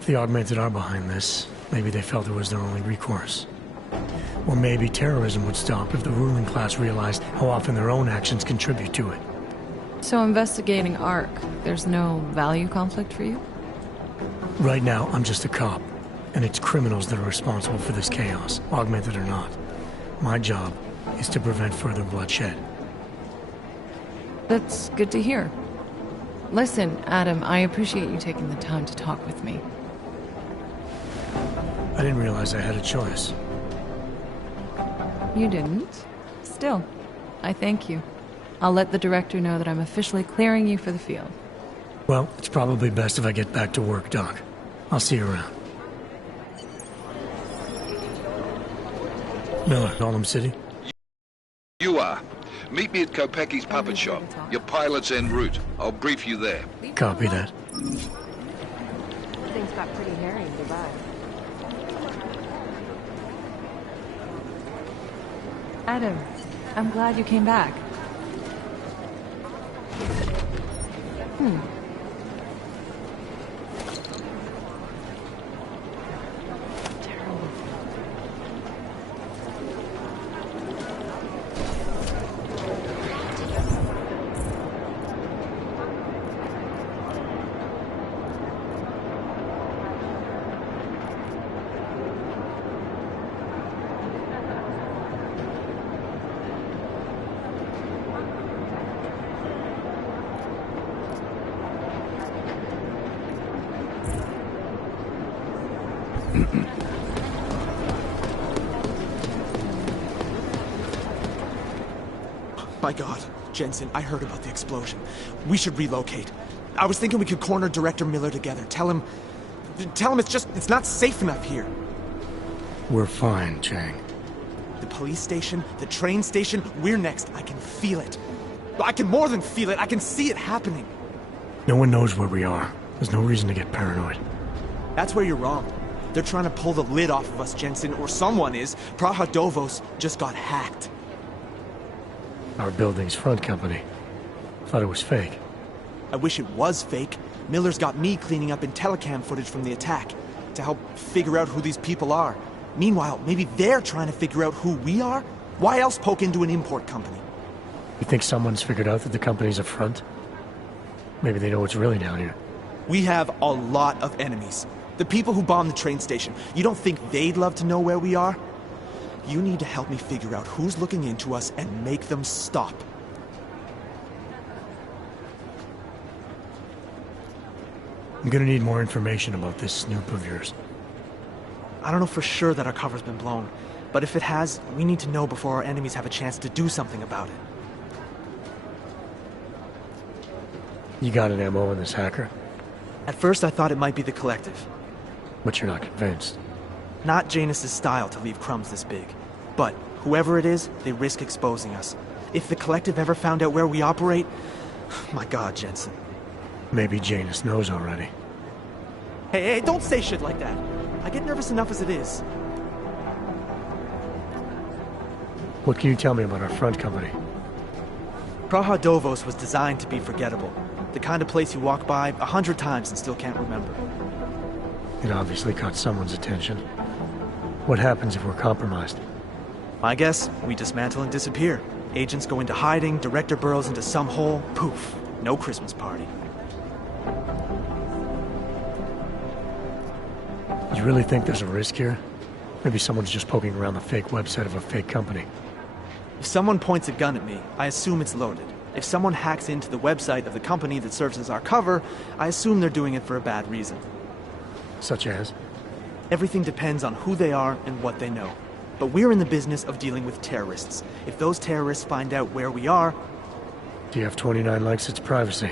If the Augmented are behind this, maybe they felt it was their only recourse. Or maybe terrorism would stop if the ruling class realized how often their own actions contribute to it. So investigating ARC, there's no value conflict for you? Right now, I'm just a cop, and it's criminals that are responsible for this chaos, augmented or not. My job is to prevent further bloodshed. That's good to hear. Listen, Adam, I appreciate you taking the time to talk with me. I didn't realize I had a choice. You didn't? Still, I thank you. I'll let the director know that I'm officially clearing you for the field. Well, it's probably best if I get back to work, Doc. I'll see you around. Miller, Gotham City? You are. Meet me at Kopecki's puppet shop. Your pilot's en route. I'll brief you there. Copy that. Things got pretty hairy in Dubai. Adam, I'm glad you came back. My God, Jensen, I heard about the explosion. We should relocate. I was thinking we could corner Director Miller together. Tell him it's not safe enough here. We're fine, Chang. The police station, the train station, we're next. I can feel it. I can more than feel it. I can see it happening. No one knows where we are. There's no reason to get paranoid. That's where you're wrong. They're trying to pull the lid off of us, Jensen, or someone is. Praha Dovos just got hacked. Our building's front company. Thought it was fake. I wish it was fake. Miller's got me cleaning up IntelliCam footage from the attack to help figure out who these people are. Meanwhile, maybe they're trying to figure out who we are? Why else poke into an import company? You think someone's figured out that the company's a front? Maybe they know what's really down here. We have a lot of enemies. The people who bombed the train station. You don't think they'd love to know where we are? You need to help me figure out who's looking into us and make them stop. I'm gonna need more information about this snoop of yours. I don't know for sure that our cover's been blown, but if it has, we need to know before our enemies have a chance to do something about it. You got an MO in this hacker? At first I thought it might be the Collective. But you're not convinced? Not Janus' style to leave crumbs this big. But whoever it is, they risk exposing us. If the Collective ever found out where we operate... My God, Jensen. Maybe Janus knows already. Hey, don't say shit like that. I get nervous enough as it is. What can you tell me about our front company? Praha Dovos was designed to be forgettable. The kind of place you walk by 100 times and still can't remember. It obviously caught someone's attention. What happens if we're compromised? My guess, we dismantle and disappear. Agents go into hiding, Director burrows into some hole, poof, no Christmas party. You really think there's a risk here? Maybe someone's just poking around the fake website of a fake company. If someone points a gun at me, I assume it's loaded. If someone hacks into the website of the company that serves as our cover, I assume they're doing it for a bad reason. Such as? Everything depends on who they are and what they know. But we're in the business of dealing with terrorists. If those terrorists find out where we are... TF-29 likes its privacy.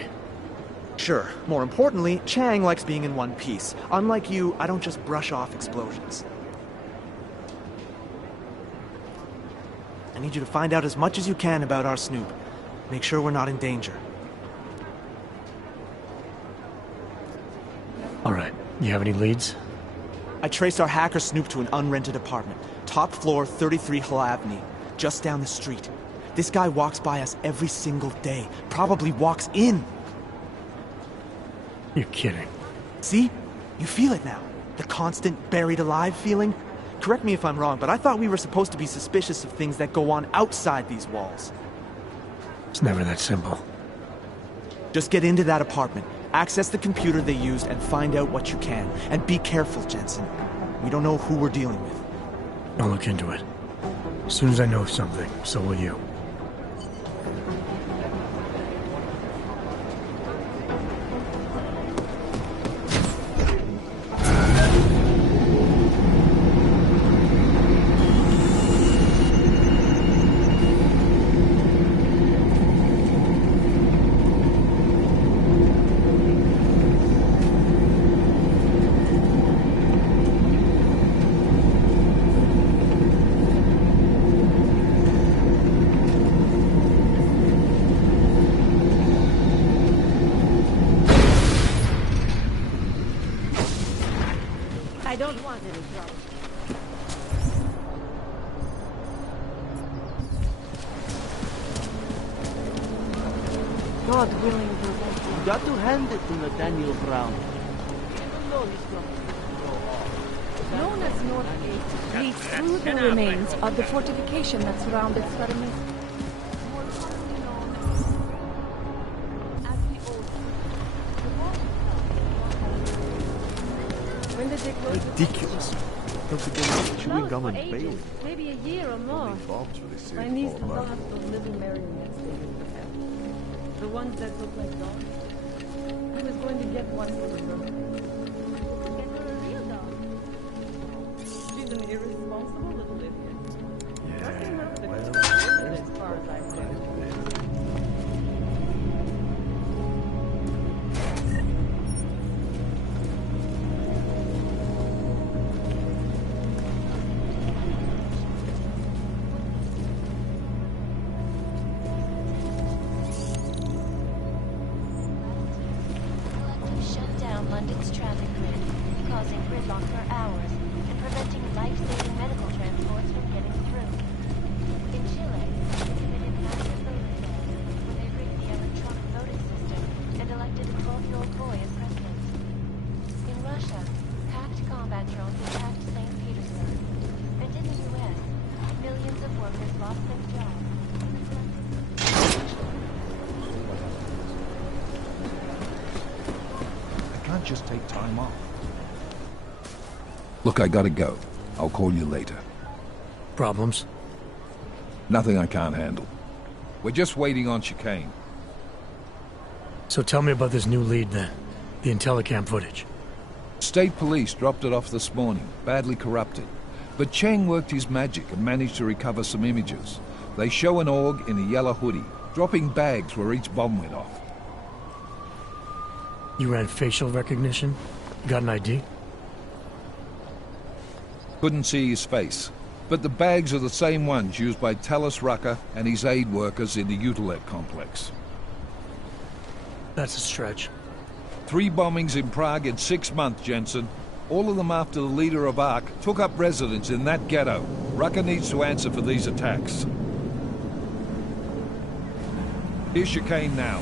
Sure. More importantly, Chang likes being in one piece. Unlike you, I don't just brush off explosions. I need you to find out as much as you can about our Snoop. Make sure we're not in danger. All right. You have any leads? I traced our hacker snoop to an unrented apartment. Top floor, 33 Hull Avenue. Just down the street. This guy walks by us every single day. Probably walks in. You're kidding. See? You feel it now. The constant buried alive feeling. Correct me if I'm wrong, but I thought we were supposed to be suspicious of things that go on outside these walls. It's never that simple. Just get into that apartment, access the computer they used, and find out what you can. And be careful, Jensen. We don't know who we're dealing with. I'll look into it. As soon as I know something, so will you. I don't want any trouble. God willing, you got to hand it to Nathaniel Brown. Even though he's Known as Northgate, leads through the remains of the fortification that surrounded Skarmis. When did they close? ridiculous. Don't forget chewing gum and bailing. Maybe a year or more. My niece lost those little marionettes they used to have. The ones that look like dogs. I was going to get one for the girl. Get her a real dog. She's an irresponsible little idiot. Nothing wrong with her, as far as I'm concerned. Shut down London's traffic grid, causing gridlock for hours and preventing life-saving medical transports from getting through. In Chile, they committed massive voter fraud when they rigged the electronic voting system and elected a 12-year-old boy as president. In Russia, hacked combat drones attacked St. Petersburg. And in the U.S., millions of workers lost their jobs. Can't just take time off. Look, I gotta go. I'll call you later. Problems? Nothing I can't handle. We're just waiting on chicane. So tell me about this new lead then. The Intellicam footage. State police dropped it off this morning, badly corrupted. But Cheng worked his magic and managed to recover some images. They show an org in a yellow hoodie, dropping bags where each bomb went off. You ran facial recognition? Got an ID? Couldn't see his face, but the bags are the same ones used by Talos Rucker and his aid workers in the Utilet complex. That's a stretch. 3 bombings in Prague in 6 months, Jensen. All of them after the leader of ARC took up residence in that ghetto. Rucker needs to answer for these attacks. Here's chicane now.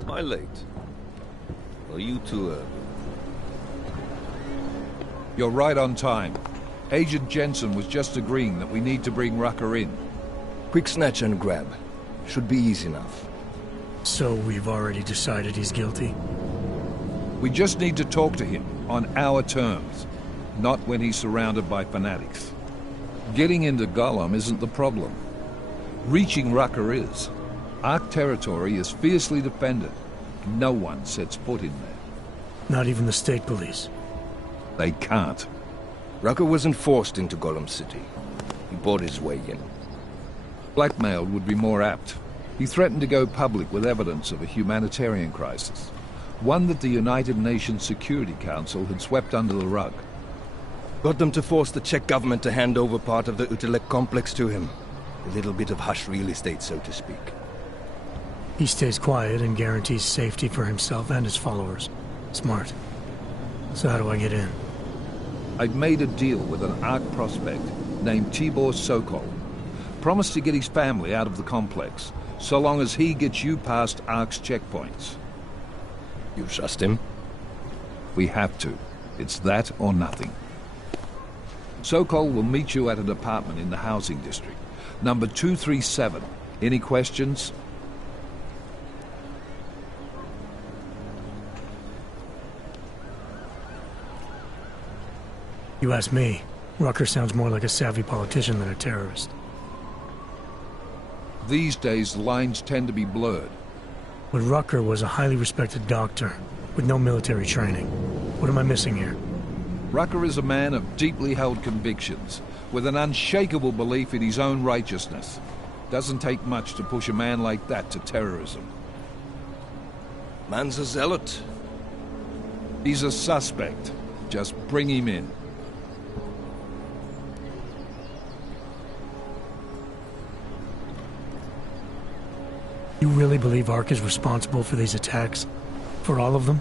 Am I late? Are you too early? You're right on time. Agent Jensen was just agreeing that we need to bring Rucker in. Quick snatch and grab. Should be easy enough. So we've already decided he's guilty? We just need to talk to him on our terms, not when he's surrounded by fanatics. Getting into Golem isn't the problem. Reaching Rucker is. ARC territory is fiercely defended. No one sets foot in there. Not even the state police? They can't. Rucker wasn't forced into Golem City. He bought his way in. Blackmailed would be more apt. He threatened to go public with evidence of a humanitarian crisis. One that the United Nations Security Council had swept under the rug. Got them to force the Czech government to hand over part of the Utelek complex to him. A little bit of hush real estate, so to speak. He stays quiet and guarantees safety for himself and his followers. Smart. So how do I get in? I'd made a deal with an ARC prospect named Tibor Sokol. Promised to get his family out of the complex, so long as he gets you past ARC's checkpoints. You trust him? We have to. It's that or nothing. Sokol will meet you at an apartment in the housing district. Number 237. Any questions? You ask me. Rucker sounds more like a savvy politician than a terrorist. These days, the lines tend to be blurred. But Rucker was a highly respected doctor, with no military training. What am I missing here? Rucker is a man of deeply held convictions, with an unshakable belief in his own righteousness. Doesn't take much to push a man like that to terrorism. Man's a zealot. He's a suspect. Just bring him in. You really believe ARC is responsible for these attacks? For all of them?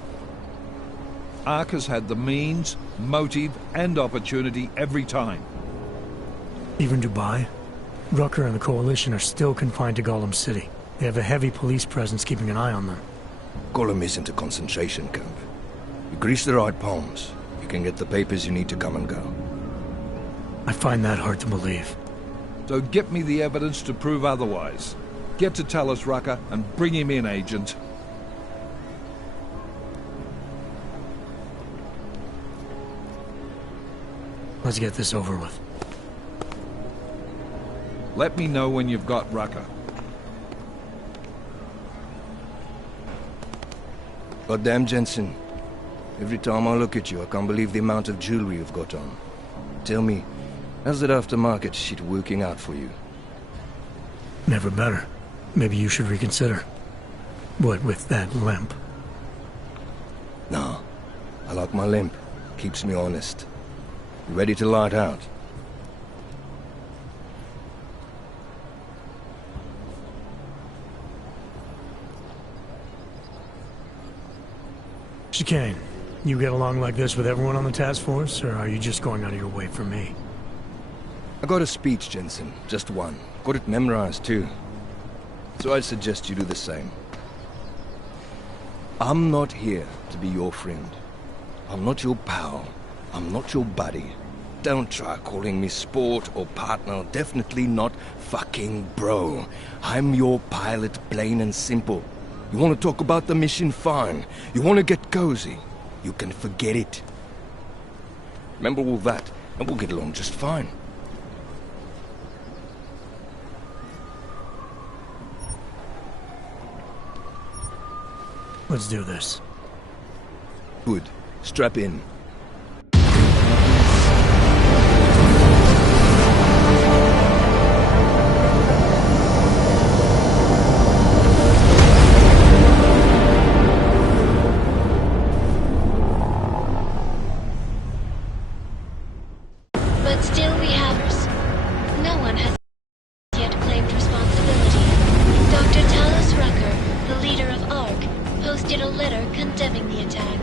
ARC has had the means, motive, and opportunity every time. Even Dubai? Rucker and the Coalition are still confined to Golem City. They have a heavy police presence keeping an eye on them. Golem isn't a concentration camp. You grease the right palms, you can get the papers you need to come and go. I find that hard to believe. So get me the evidence to prove otherwise. Get to Talos Rucker and bring him in, Agent. Let's get this over with. Let me know when you've got Rucker. Goddamn, Jensen. Every time I look at you, I can't believe the amount of jewelry you've got on. Tell me, how's that aftermarket shit working out for you? Never better. Maybe you should reconsider. What with that limp? No. I like my limp. Keeps me honest. You ready to light out? Chicane, you get along like this with everyone on the task force, or are you just going out of your way for me? I got a speech, Jensen. Just one. Got it memorized, too. So I'd suggest you do the same. I'm not here to be your friend. I'm not your pal. I'm not your buddy. Don't try calling me sport or partner. Definitely not fucking bro. I'm your pilot, plain and simple. You want to talk about the mission? Fine. You want to get cozy? You can forget it. Remember all that, and we'll get along just fine. Let's do this. Good. Strap in. But still we have hers. No one has yet claimed responsibility. Dr. Talos Rucker, the leader of ARC, posted a letter condemning the attack.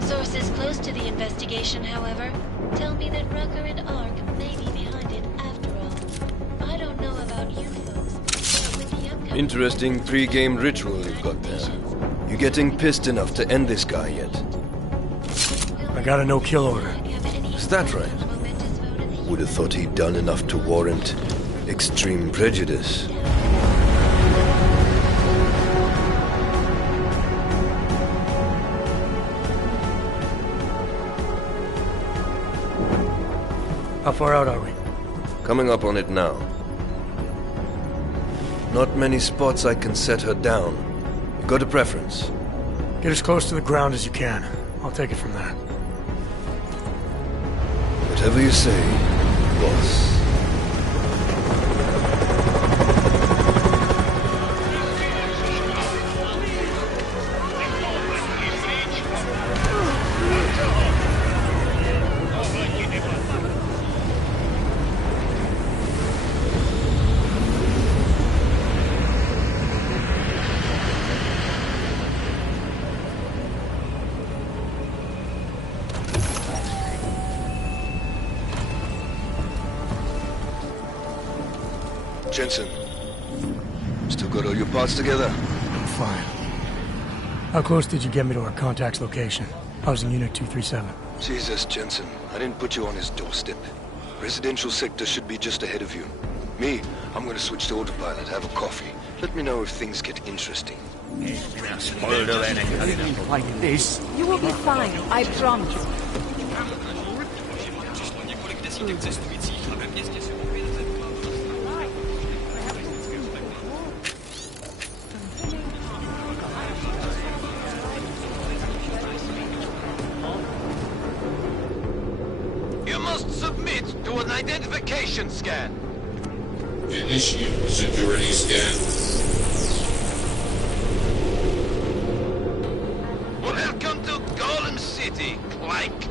Sources close to the investigation, however, tell me that Rucker and ARC may be behind it after all. I don't know about you folks, but with the upcoming... Interesting pre-game ritual you've got there. You getting pissed enough to end this guy yet? I got a no-kill order. Is that right? Would have thought he'd done enough to warrant extreme prejudice. How far out are we? Coming up on it now. Not many spots I can set her down. You got a preference? Get as close to the ground as you can. I'll take it from there. But Whatever you say, boss. Jensen, still got all your parts together? I'm fine. How close did you get me to our contact's location? I was in Unit 237. Jesus, Jensen, I didn't put you on his doorstep. Residential sector should be just ahead of you. Me, I'm gonna switch to autopilot, have a coffee. Let me know if things get interesting. Like this. You will be fine, I promise. You must submit to an identification scan. Initiate security scan. Welcome to Golem City, Clank.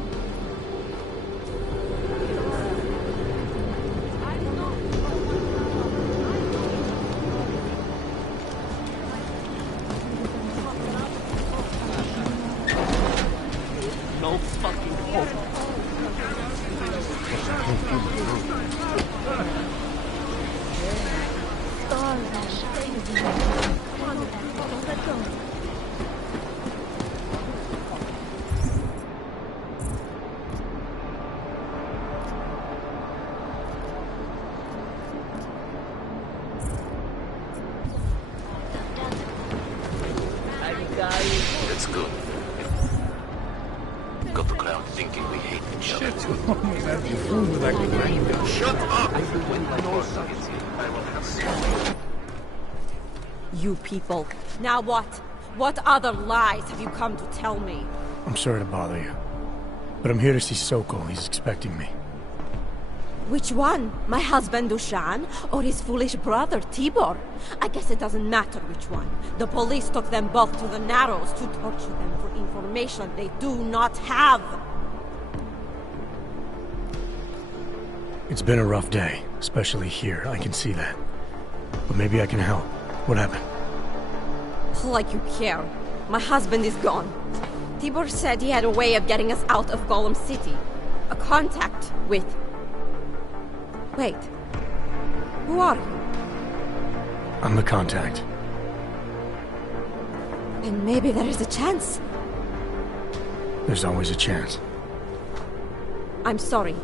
No fucking hope. That's good. Got the crowd thinking we hate each other. Shut up! You people. Now what? What other lies have you come to tell me? I'm sorry to bother you. But I'm here to see Sokol. He's expecting me. Which one? My husband Dushan or his foolish brother Tibor? I guess it doesn't matter which one. The police took them both to the Narrows to torture them for information they do not have. It's been a rough day, especially here. I can see that. But maybe I can help. What happened? Like you care. My husband is gone. Tibor said he had a way of getting us out of Golem City. A contact with... Wait. Who are you? I'm the contact. Then maybe there is a chance. There's always a chance. I'm sorry.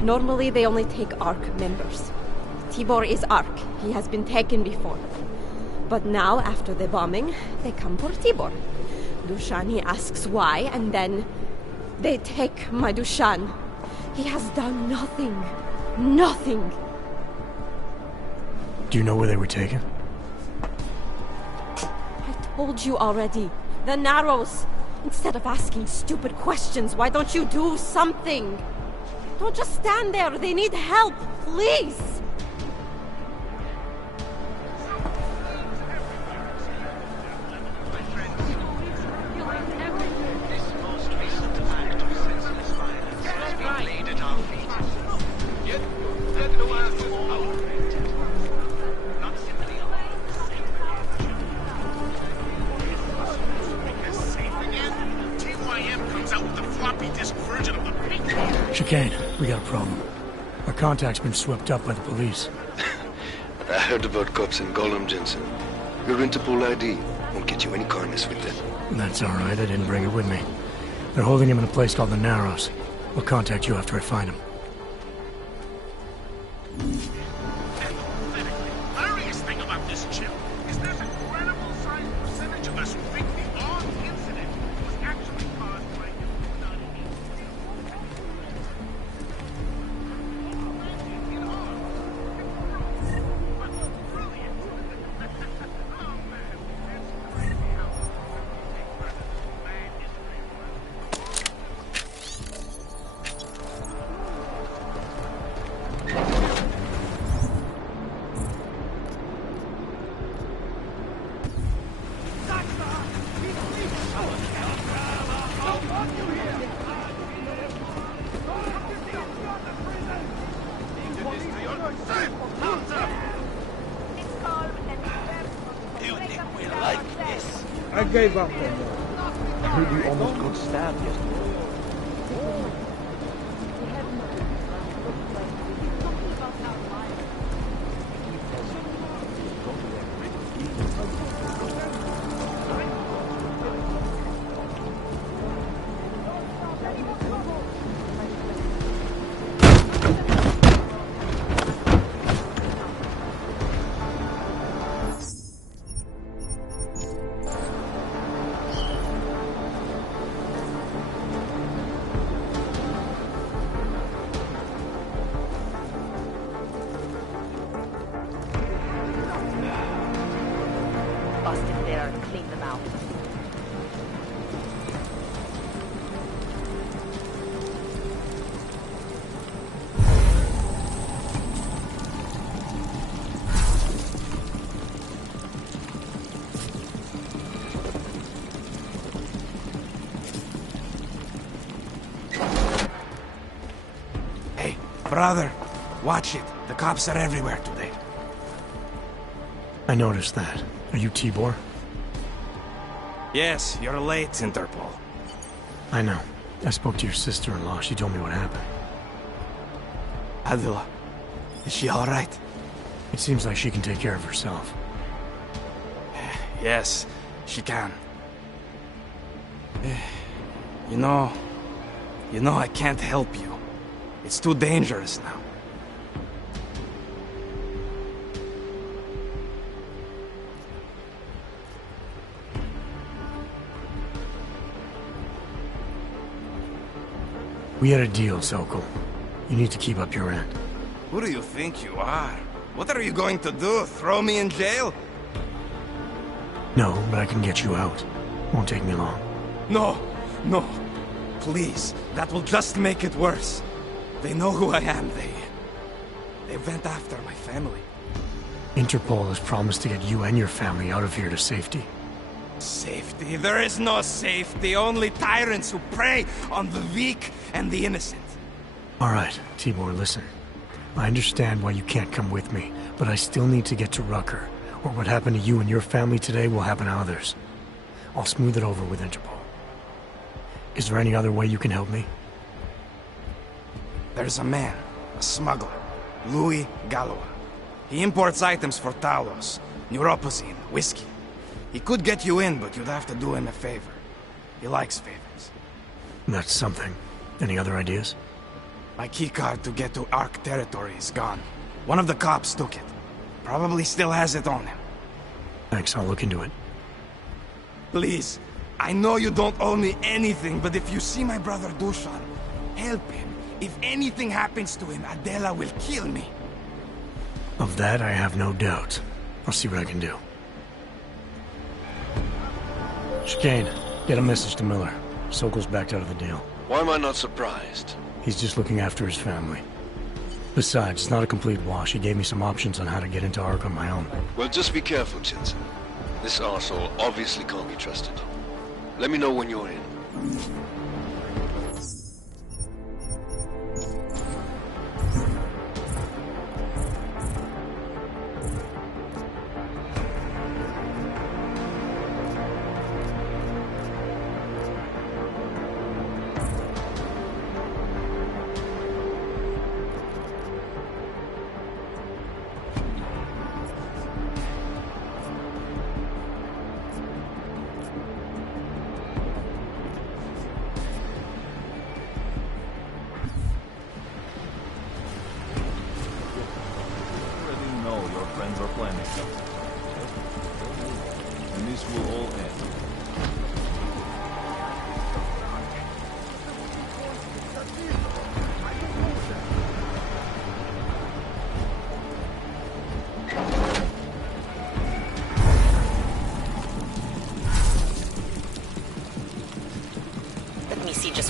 Normally they only take ARC members. Tibor is ARC. He has been taken before. But now, after the bombing, they come for Tibor. Dushan, he asks why, and then they take my Dushan. He has done nothing. Nothing. Do you know where they were taken? I told you already. The Narrows. Instead of asking stupid questions, why don't you do something? Don't just stand there. They need help. Please. Chicane, we got a problem. Our contact's been swept up by the police. I heard about cops in Golem, Jensen. Your Interpol ID won't get you any kindness with them. That's all right. I didn't bring it with me. They're holding him in a place called the Narrows. I'll contact you after I find him. The hilarious thing about this chip is there's a credible sized percentage of us who think the odd incident was actually caused by I gave up on that. I heard you almost got stabbed yesterday. Brother, watch it. The cops are everywhere today. I noticed that. Are you Tibor? Yes, you're late, Interpol. I know. I spoke to your sister-in-law. She told me what happened. Adila, is she all right? It seems like she can take care of herself. Yes, she can. You know, I can't help you. It's too dangerous now. We had a deal, Sokol. You need to keep up your end. Who do you think you are? What are you going to do? Throw me in jail? No, but I can get you out. Won't take me long. No. Please, that will just make it worse. They know who I am. They went after my family. Interpol has promised to get you and your family out of here to safety. Safety? There is no safety. Only tyrants who prey on the weak and the innocent. All right, Tibor, listen. I understand why you can't come with me, but I still need to get to Rucker, or what happened to you and your family today will happen to others. I'll smooth it over with Interpol. Is there any other way you can help me? There's a man, a smuggler, Louis Galois. He imports items for Talos, neuropozyne, whiskey. He could get you in, but you'd have to do him a favor. He likes favors. That's something. Any other ideas? My keycard to get to Ark territory is gone. One of the cops took it. Probably still has it on him. Thanks, I'll look into it. Please, I know you don't owe me anything, but if you see my brother Dusan, help him. If anything happens to him, Adela will kill me. Of that, I have no doubt. I'll see what I can do. Chicane, get a message to Miller. Sokol's backed out of the deal. Why am I not surprised? He's just looking after his family. Besides, it's not a complete wash. He gave me some options on how to get into Ark on my own. Well, just be careful, Jensen. This arsehole obviously can't be trusted. Let me know when you're in.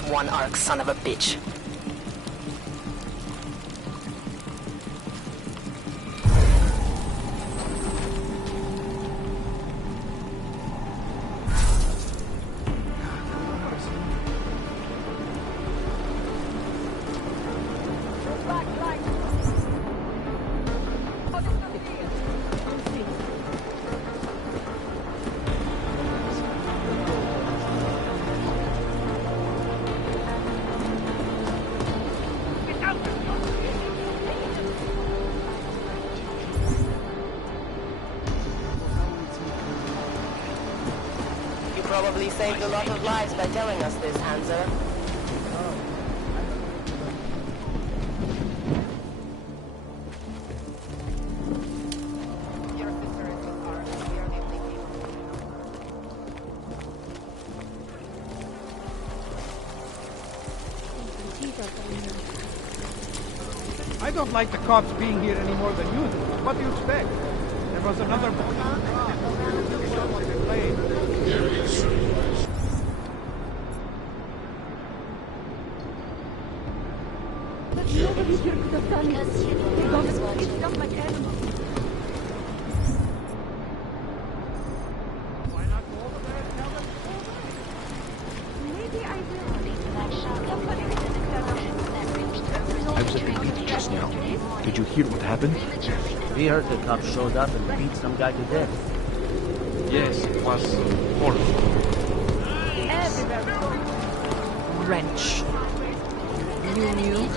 One Ark, son of a bitch. probably saved a lot of lives by telling us this, Hansa. I don't like the cops being here any more than you do. What do you expect? There was another Nobody here could have done this. They got us picked up like animals. Maybe I will. I was at the beach just now. Did you hear what happened? We heard the cops showed up and beat some guy to death. Yes, it was horrible. Wrench. You knew?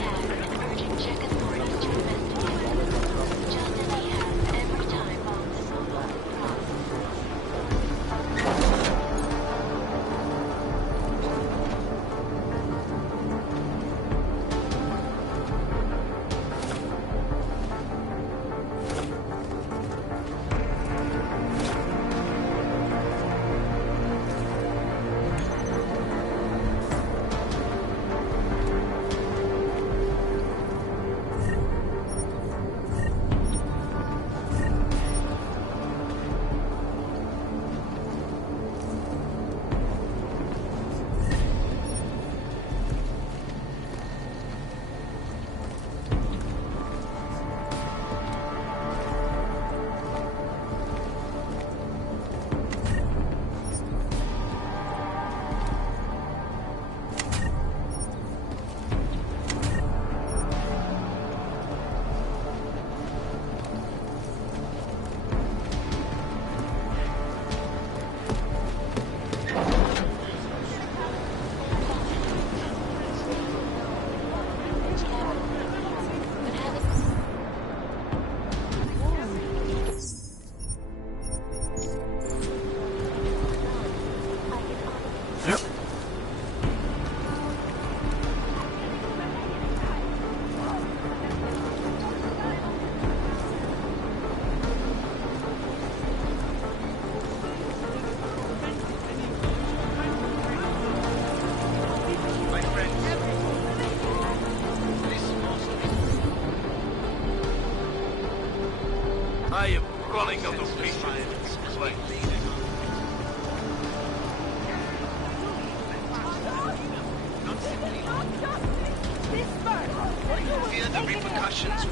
I am running out of patience. Fear the repercussions.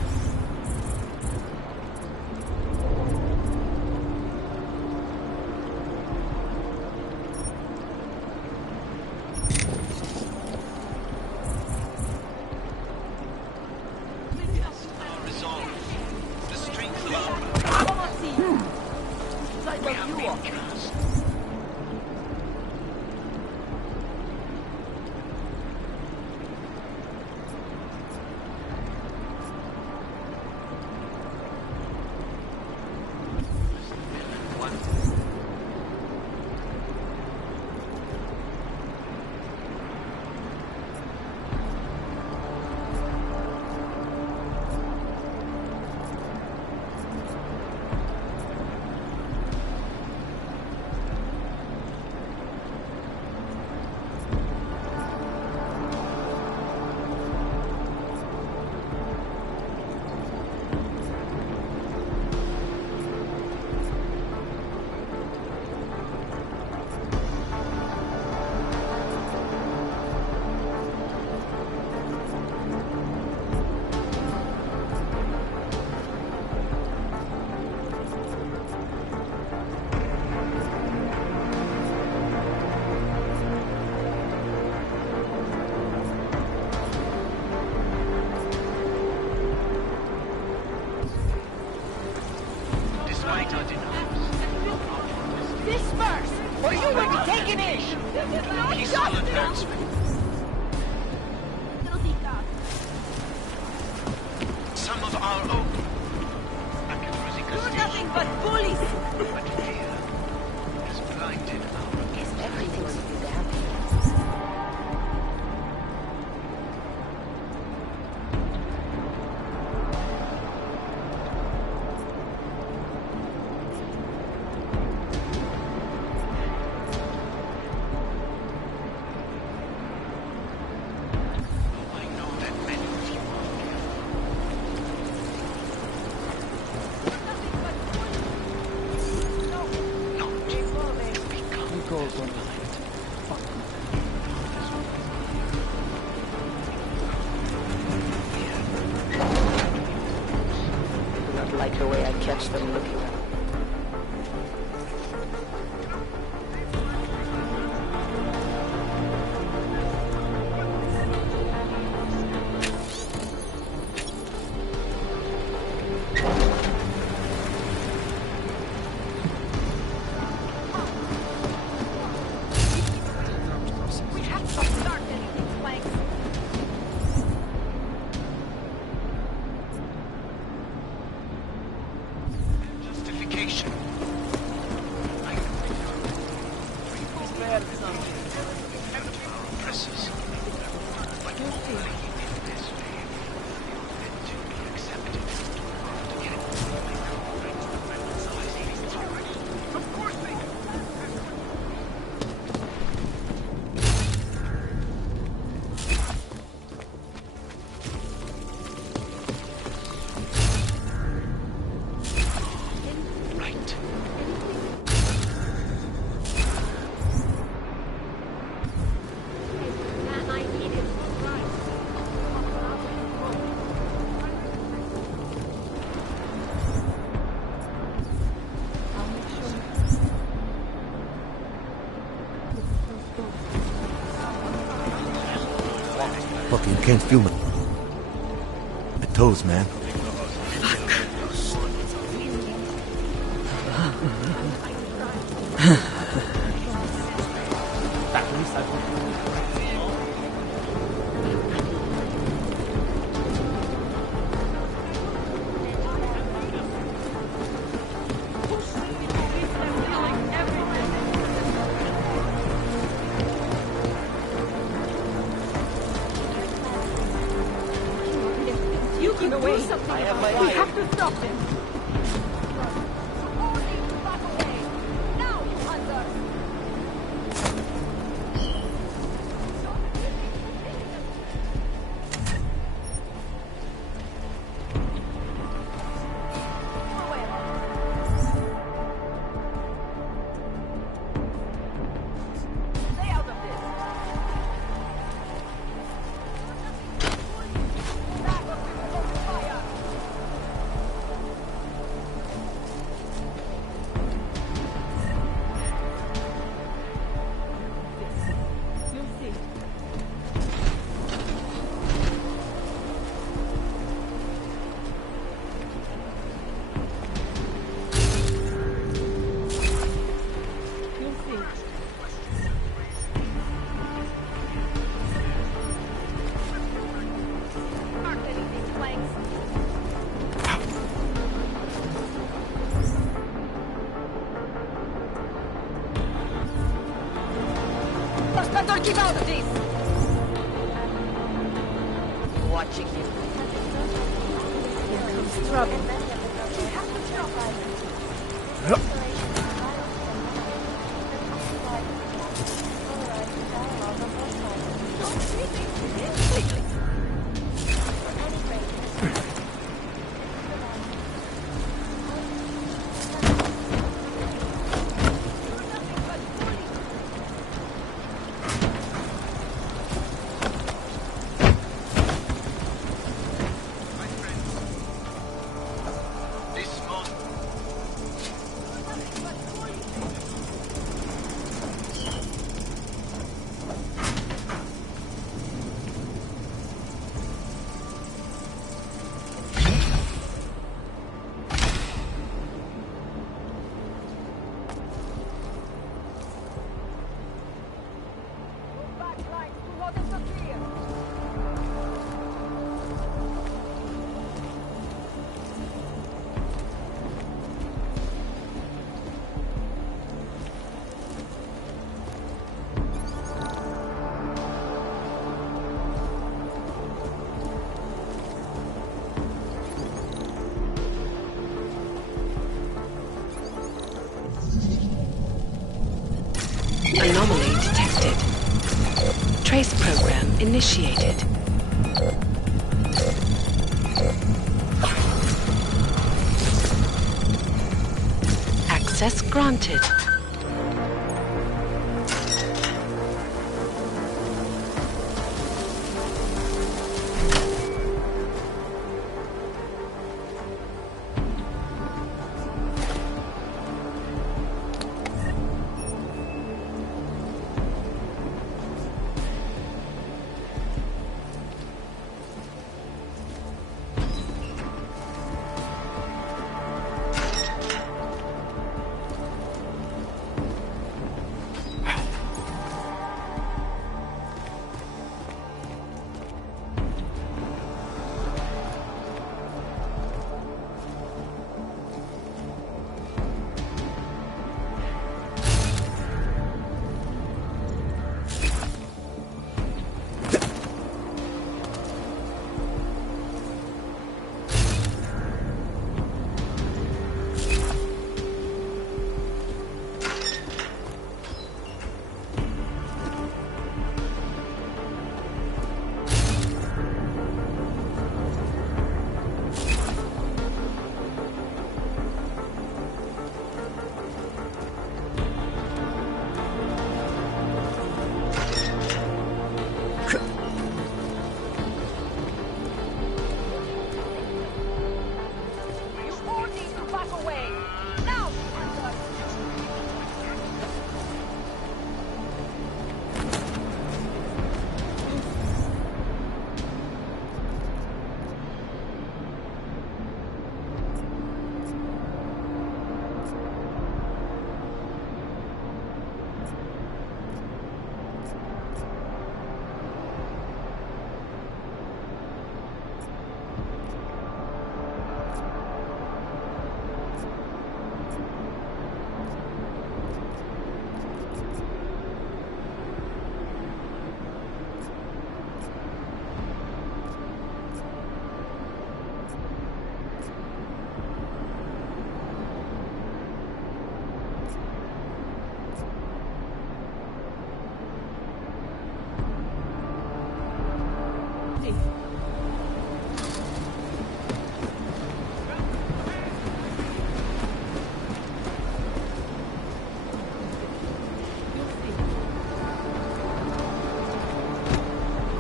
Disperse, or you will be taken in! Peaceful advancement. Some of our own. You're nothing but bullies! But fear has blinded our gaze. catch them looking at him. Fucking can't feel my toes, man. Keep out of this! Watching you. Here comes trouble. Anomaly detected. Trace program initiated. Access granted.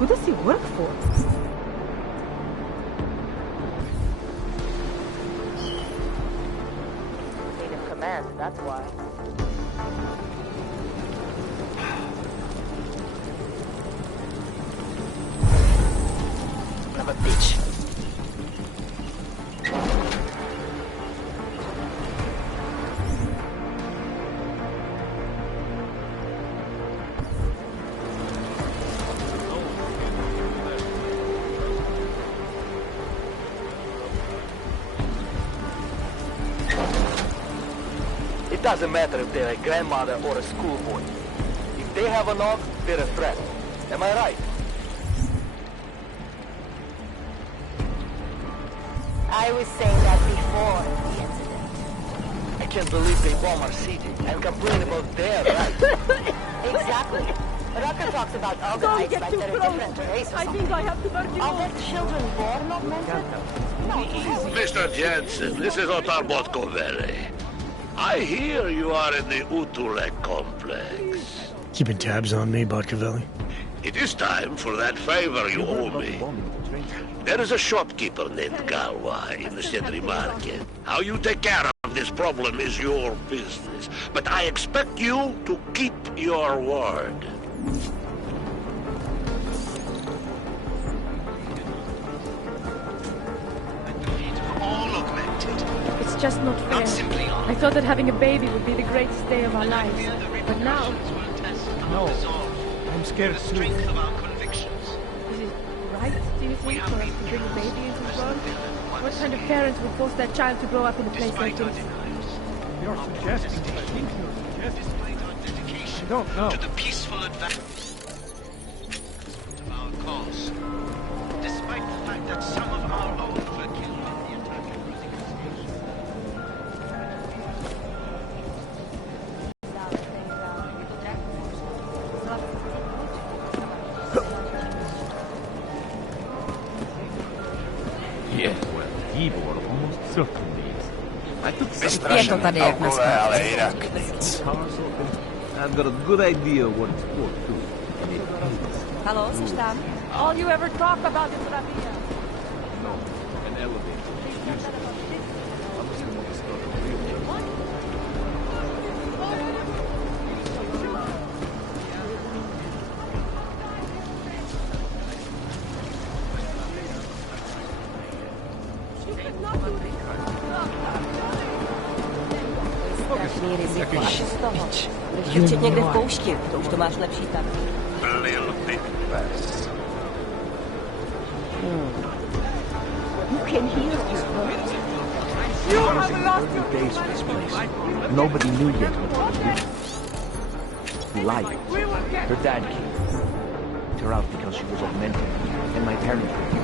Who does he work for? Chain of command, that's why. Son of a bitch. It doesn't matter if they're a grandmother or a schoolboy. If they have a knock, they're a threat. Am I right? I was saying that before the incident. I can't believe they bomb our city and complain about their rights. Exactly. Rucker talks about Algonites like they're a different race or something. I have tuberculosis. Are there children born augmented? No. Mr. Jensen, this is Otar Botkovere. I hear you are in the Utulek complex. Keeping tabs on me, Botkovelli? It is time for that favor you owe me. There is a shopkeeper named Galwa in the Sentry Market. How you take care of this problem is your business. But I expect you to keep your word. All augmented. It's just not fair. Not simply I thought that having a baby would be the greatest day of our lives. But now... No. I'm scared too. Strength of our convictions. Is it right, do you think, for us to bring a baby into the world? What kind of parents would force their child to grow up in a place like this? You're suggesting what I think you're suggesting. I don't know. To the peaceful advance of our cause. Despite the fact that some of our own were killed in the attack at Cruising Yeah, well, Ivor almost circled these. I took some I've got a good idea what it's for, too. And it pays. Hello, Stan. All you ever talk about is Rabia. No, an elevator. I'm just gonna start a real job. Vždyť někde v poušti, to už to máš lepší tam. A little bit less. You can hear us. You have lost your days for this place. Nobody knew yet what to do. We lied. Her dad came. Took her out because she was augmented, and my parents were here.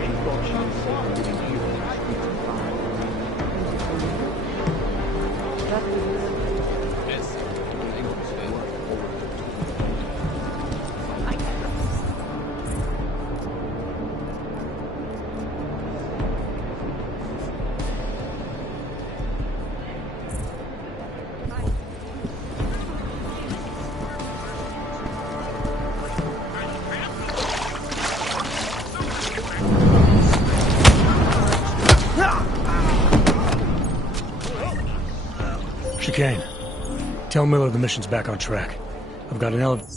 She thought she was safe living here in the streets of Prague. Chicane. Tell Miller the mission's back on track. I've got an elevator.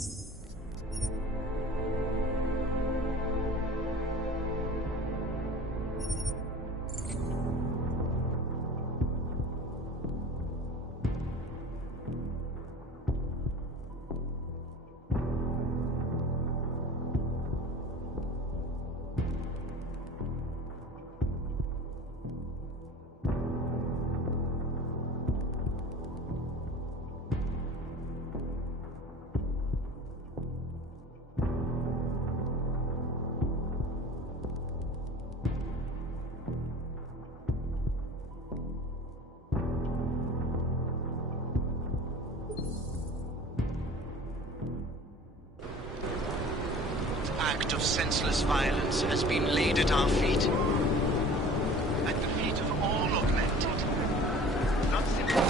Act of senseless violence has been laid at our feet. At the feet of all augmented. Not simply...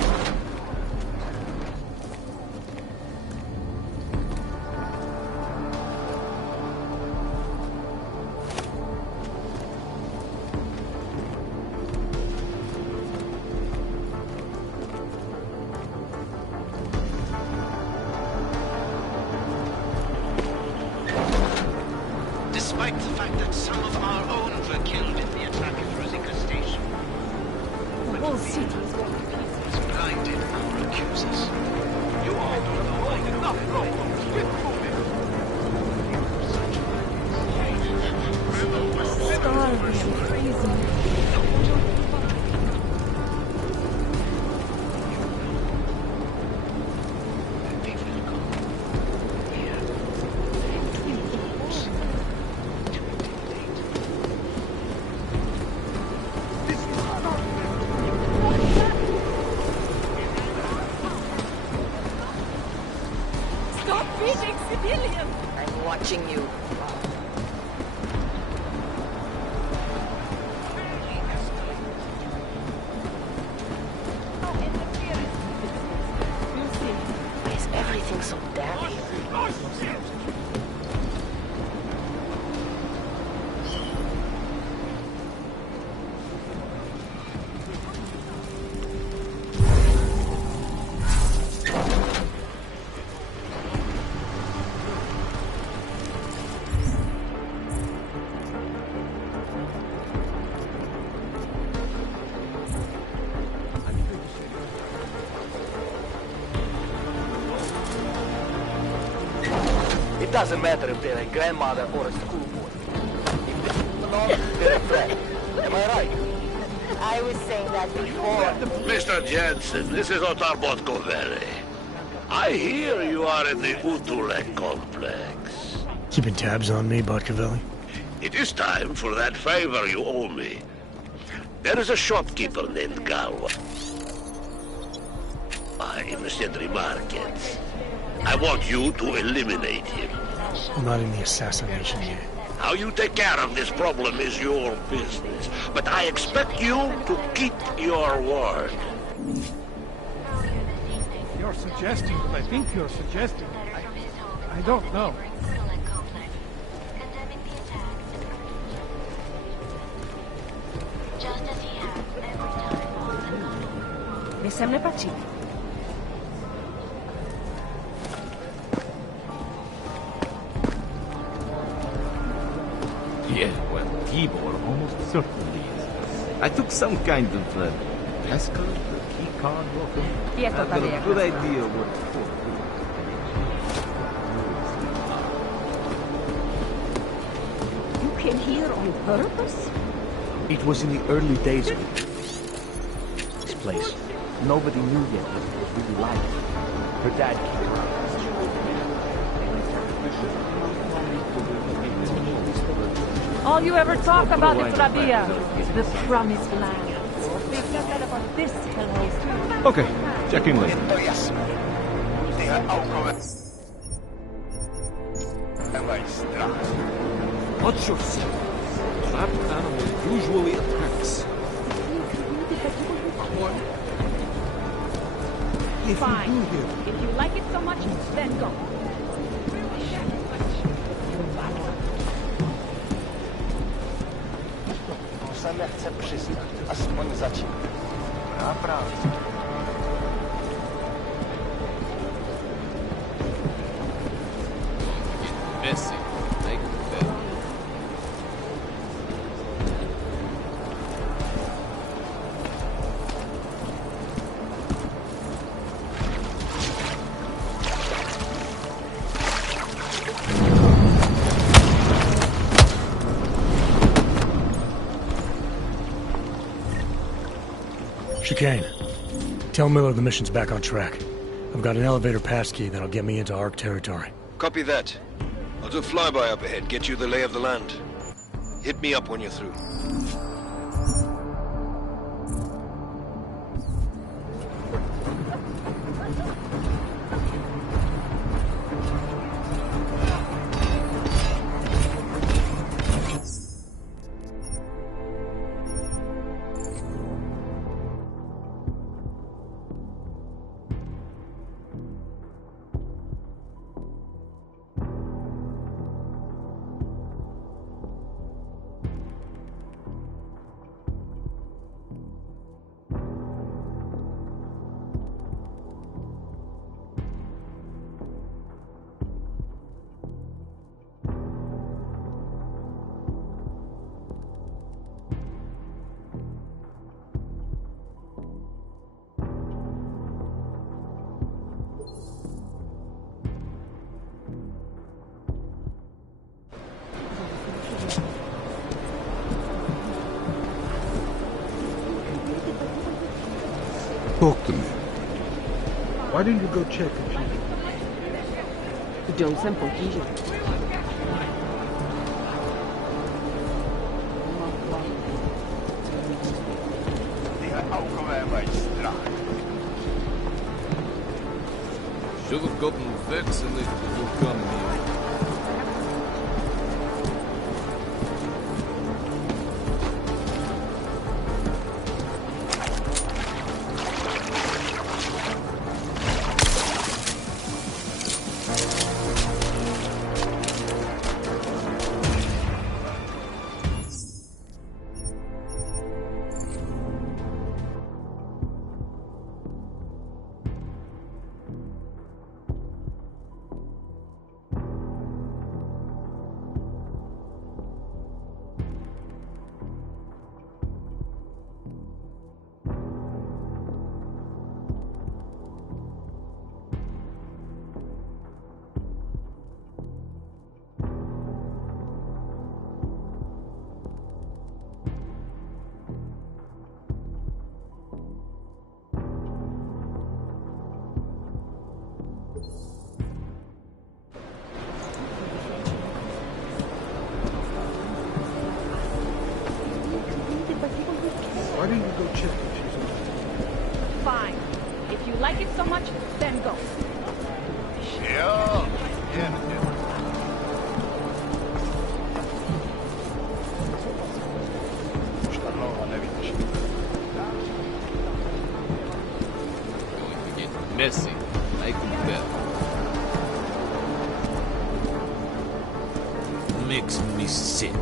that some of our own were killed in the attack at Rosika Station. The whole city is going to pieces. It's blinded our accusers. You all don't know why you're not right. Get moving. Starving and freezing. Stop beating civilians! I'm watching you. Why is everything so damp here? It doesn't matter if they're a grandmother or a schoolboy. If they belong, they're a threat. Am I right? I was saying that before. Mr. Jensen, this is Otar Botkovere. I hear you are in the Utulek complex. Keeping tabs on me, Botkovelli? It is time for that favor you owe me. There is a shopkeeper named Galwa in the Sentry Market. I want you to eliminate him. I'm not in the assassination yet. How you take care of this problem is your business. But I expect you to keep your word. You're suggesting what I think you're suggesting. I don't know. Me semble pacific. Yeah, well, Tibor almost certainly is. I took some kind of passcode, key card, Yes, I've got a good idea what for. You came here on purpose? It was in the early days of this place. Nobody knew yet what it was really like. Her dad came around. All you ever talk about is Rabia, the promised land. They said that about this hellhole too. Okay, checking later. Watch yourself. Trapped animal usually attacks. Fine. If you like it so much, then go. Sam ja chcę przyznać, aspoň zatím. Naprawdę. Messy. Make it better. Chicane. Tell Miller the mission's back on track. I've got an elevator passkey that'll get me into ARC territory. Copy that. I'll do a flyby up ahead, get you the lay of the land. Hit me up when you're through. Talk to me. Why didn't you go check if she... Johnson potíže. Should have gotten vaccinated before coming here. Why didn't you go check if she's okay? Fine. If you like it so much, then go. Sure. Going to get messy, like that. Makes me sick.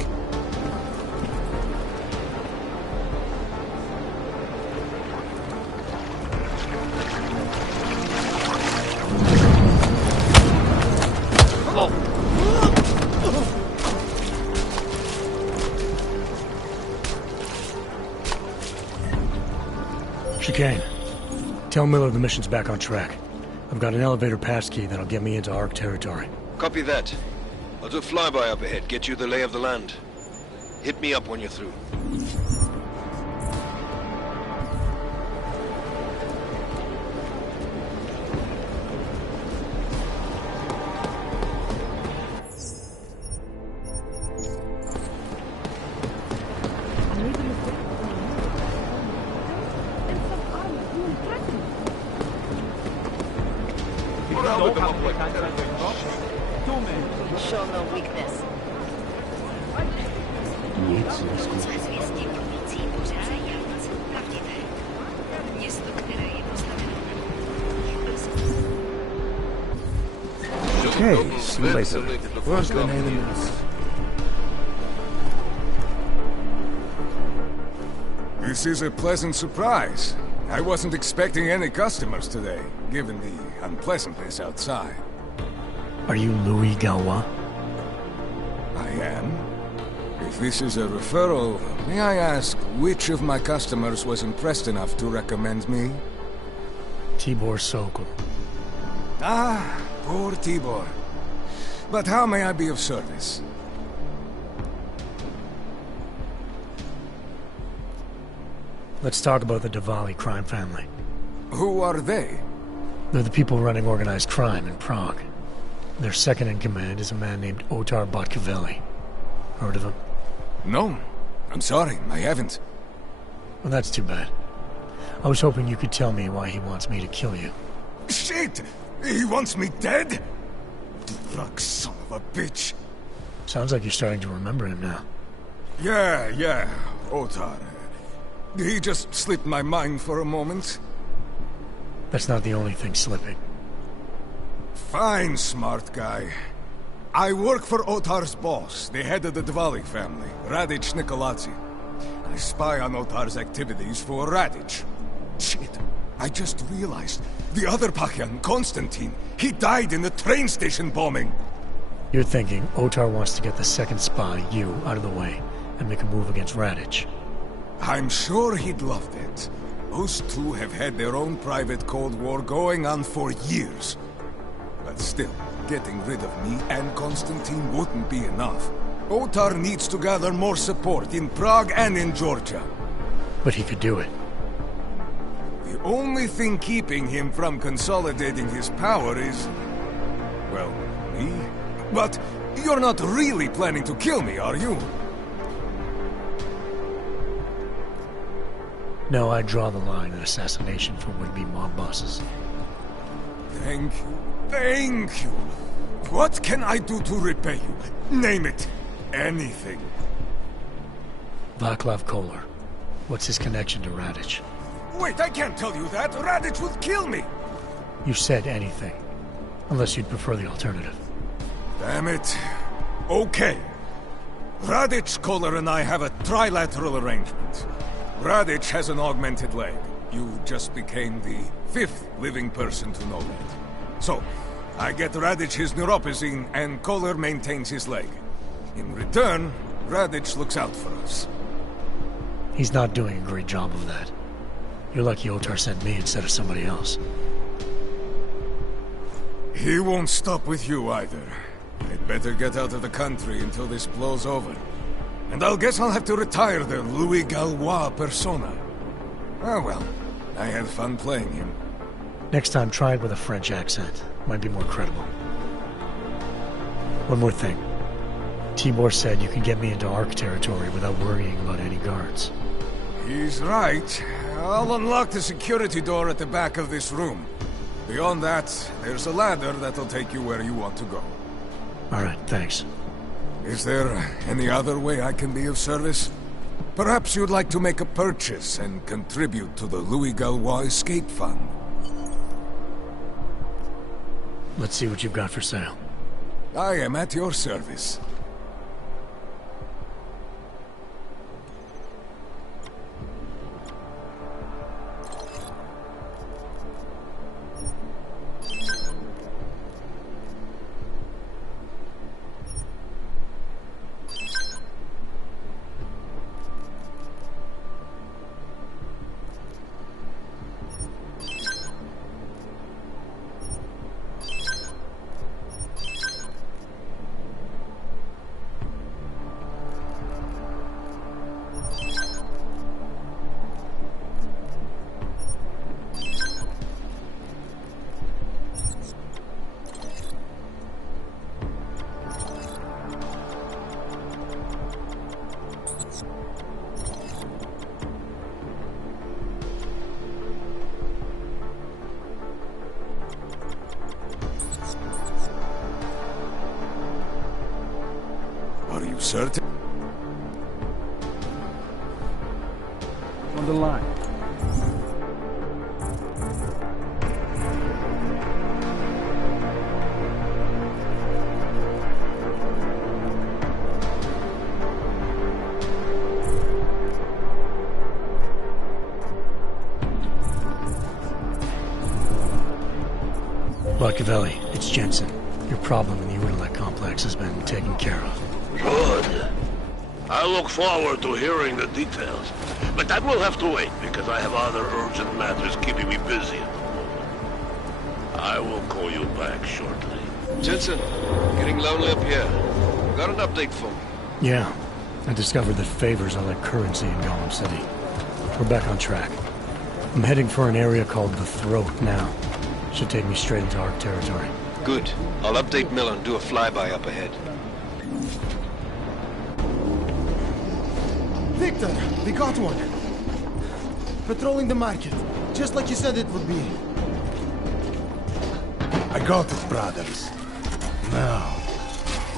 Chicane, tell Miller the mission's back on track. I've got an elevator passkey that'll get me into ARC territory. Copy that. I'll do a flyby up ahead, get you the lay of the land. Hit me up when you're through. Show no weakness. Okay, see you later. What's the name of this? This is a pleasant surprise. I wasn't expecting any customers today, given the unpleasantness outside. Are you Louis Galwa? I am. If this is a referral, may I ask which of my customers was impressed enough to recommend me? Tibor Sokol. Ah, poor Tibor. But how may I be of service? Let's talk about the Diwali crime family. Who are they? They're the people running organized crime in Prague. Their second in command is a man named Otar Botkavelli. Heard of him? No. I'm sorry, I haven't. Well, that's too bad. I was hoping you could tell me why he wants me to kill you. Shit! He wants me dead? Drug son of a bitch. Sounds like you're starting to remember him now. Yeah, Otar. He just slipped my mind for a moment. That's not the only thing slipping. Fine, smart guy. I work for Otar's boss, the head of the Diwali family, Radic Nikoladze. I spy on Otar's activities for Radic. Shit, I just realized. The other Pakyan, Konstantin, he died in the train station bombing. You're thinking Otar wants to get the second spy, you, out of the way, and make a move against Radic. I'm sure he'd love that. Those two have had their own private Cold War going on for years. But still, getting rid of me and Konstantin wouldn't be enough. Otar needs to gather more support in Prague and in Georgia. But he could do it. The The only thing keeping him from consolidating his power is... well, me? But you're not really planning to kill me, are you? No, I draw the line at assassination for would-be mob bosses. Thank you. Thank you. What can I do to repay you? Name it. Anything. Vaclav Kolar. What's his connection to Radic? Wait, I can't tell you that. Radic would kill me. You said anything. Unless you'd prefer the alternative. Damn it. Okay. Radic, Kolar, and I have a trilateral arrangement. Radic has an augmented leg. You just became the 5th living person to know that. So, I get Radic his neuropozyne, and Kolar maintains his leg. In return, Radic looks out for us. He's not doing a great job of that. You're lucky Otar sent me instead of somebody else. He won't stop with you either. I'd better get out of the country until this blows over. And I'll guess I'll have to retire the Louis Gallois persona. Ah well, I had fun playing him. Next time, try it with a French accent. Might be more credible. One more thing. Tibor said you can get me into Ark territory without worrying about any guards. He's right. I'll unlock the security door at the back of this room. Beyond that, there's a ladder that'll take you where you want to go. Alright, thanks. Is there any other way I can be of service? Perhaps you'd like to make a purchase and contribute to the Louis Gallois Escape Fund. Let's see what you've got for sale. I am at your service. Certain? On the line. Machiavelli, it's Jensen. Your problem in the Utilite complex has been taken care of. Good. I look forward to hearing the details. But that will have to wait, because I have other urgent matters keeping me busy at the moment. I will call you back shortly. Jensen, getting lonely up here. Got an update for me? Yeah. I discovered that favors are like currency in Golem City. We're back on track. I'm heading for an area called the Throat now. Should take me straight into Ark territory. Good. I'll update Miller and do a flyby up ahead. Victor, we got one. Patrolling the market, just like you said it would be. I got it, brothers. Now,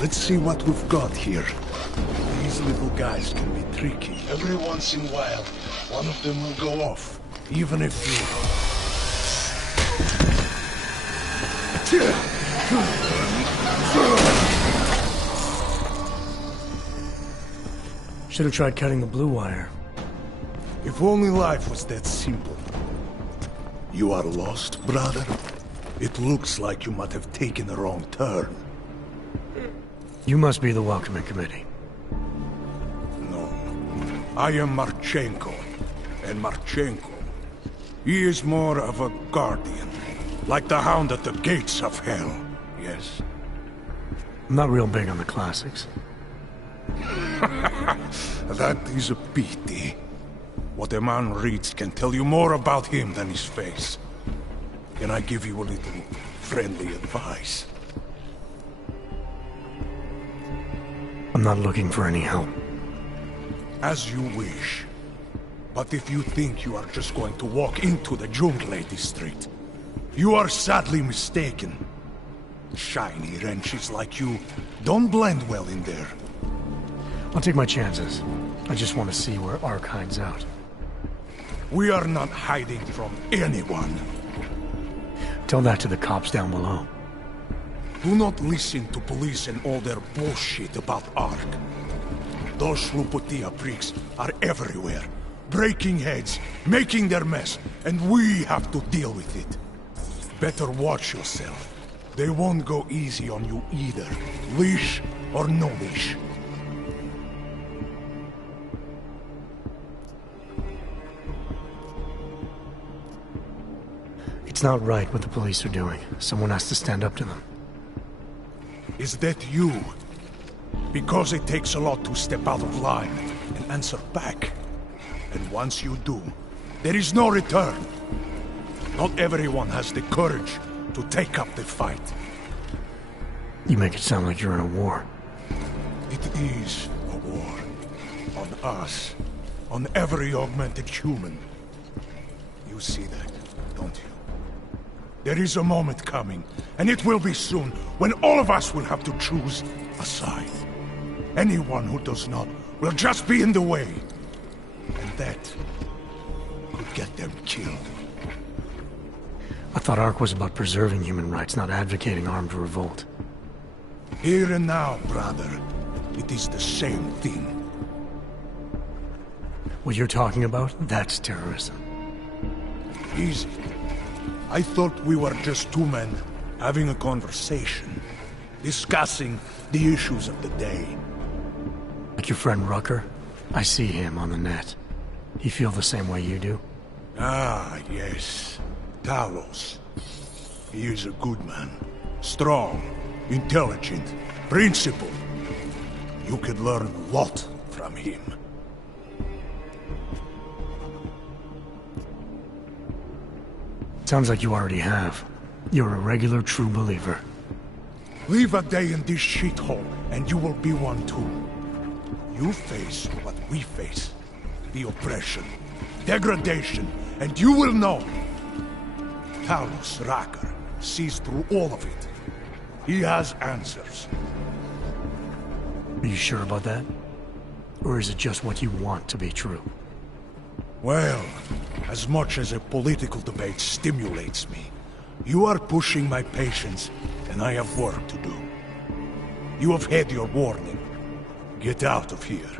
let's see what we've got here. These little guys can be tricky. Every once in a while, one of them will go off, even if you... Should have tried cutting the blue wire. If only life was that simple. You are lost, brother? It looks like you might have taken the wrong turn. You must be the welcoming committee. No. I am Marchenko. And Marchenko, he is more of a guardian. Like the hound at the gates of hell, yes? I'm not real big on the classics. That is a pity. What a man reads can tell you more about him than his face. Can I give you a little friendly advice? I'm not looking for any help. As you wish. But if you think you are just going to walk into the Jungle district, you are sadly mistaken. Shiny wrenches like you don't blend well in there. I'll take my chances. I just want to see where Ark hides out. We are not hiding from anyone. Tell that to the cops down below. Do not listen to police and all their bullshit about Ark. Those Lupotia pricks are everywhere, breaking heads, making their mess, and we have to deal with it. Better watch yourself. They won't go easy on you either, leash or no leash. It's not right what the police are doing. Someone has to stand up to them. Is that you? Because it takes a lot to step out of line and answer back. And once you do, there is no return. Not everyone has the courage to take up the fight. You make it sound like you're in a war. It is a war. On us. On every augmented human. You see that, don't you? There is a moment coming, and it will be soon, when all of us will have to choose a side. Anyone who does not will just be in the way. And that could get them killed. I thought Ark was about preserving human rights, not advocating armed revolt. Here and now, brother, it is the same thing. What you're talking about, that's terrorism. Easy. I thought we were just two men having a conversation, discussing the issues of the day. Like your friend Rucker? I see him on the net. He feel the same way you do? Ah, yes. Talos. He is a good man. Strong, intelligent, principled. You could learn a lot from him. Sounds like you already have. You're a regular true believer. Live a day in this shithole, and you will be one too. You face what we face. The oppression, degradation, and you will know. Talos Rucker sees through all of it. He has answers. Are you sure about that? Or is it just what you want to be true? Well, as much as a political debate stimulates me, you are pushing my patience, and I have work to do. You have had your warning. Get out of here,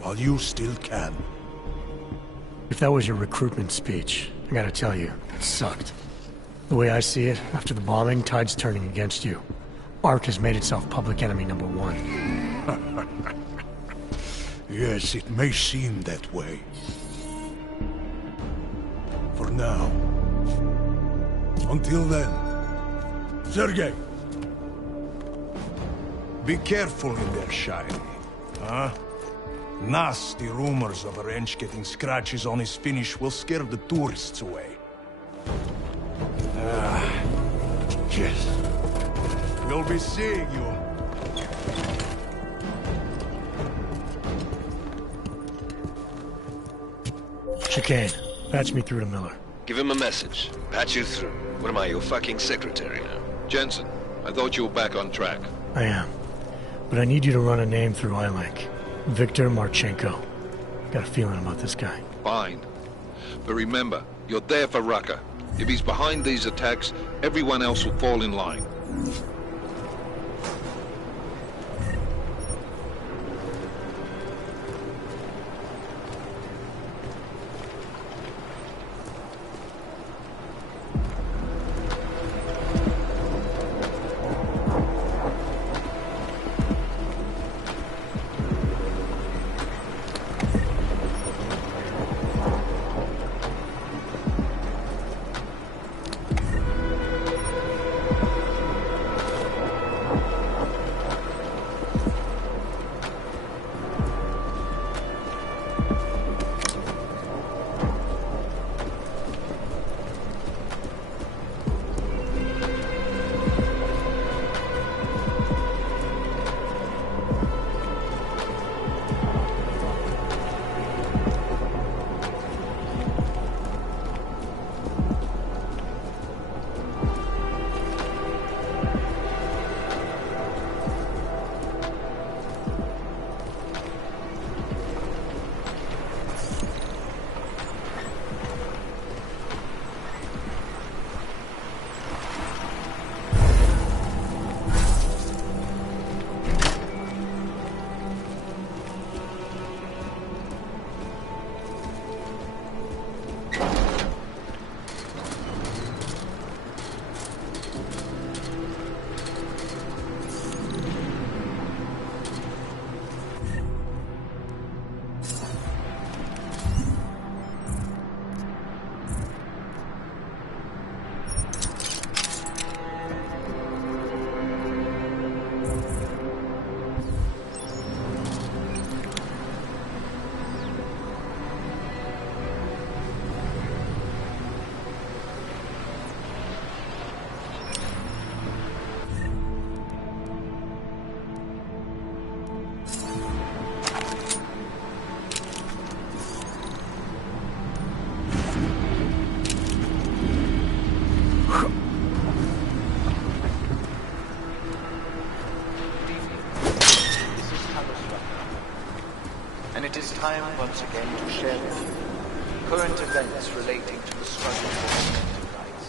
while you still can. If that was your recruitment speech, I gotta tell you, it sucked. The way I see it, after the bombing, tide's turning against you. Ark has made itself public enemy number one. Yes, it may seem that way. For now. Until then. Sergei! Be careful in there, Shiny. Huh? Nasty rumors of a wrench getting scratches on his finish will scare the tourists away. Ah, yes. We'll be seeing you. Chicane, patch me through to Miller. Give him a message. Patch you through. What am I, your fucking secretary now? Jensen, I thought you were back on track. I am. But I need you to run a name through iLink. Viktor Marchenko. Got a feeling about this guy. Fine. But remember, you're there for Rucker. If he's behind these attacks, everyone else will fall in line. This is Talos Rucker, and it is time once again to share with you current events relating to the struggle for augmented rights.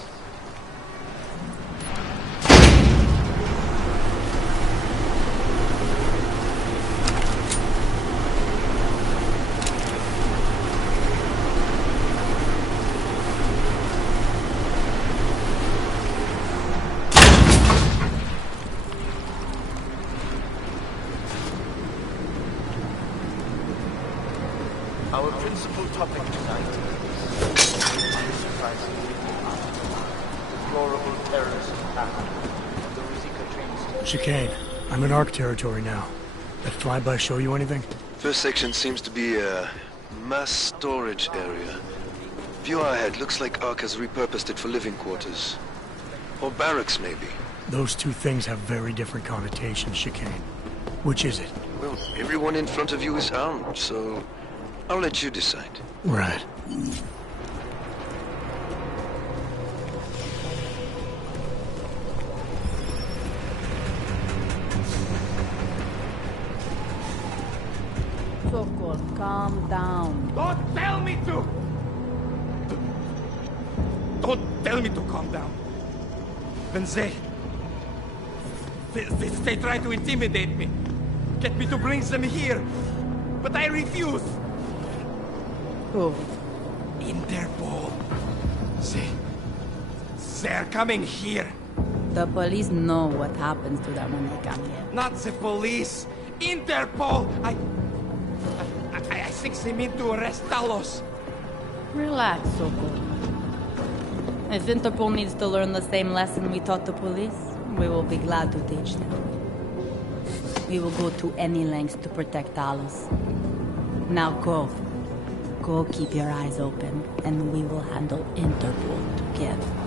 Our principal topic tonight is unsurprisingly the deplorable terrorist attack on the Rizika train station. Chicane, I'm in ARC territory now. That flyby show you anything? First section seems to be a mass storage area. View ahead looks like ARC has repurposed it for living quarters. Or barracks, maybe. Those two things have very different connotations, Chicane. Which is it? Well, everyone in front of you is armed, so I'll let you decide. Right. Sokol, calm down. Don't tell me to! Don't tell me to calm down. When they try to intimidate me. Get me to bring them here. But I refuse. Who? Interpol. They're coming here. The police know what happens to them when they come here. Not the police. Interpol. I think they mean to arrest Talos. Relax, Sokol. If Interpol needs to learn the same lesson we taught the police, we will be glad to teach them. We will go to any lengths to protect Talos. Now go. Go keep your eyes open, and we will handle Interpol together.